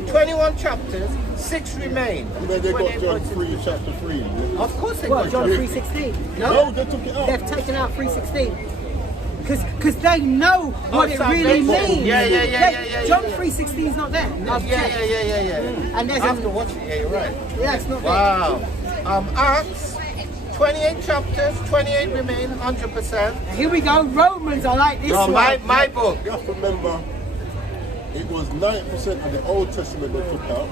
21 chapters, 6 remain. And then they got John 3, chapter 3. Of course they got John 3:16. No, they took it out. They've taken out 3:16. Because they know what it really means. John 3:16 is not there. And there's after watching it, you're right. Yeah, it's not there. Acts, 28 chapters, 28 remain, 100%. Here we go. Romans, I like this one. My book. You have to remember, it was 90% of the Old Testament they took out.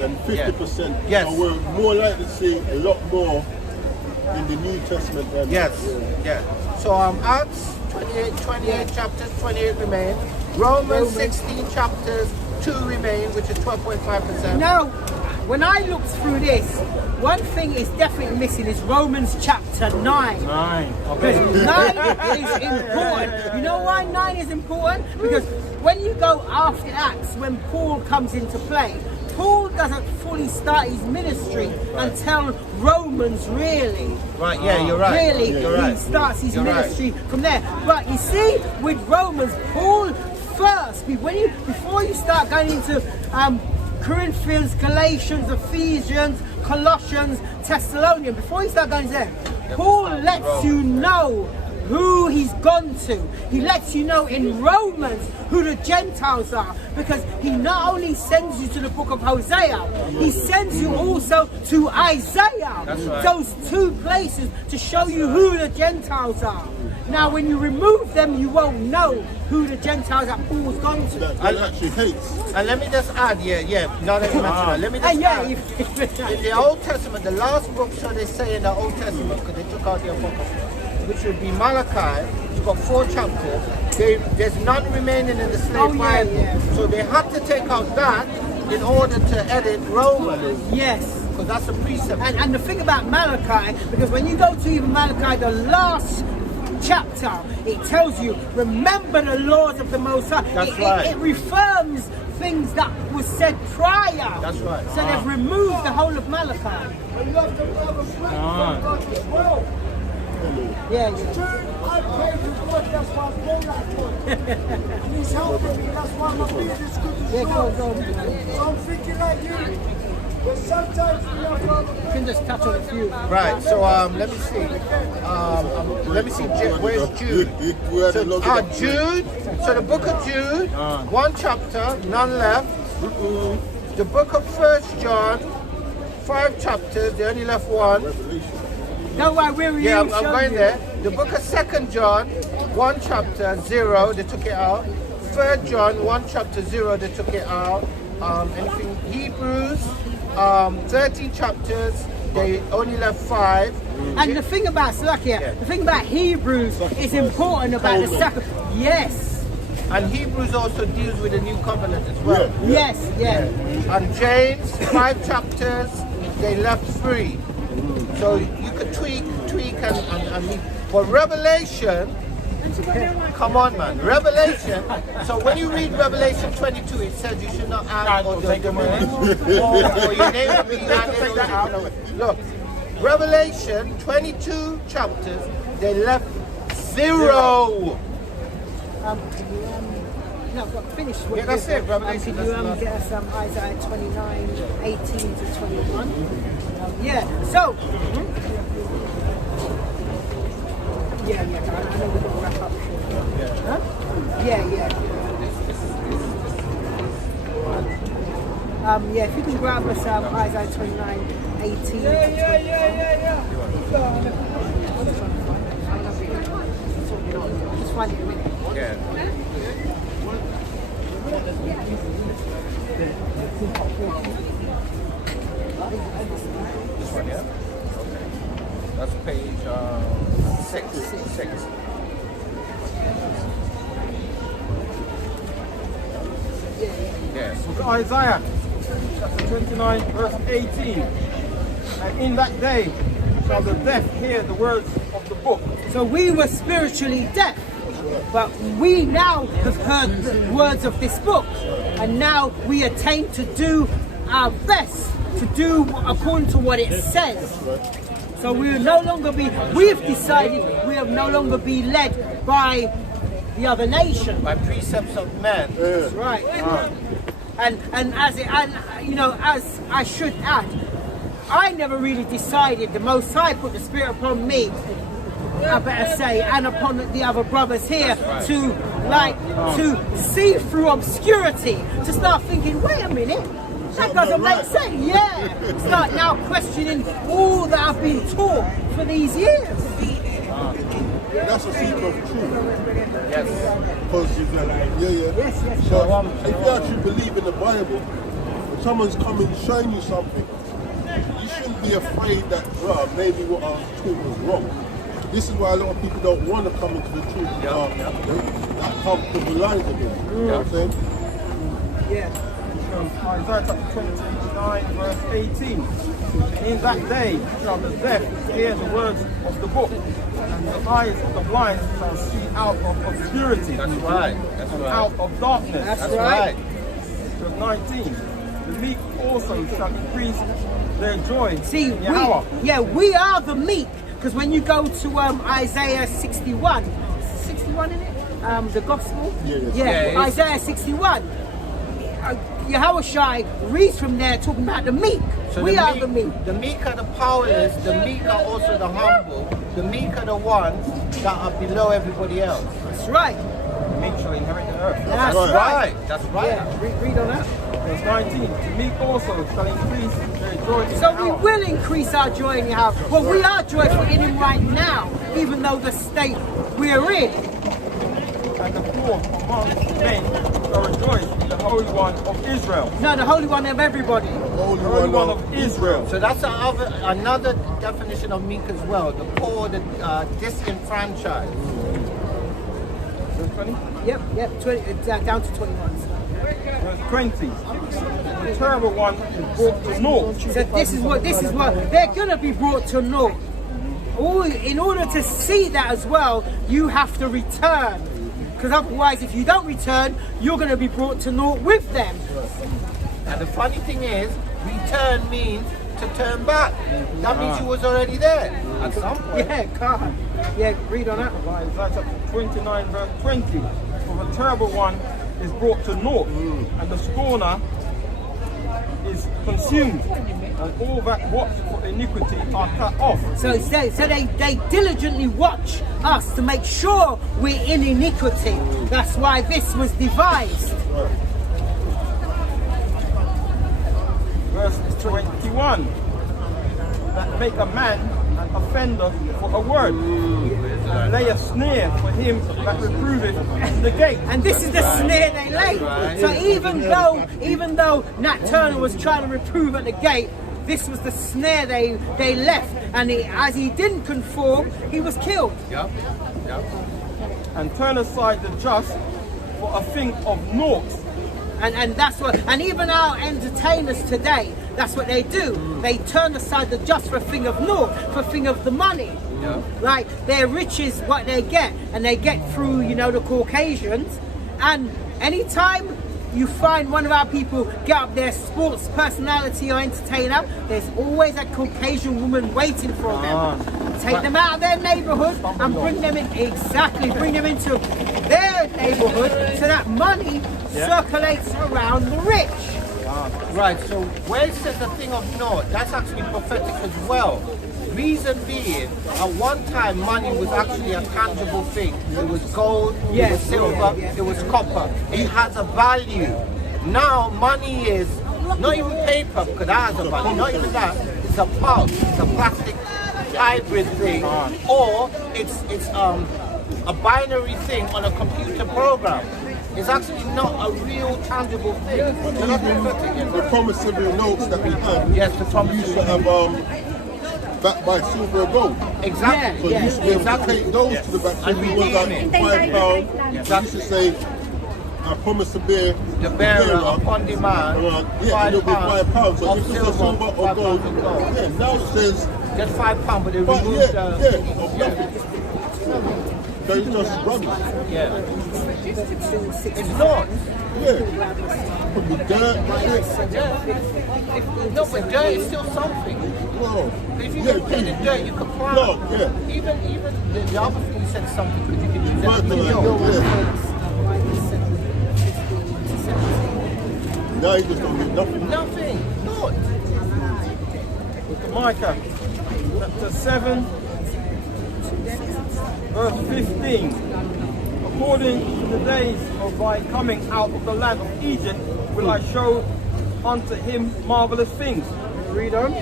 And 50%. So we're more likely to see a lot more in the New Testament. So Acts, 28 chapters, 28 remain. Romans 16 chapters, 2 remain, which is 12.5%. Now, when I looked through this, one thing is definitely missing is Romans chapter 9. Because 9 is important. You know why 9 is important? Because when you go after Acts, when Paul comes into play, Paul doesn't fully start his ministry until Romans, really. Right, you're right. Really, he starts his ministry from there. But you see, with Romans, Paul first, before you start going into Corinthians, Galatians, Ephesians, Colossians, Thessalonians, before you start going there, Paul lets you know who he's gone to. He lets you know in Romans who the Gentiles are, because he not only sends you to the book of Hosea, he sends you also to Isaiah. Those 2 places to show you who the Gentiles are. Now, when you remove them, you won't know who the Gentiles that Paul's gone to. That actually hates. And let me just add, now that you mention that, let me just add, in the Old Testament, the last book, so they say in the Old Testament, because they took out the Apocrypha, which would be Malachi. It's got 4 chapters. There's none remaining in the Slave Bible. So they had to take out that in order to edit Romans. Yes. Because that's a precept. And the thing about Malachi, because when you go to even Malachi, the last chapter, it tells you, remember the laws of the Most High. It reaffirms things that was said prior. That's right. So they've removed the whole of Malachi. Yeah. I pray to God, that's why I'm going like God. He's helping me, that's why I'm reading the scriptures. So I'm thinking like you. You can just touch on a few. Right, so let me see. Let me see, where's Jude? So, Jude, so the book of Jude, one chapter, none left. The book of 1 John, 5 chapters, they only left one. No, why we're Yeah, I'm going there. The book of 2 John, 1 chapter, 0, they took it out. 3 John, 1 chapter, 0, they took it out. Anything Hebrews, 13 chapters, they only left 5. And the thing about Slovakia, the thing about Hebrews is important about the sacrifice. Yes. And Hebrews also deals with the new covenant as well. Yes, yeah. And James, 5 chapters, they left 3. So you could tweak and leave. But Revelation, come on man, Revelation. So when you read Revelation 22, it says you should not add or your name will be added. Look, Revelation 22 chapters, they left 0. No, but finish. Yeah, that's it, Revelation. Can you get us Isaiah 29, 18 to 21? Yeah, so. Yeah, I know we're going to wrap up. Huh? Yeah. Yeah, if you can grab us Isaiah 29, 18 to 21. Just find it a minute. Yeah. This one, yeah? Okay. That's page 6. Yes. Book of Isaiah, chapter 29, verse 18. And in that day shall the deaf hear the words of the book. So we were spiritually deaf, but we now have heard the words of this book, and now we attain to do our best to do according to what it says. So we will no longer be, we've decided we will no longer be led by the other nation. By precepts of men. That's right. And as I should add, I never really decided. The Most High put the Spirit upon me, I better say, and upon the other brothers here to see through obscurity, to start thinking, wait a minute, that doesn't make sense. Yeah. Start now questioning all that I've been taught for these years. That's a secret of truth. Yes. Because, Yes. So if you actually believe in the Bible, when someone's coming showing you something, you shouldn't be afraid that maybe what I was taught was wrong. This is why a lot of people don't want to come into the truth. That comfortable lines again. You know what I'm saying? Yeah. Isaiah chapter 29, verse 18. In that day shall the deaf hear the words of the book, and the eyes of the blind shall see out of obscurity. That's right. That's and right. out of darkness. That's right. Verse 19. The meek also shall increase their joy. See, in Yahweh. we are the meek, because when you go to Isaiah 61 in it, the gospel, Isaiah 61. Yahushai reads from there talking about the meek. So we are the meek. The meek are the powerless, the meek are also the humble, the meek are the ones that are below everybody else. That's right. Meek shall inherit the earth. That's right. That's right. Yeah, read on that. Verse 19. The meek also shall increase their joy in So we Yahweh. will increase our joy in Yahweh. Well, we are joyful in Him right now, even though the state we're in. And the poor among men shall rejoice in the Holy One of Israel. No, the Holy One of everybody. The Holy One of Israel. So that's another definition of meek as well. The poor, the disenfranchised. Verse 20. Yep, 20, down to 21. Verse 20. The terrible one is brought to naught. So this is what they're gonna be brought to naught. In order to see that as well, you have to return. Because otherwise, if you don't return, you're going to be brought to naught with them. And the funny thing is, return means to turn back. That means you was already there at some point. Yeah, God. Yeah, read on that. Isaiah chapter 29, verse 20. For the terrible one is brought to naught, and the scorner is consumed, and all that watch for iniquity are cut off. So they diligently watch us to make sure we're in iniquity. That's why this was devised. Verse 21, that make a man an offender for a word, and lay a snare for him that reproveth in the gate. And this is the snare they laid. So even though Nat Turner was trying to reprove at the gate, this was the snare they left. And as he didn't conform, he was killed. And turn aside the just for a thing of naught. And that's what, and even our entertainers today, that's what they do. They turn aside the just for a thing of naught, for a thing of the money. Right? Their riches, what they get, and they get through, the Caucasians. And anytime you find one of our people get up their sports personality or entertainer, there's always a Caucasian woman waiting for them. Take them out of their neighborhood and bring them into their neighborhood so that money circulates around the rich. Right, so where it says the thing of naught, that's actually prophetic as well. Reason being, at one time money was actually a tangible thing. It was gold, it was silver, it was copper. It has a value. Now money is not even paper, because that has a value. Not even that. It's a pulp, it's a plastic hybrid thing, or it's a binary thing on a computer program. It's actually not a real tangible thing. So that's prophetic. The promissory notes that we had, yes, the promissory used to have backed by silver and gold. Exactly. So you used to be able to take those to the back. So it was like £5. You used to say, I promise to bear the bearer upon demand. It'll be £5. So if it's a silver or gold, now it says just £5, but they removed of nothing. So it's just rubbish. It's not. Could be dirt. No, but dirt is still something. No. If you can put the dirt, you can plant. Even the other thing you said something because you can use that. Now you just don't get nothing. Nothing. Not. Look at Micah, chapter 7, verse 15. According to the days of thy coming out of the land of Egypt, will I show unto him marvelous things. Read on.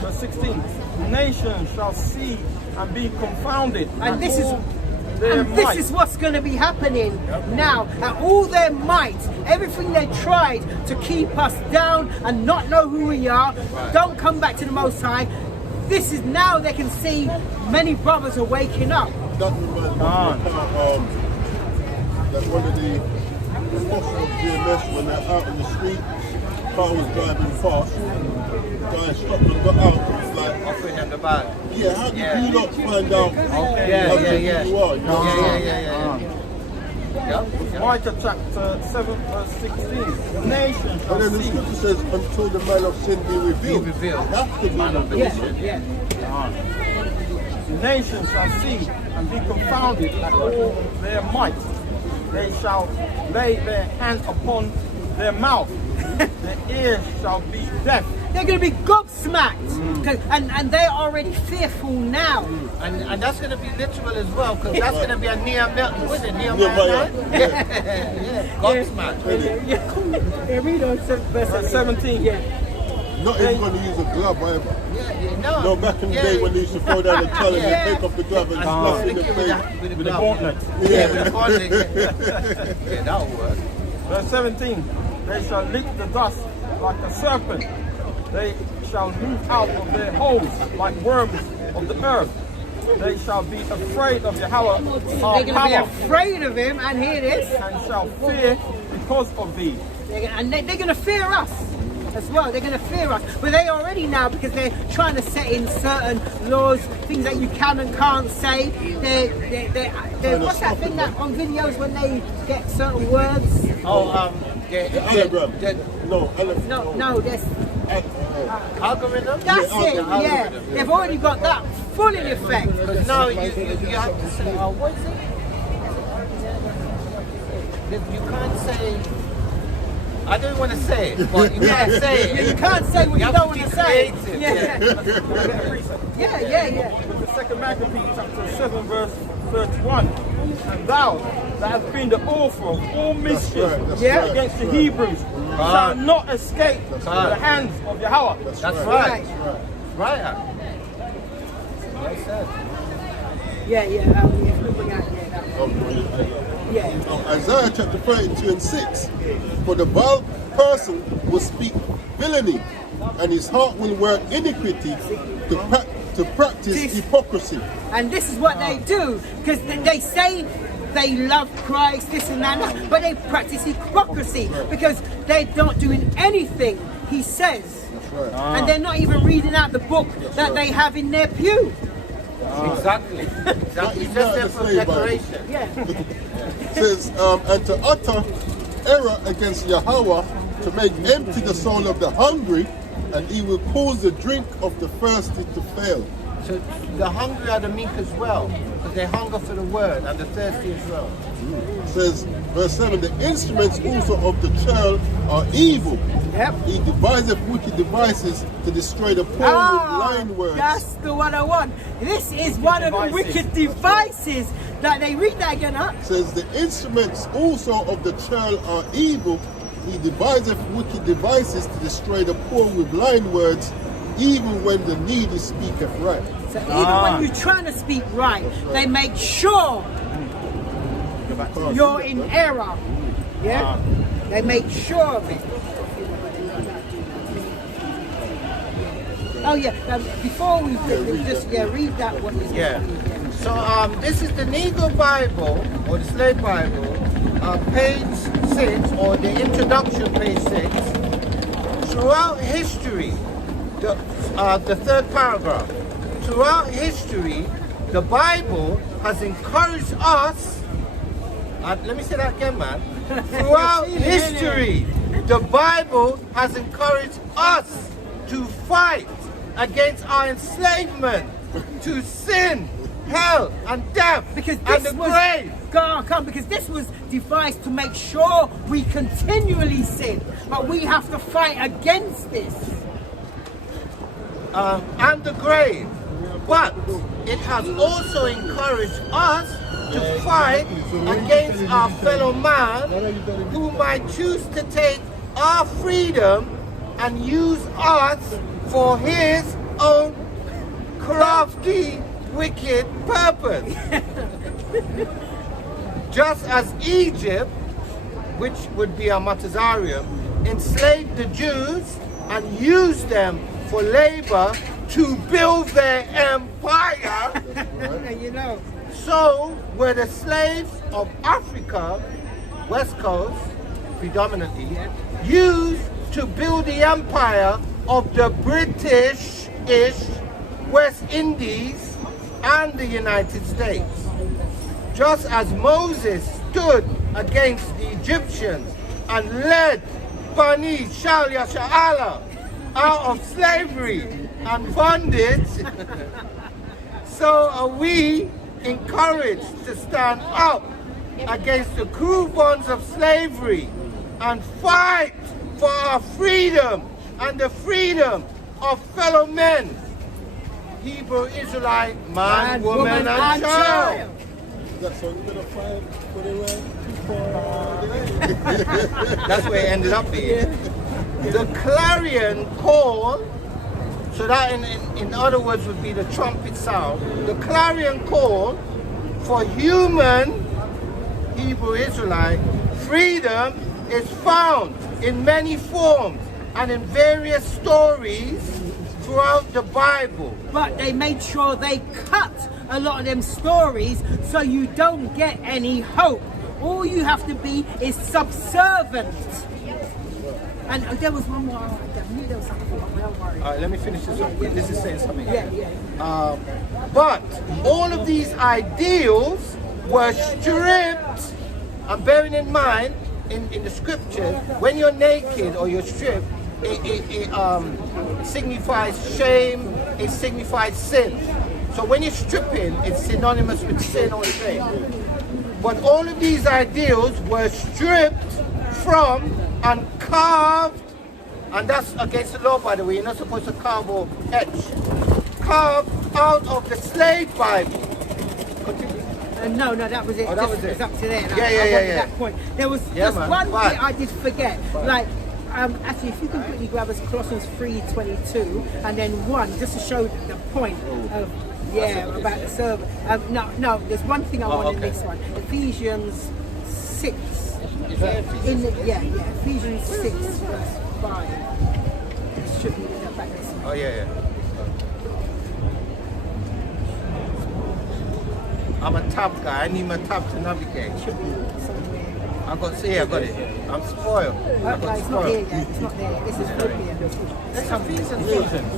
Verse 16. Nations shall see and be confounded. And this is what's going to be happening now. At all their might, everything they tried to keep us down and not know who we are, don't come back to the Most High. This is now they can see many brothers are waking up. That reminds me that one of the bosses of GMS, when they're out in the street, car was driving fast, guy stopped and got out and was like, offering them the bag. Yeah, how did you not find out how good you are? Micah chapter 7 verse 16. The nation shall and then the see. scripture says, until the man of sin be revealed. Have to be revealed. The nations shall see and be confounded at all their might. They shall lay their hand upon their mouth. Their ears shall be deaf. They're going to be gobsmacked. And they're already fearful now. And that's going to be literal as well, because that's going to be a Nehemiah. What's it, Nehemiah? Gobsmacked. Yeah, read on verse 17. Not even going to use a glove either. No, back in the day when they used to throw down the towel and they take off the glove and smash in the face. With the gauntlet. With the gauntlet. Yeah, that'll work. Verse 17. They shall lick the dust like a serpent. They shall move out of their holes like worms of the earth. They shall be afraid of Yahweh, our They're going to be afraid of him, and here it is. And shall fear because of thee. And they're going to fear us as well. They're going to fear us. But they already now, because they're trying to set in certain laws, things that you can and can't say. What's that thing that on videos when they get certain words? No, there's algorithm. That's it. They've already got that full in effect. Because now you have to say, what is it? You can't say I don't want to say it, but you can't say it. You can't say what you have don't to want be to say. creative. Yeah. The second Maccabees chapter 7 verse 31. And thou that hast been the author of all mischief against the Hebrews shall not escape the hands of Yahweh. That's right. Right. Well said. Isaiah chapter 32 and 6. For the vile person will speak villainy, and his heart will work iniquity to practice hypocrisy. And this is what they do, because they say they love Christ, this and that, but they practice hypocrisy because they're not doing anything he says. Right. And they're not even reading out the book that they have in their pew. Exactly. It's just there for decoration. It says, and to utter error against Yahweh, to make empty the soul of the hungry, and he will cause the drink of the thirsty to fail. So the hungry are the meek as well, because they hunger for the word, and the thirsty as well. It says, verse 7, the instruments also of the churl are evil. Yep. He deviseth wicked devices to destroy the poor with lying words. That's the one I want. This is one of the wicked devices that they read that again, huh? It says, the instruments also of the churl are evil. He deviseth wicked devices to destroy the poor with lying words, even when the needy speaketh right. So even when you're trying to speak right, they make sure you're in error. Yeah? They make sure of it. Oh yeah, before we just read that one. So this is the Negro Bible, or the Slave Bible, page 6, or the introduction, page 6. Throughout history, the third paragraph. Throughout history, the Bible has encouraged us. Let me say that again, man. Throughout history, the Bible has encouraged us to fight against our enslavement to sin, hell, and death, and the grave. Because this was devised to make sure we continually sin, but we have to fight against this. And the grave. But it has also encouraged us to fight against our fellow man who might choose to take our freedom and use us for his own crafty, wicked purpose. Just as Egypt, which would be our Matazarium, enslaved the Jews and used them for labor to build their empire, so were the slaves of Africa, West Coast, predominantly, used to build the empire of the British-ish West Indies and the United States. Just as Moses stood against the Egyptians and led Bani Sha'ala out of slavery and bondage, so are we encouraged to stand up against the cruel bonds of slavery and fight for our freedom and the freedom of fellow men, Hebrew, Israelite, man, woman, and child. That's what we're going to fight for the right. That's where it ended up being. The clarion call, so that in other words would be the trumpet sound. The clarion call for human, Hebrew Israelite, freedom is found in many forms and in various stories throughout the Bible. But they made sure they cut a lot of them stories so you don't get any hope. All you have to be is subservient. And there was one more. I knew there was something. Don't worry. All right, let me finish this up. This is saying something. But all of these ideals were stripped. And bearing in mind, in the scriptures, when you're naked or you're stripped, it signifies shame, it signifies sin. So when you're stripping, it's synonymous with sin or shame. But all of these ideals were stripped from and carved, and that's against the law, by the way. You're not supposed to carve or etch. Carved out of the slave Bible. Continue. No, that was it. Oh, that was it. It's up to there. Yeah. I wanted that point. There was just man. one Right. thing I did forget. Like, actually, if you can quickly grab us Colossians 3:22 and then 1, just to show the point of about the servant. No, there's one thing I want in this one. Ephesians 6. Ephesians 6 verse 5. It should be in the back. Oh, yeah. I'm a tab guy. I need my tab to navigate. I got it. I'm spoiled. It's not here yet. It's not there. This is Philippians. That's Ephesians.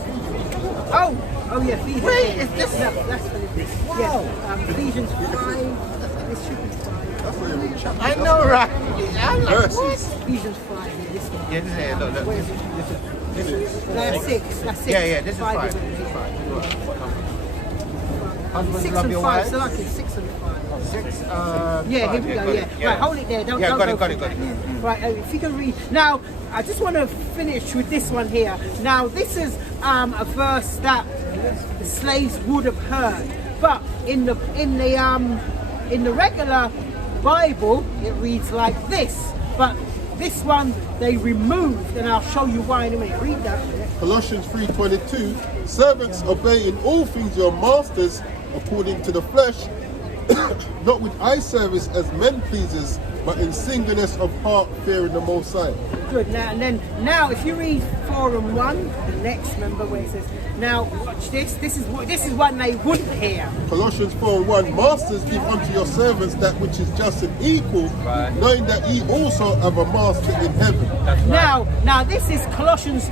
Oh yeah, Ephesians. Wait, is this? That's Philippians. Yes, Ephesians 5. This should be 5. That's not even chapter. I know, right? I'm like, what? Ephesians 5. Yeah, this one. Yeah, this is it. Look. Where is it? That's 6. That's 6. Yeah, this is 5. Is This it? is 5. Husbands 6 love and your 5. wives. So like it's 6 and 5. 6. Yeah, here we go. Yeah. Right, hold it there. Don't got go it. for Right, if you can read. Now, I just want to finish with this one here. Now, this is a verse that the slaves would have heard, but in the regular Bible, it reads like this. But this one they removed, and I'll show you why in a minute. Read that. Colossians 3:22, servants obey in all things your masters according to the flesh, not with eye service as men pleasers, but in singleness of heart, fearing the Most High. Good. Now, if you read 4 and 1, the next, remember where it says, now watch this. This is one they wouldn't hear. Colossians 4:1, masters, give unto your servants that which is just and equal, knowing that ye also have a master in heaven. Now this is Colossians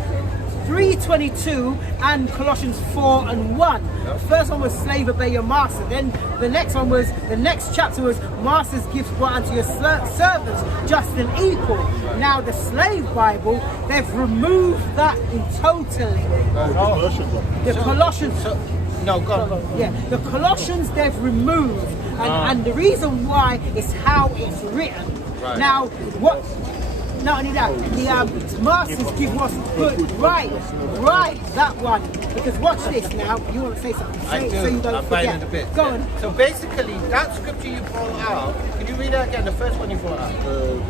3:22 and Colossians 4 and 1. The first one was slave obey your master. Then the next chapter was masters give what unto your servants just and equal. Now the slave Bible, they've removed that in totally. The Colossians. No, go on. Yeah, the Colossians they've removed, and the reason why is how it's written. Right. Now what? Not only that, the masters give what's good. Right, that one. Because watch this now. You want to say something? I do. So you don't I'm forget. finding the bit. Go on. So basically, that scripture you brought out, can you read that again? The first one you brought out.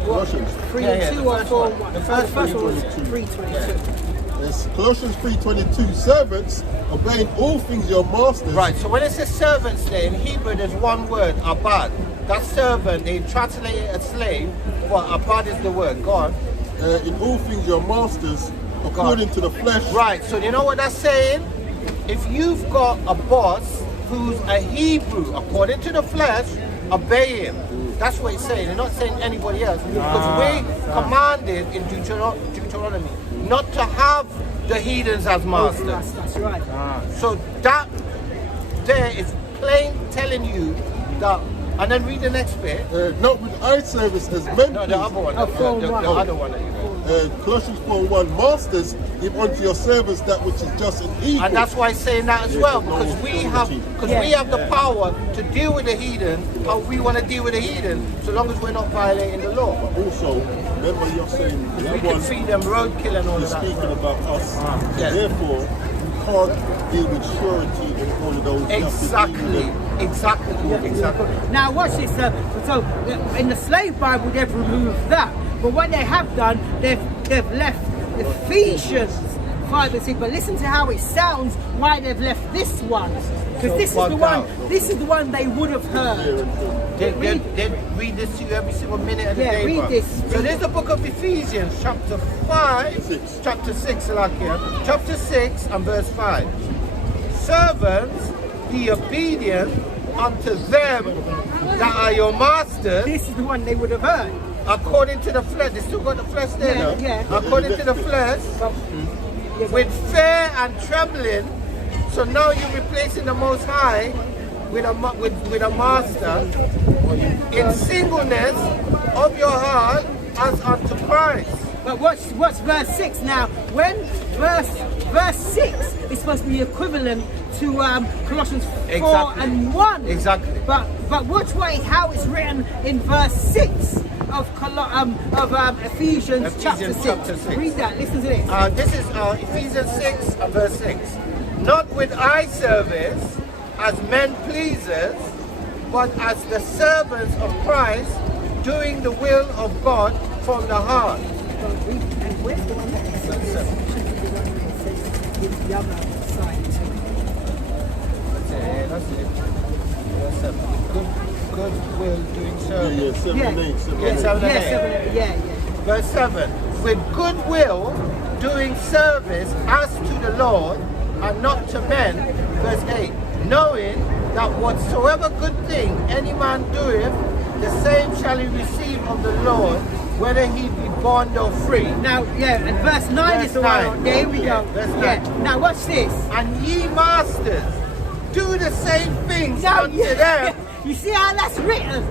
Colossians. 3 Yeah, and 2 the or first 4 one. and 1. The first one was 3:22. 3:22. It's Colossians 3:22, servants obey in all things your masters. Right, so when it says servants there, in Hebrew there's one word, abad. That servant, they translate it as slave, but abad is the word. Go on. In all things your masters according to the flesh. Right, so you know what that's saying? If you've got a boss who's a Hebrew, according to the flesh, obey him. That's what it's saying. They're not saying anybody else. Because we commanded in Deuteronomy not to have the heathens as masters. That's right. So that there is plain telling you that. And then read the next bit. Not with eye service as men. No, the other one. The other one. That you know. Colossians 4:1, masters, give unto your servants that which is just and equal. And that's why it's saying that as well, because we have the power to deal with the heathen how we want to deal with the heathen, so long as we're not violating the law. But also, remember you're saying We can feed them roadkill and all of you're that. speaking about us. Yeah. Therefore, you can't deal with surety and all of those. You have to deal with Exactly. Now watch this. So in the slave Bible they've removed that, but what they have done, they've left Ephesians 5 and 6. But listen to how it sounds. Why they've left this one? Because this is the one. This is the one they would have heard. They read this to you every single minute of the Yeah, day. read bro. this. So there's the book of Ephesians, chapter 5, chapter 6, chapter 6 and verse 5. Servants, be obedient unto them that are your masters. This is the one they would have heard. According to the flesh. They still got the flesh there. Yeah. According to the flesh, with fear and trembling. So now you're replacing the Most High with a master in singleness of your heart as unto Christ. But what's verse 6 now? When verse 6 is supposed to be equivalent to Colossians 4 Exactly. and 1. Exactly. But watch how it's written in verse 6. Ephesians chapter Ephesians 6. chapter 6. Read that. Listen to this. This is Ephesians 6 and verse 6. Not with eye service as men pleasers, but as the servants of Christ, doing the will of God from the heart. And where's the one that says the other side too? That's it. Verse 7. Good will doing service. Yeah, 7 and 8. 7 and 8. 7 and 8. Yeah. Verse 7. With good will doing service as to the Lord and not to men. Verse 8. Knowing that whatsoever good thing any man doeth, the same shall he receive of the Lord, whether he be bond or free. Now, and verse 9 is the one. There we go. Verse 9. Now, watch this. And ye masters, do the same things unto them. You see how that's written?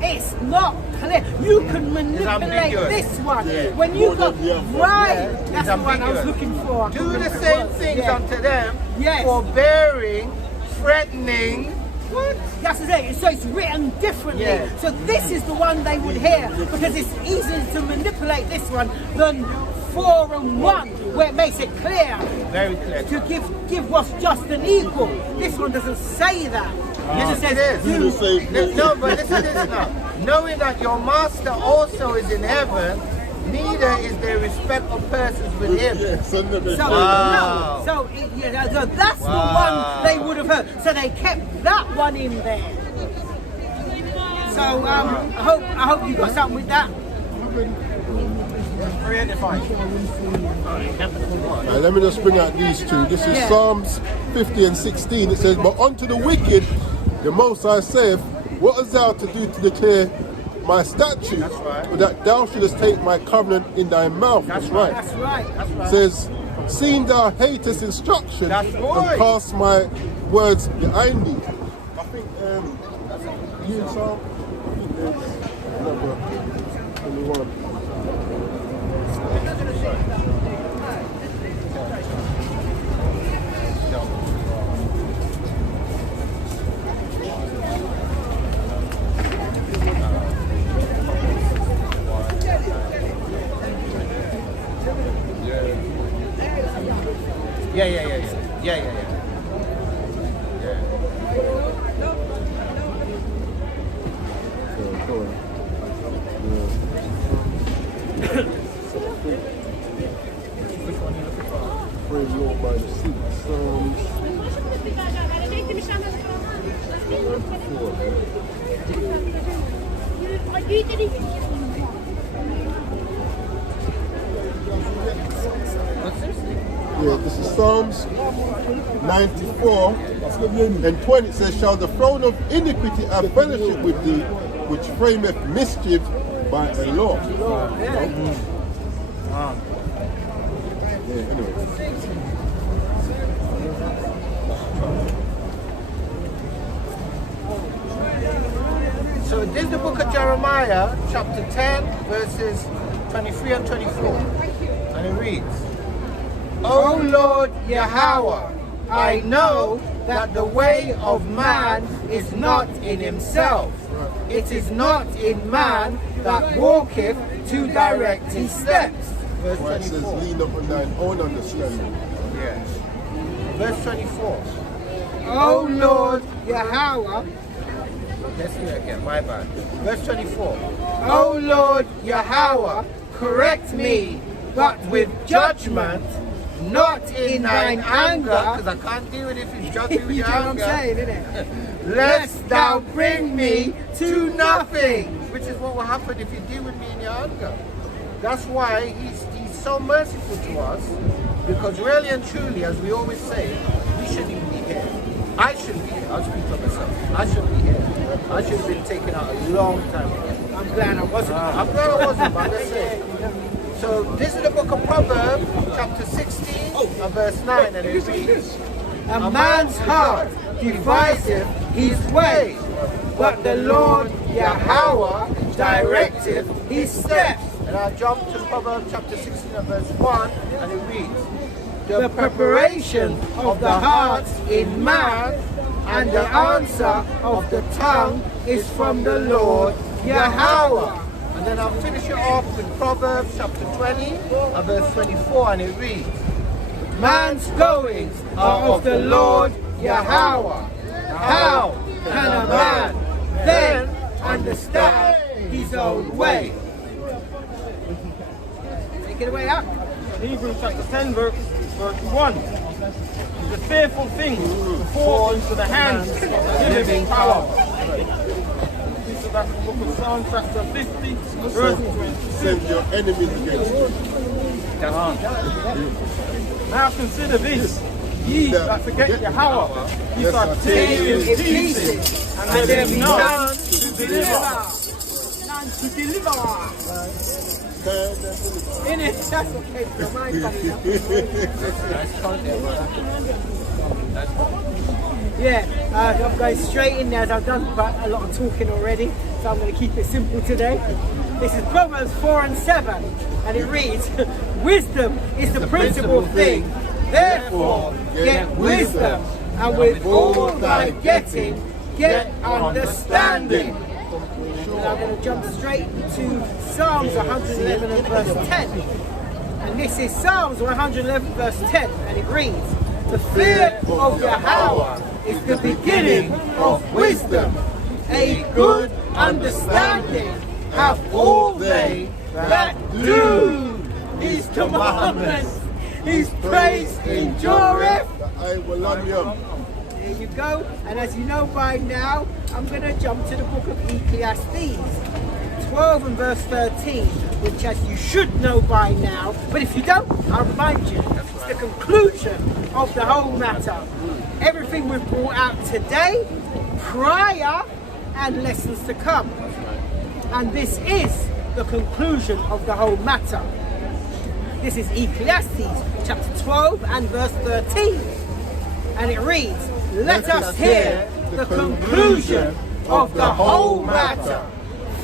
It's not clear. You can manipulate ambiguous. this one. Yeah. When you More got than the other one. right, It's that's the one I was ambiguous. looking for. Do the same things unto them, Yes. forbearing, threatening. What? That's it. So it's written differently. Yeah. So this is the one they would hear because it's easier to manipulate this one than 4 and 1, where it makes it clear Very clear. to give what's just and equal. This one doesn't say that. This It says is. Do the same thing. No, but listen to this now. Knowing that your master also is in heaven, neither is there respect of persons with him. Yeah, send them a So, Wow. so that's the one they would have heard. So they kept that one in there. So I hope you got something with that. Right, let me just bring out these two. This is Psalms 50 and 16. It says, but unto the wicked, the Most High saith, what hast thou to do to declare my statute, that thou shouldest take my covenant in thy mouth? That's right. That's right. It says, seeing thou hatest instruction That's right. and cast my words behind thee. I think you and Psalm, I think there's number 21. Yeah. Praise the Lord by the sea. Psalms 4. Yeah, this is Psalms 94 and 20. It says, shall the throne of iniquity have fellowship with thee, which frameth mischief by a law? Yeah, anyway. So this is the book of Jeremiah, chapter 10, verses 23 and 24. And it reads, O Lord Yahweh, I know that the way of man is not in himself. It is not in man that walketh to direct his steps. Verse Where it says, 24. lean up on thine own understanding. Yes. Verse 24. Oh Lord Yahweh. Let's do it again, my bad. Verse 24. O Lord Yahweh, correct me, but with judgment, not in thine anger, because I can't deal with it if you judge me with You your know what I'm anger, saying, innit? lest thou bring me to nothing, which is what will happen if you deal with me in your anger. That's why he's so merciful to us, because really and truly, as we always say, we shouldn't even be here. I shouldn't be here. I'll speak for myself. I shouldn't be here. I should have been taken out a long time ago. I'm glad I wasn't. I'm glad I wasn't, but let's say. So this is the book of Proverbs, chapter 16, and verse 9, and it reads, a man's heart deviseth his way, but the Lord Yahweh directeth his steps. And I jump to Proverbs chapter 16 and verse 1, and it reads, the preparation of the heart in man, and the answer of the tongue is from the Lord Yahweh. And then I'll finish it off with Proverbs chapter 20 and verse 24, and it reads, Man's goings are of the Lord Yahweh. How can a man then understand his own way? Take it away, up. Hebrews chapter 10 verse 1. The fearful things fall into the hands of the living power. This is that book of Psalm chapter 50 verse 26. Send your enemies against you. Now consider this, ye that forget Yahweh, ye shall tear you in pieces, and there be none to deliver. None to deliver. In it, that's okay. For my funny. Yeah, I'm going straight in there as I've done quite a lot of talking already, so I'm going to keep it simple today. This is Proverbs 4 and 7, and it reads, Wisdom is the principal thing, therefore get wisdom, and with all thy getting, get understanding. And I'm going to jump straight to Psalms 111 and verse 10. And this is Psalms 111 verse 10, and it reads, The fear of Yahweh is the beginning of wisdom. A good understanding have all they that do his commandments. His praise endureth. I will love you. There you go. And as you know by now, I'm going to jump to the book of Ecclesiastes 12 and verse 13, which as you should know by now, but if you don't, I'll remind you, it's the conclusion of the whole matter. Everything we've brought out today, prior, and lessons to come. And this is the conclusion of the whole matter. This is Ecclesiastes chapter 12 and verse 13. And it reads, Let us hear the conclusion of the whole matter.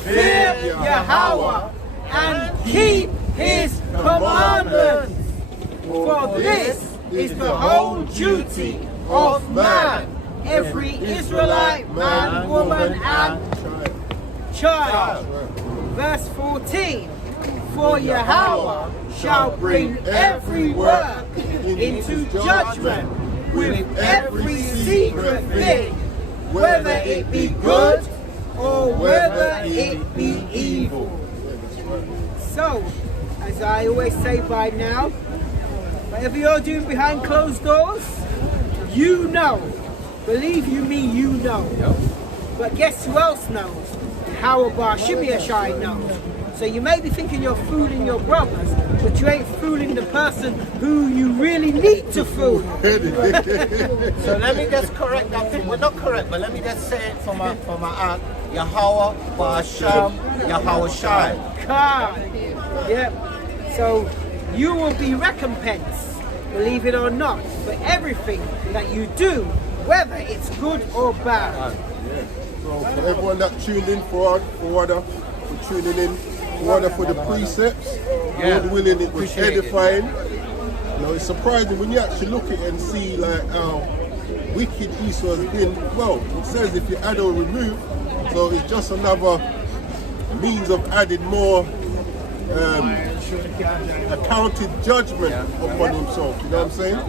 Fear Yahweh and keep his commandments. For this is the whole duty of man, every Israelite, man, woman, and child. Verse 14. For Yahweh shall bring every work into judgment with every secret thing, whether it be good or whether it be evil. So, as I always say by now, whatever you're doing behind closed doors, you know. Believe you me, you know. But guess who else knows? How Bar Shimei knows. So you may be thinking you're fooling your brothers, but you ain't fooling the person who you really need to fool. So let me just correct that thing. Well, not correct, but let me just say it for my aunt. Yahweh, Ba'asham, Yahweh Shai. Yep. So you will be recompensed, believe it or not, for everything that you do, whether it's good or bad. So for everyone that tuned in for tuning in, for the precepts, God willing, it was edifying. You know, it's surprising when you actually look at it and see like how wicked Esau has been. Well, it says if you add or remove, so it's just another means of adding more accounted judgment upon himself. You know what I'm saying?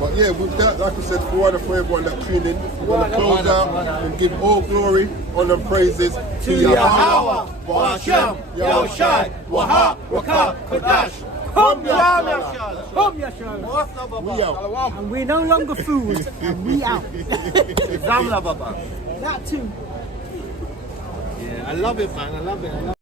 But yeah, with that, like I said, for everyone that tuned in, we're going to close out and give all glory, honor, and praises to Yahweh, Ba'asham, Yahushai, Wahab, Rakah, Kadash. Hum Yashar. We out. And we're no longer fools, and we out. Zamla Baba. That too. Yeah, I love it, man. I love it.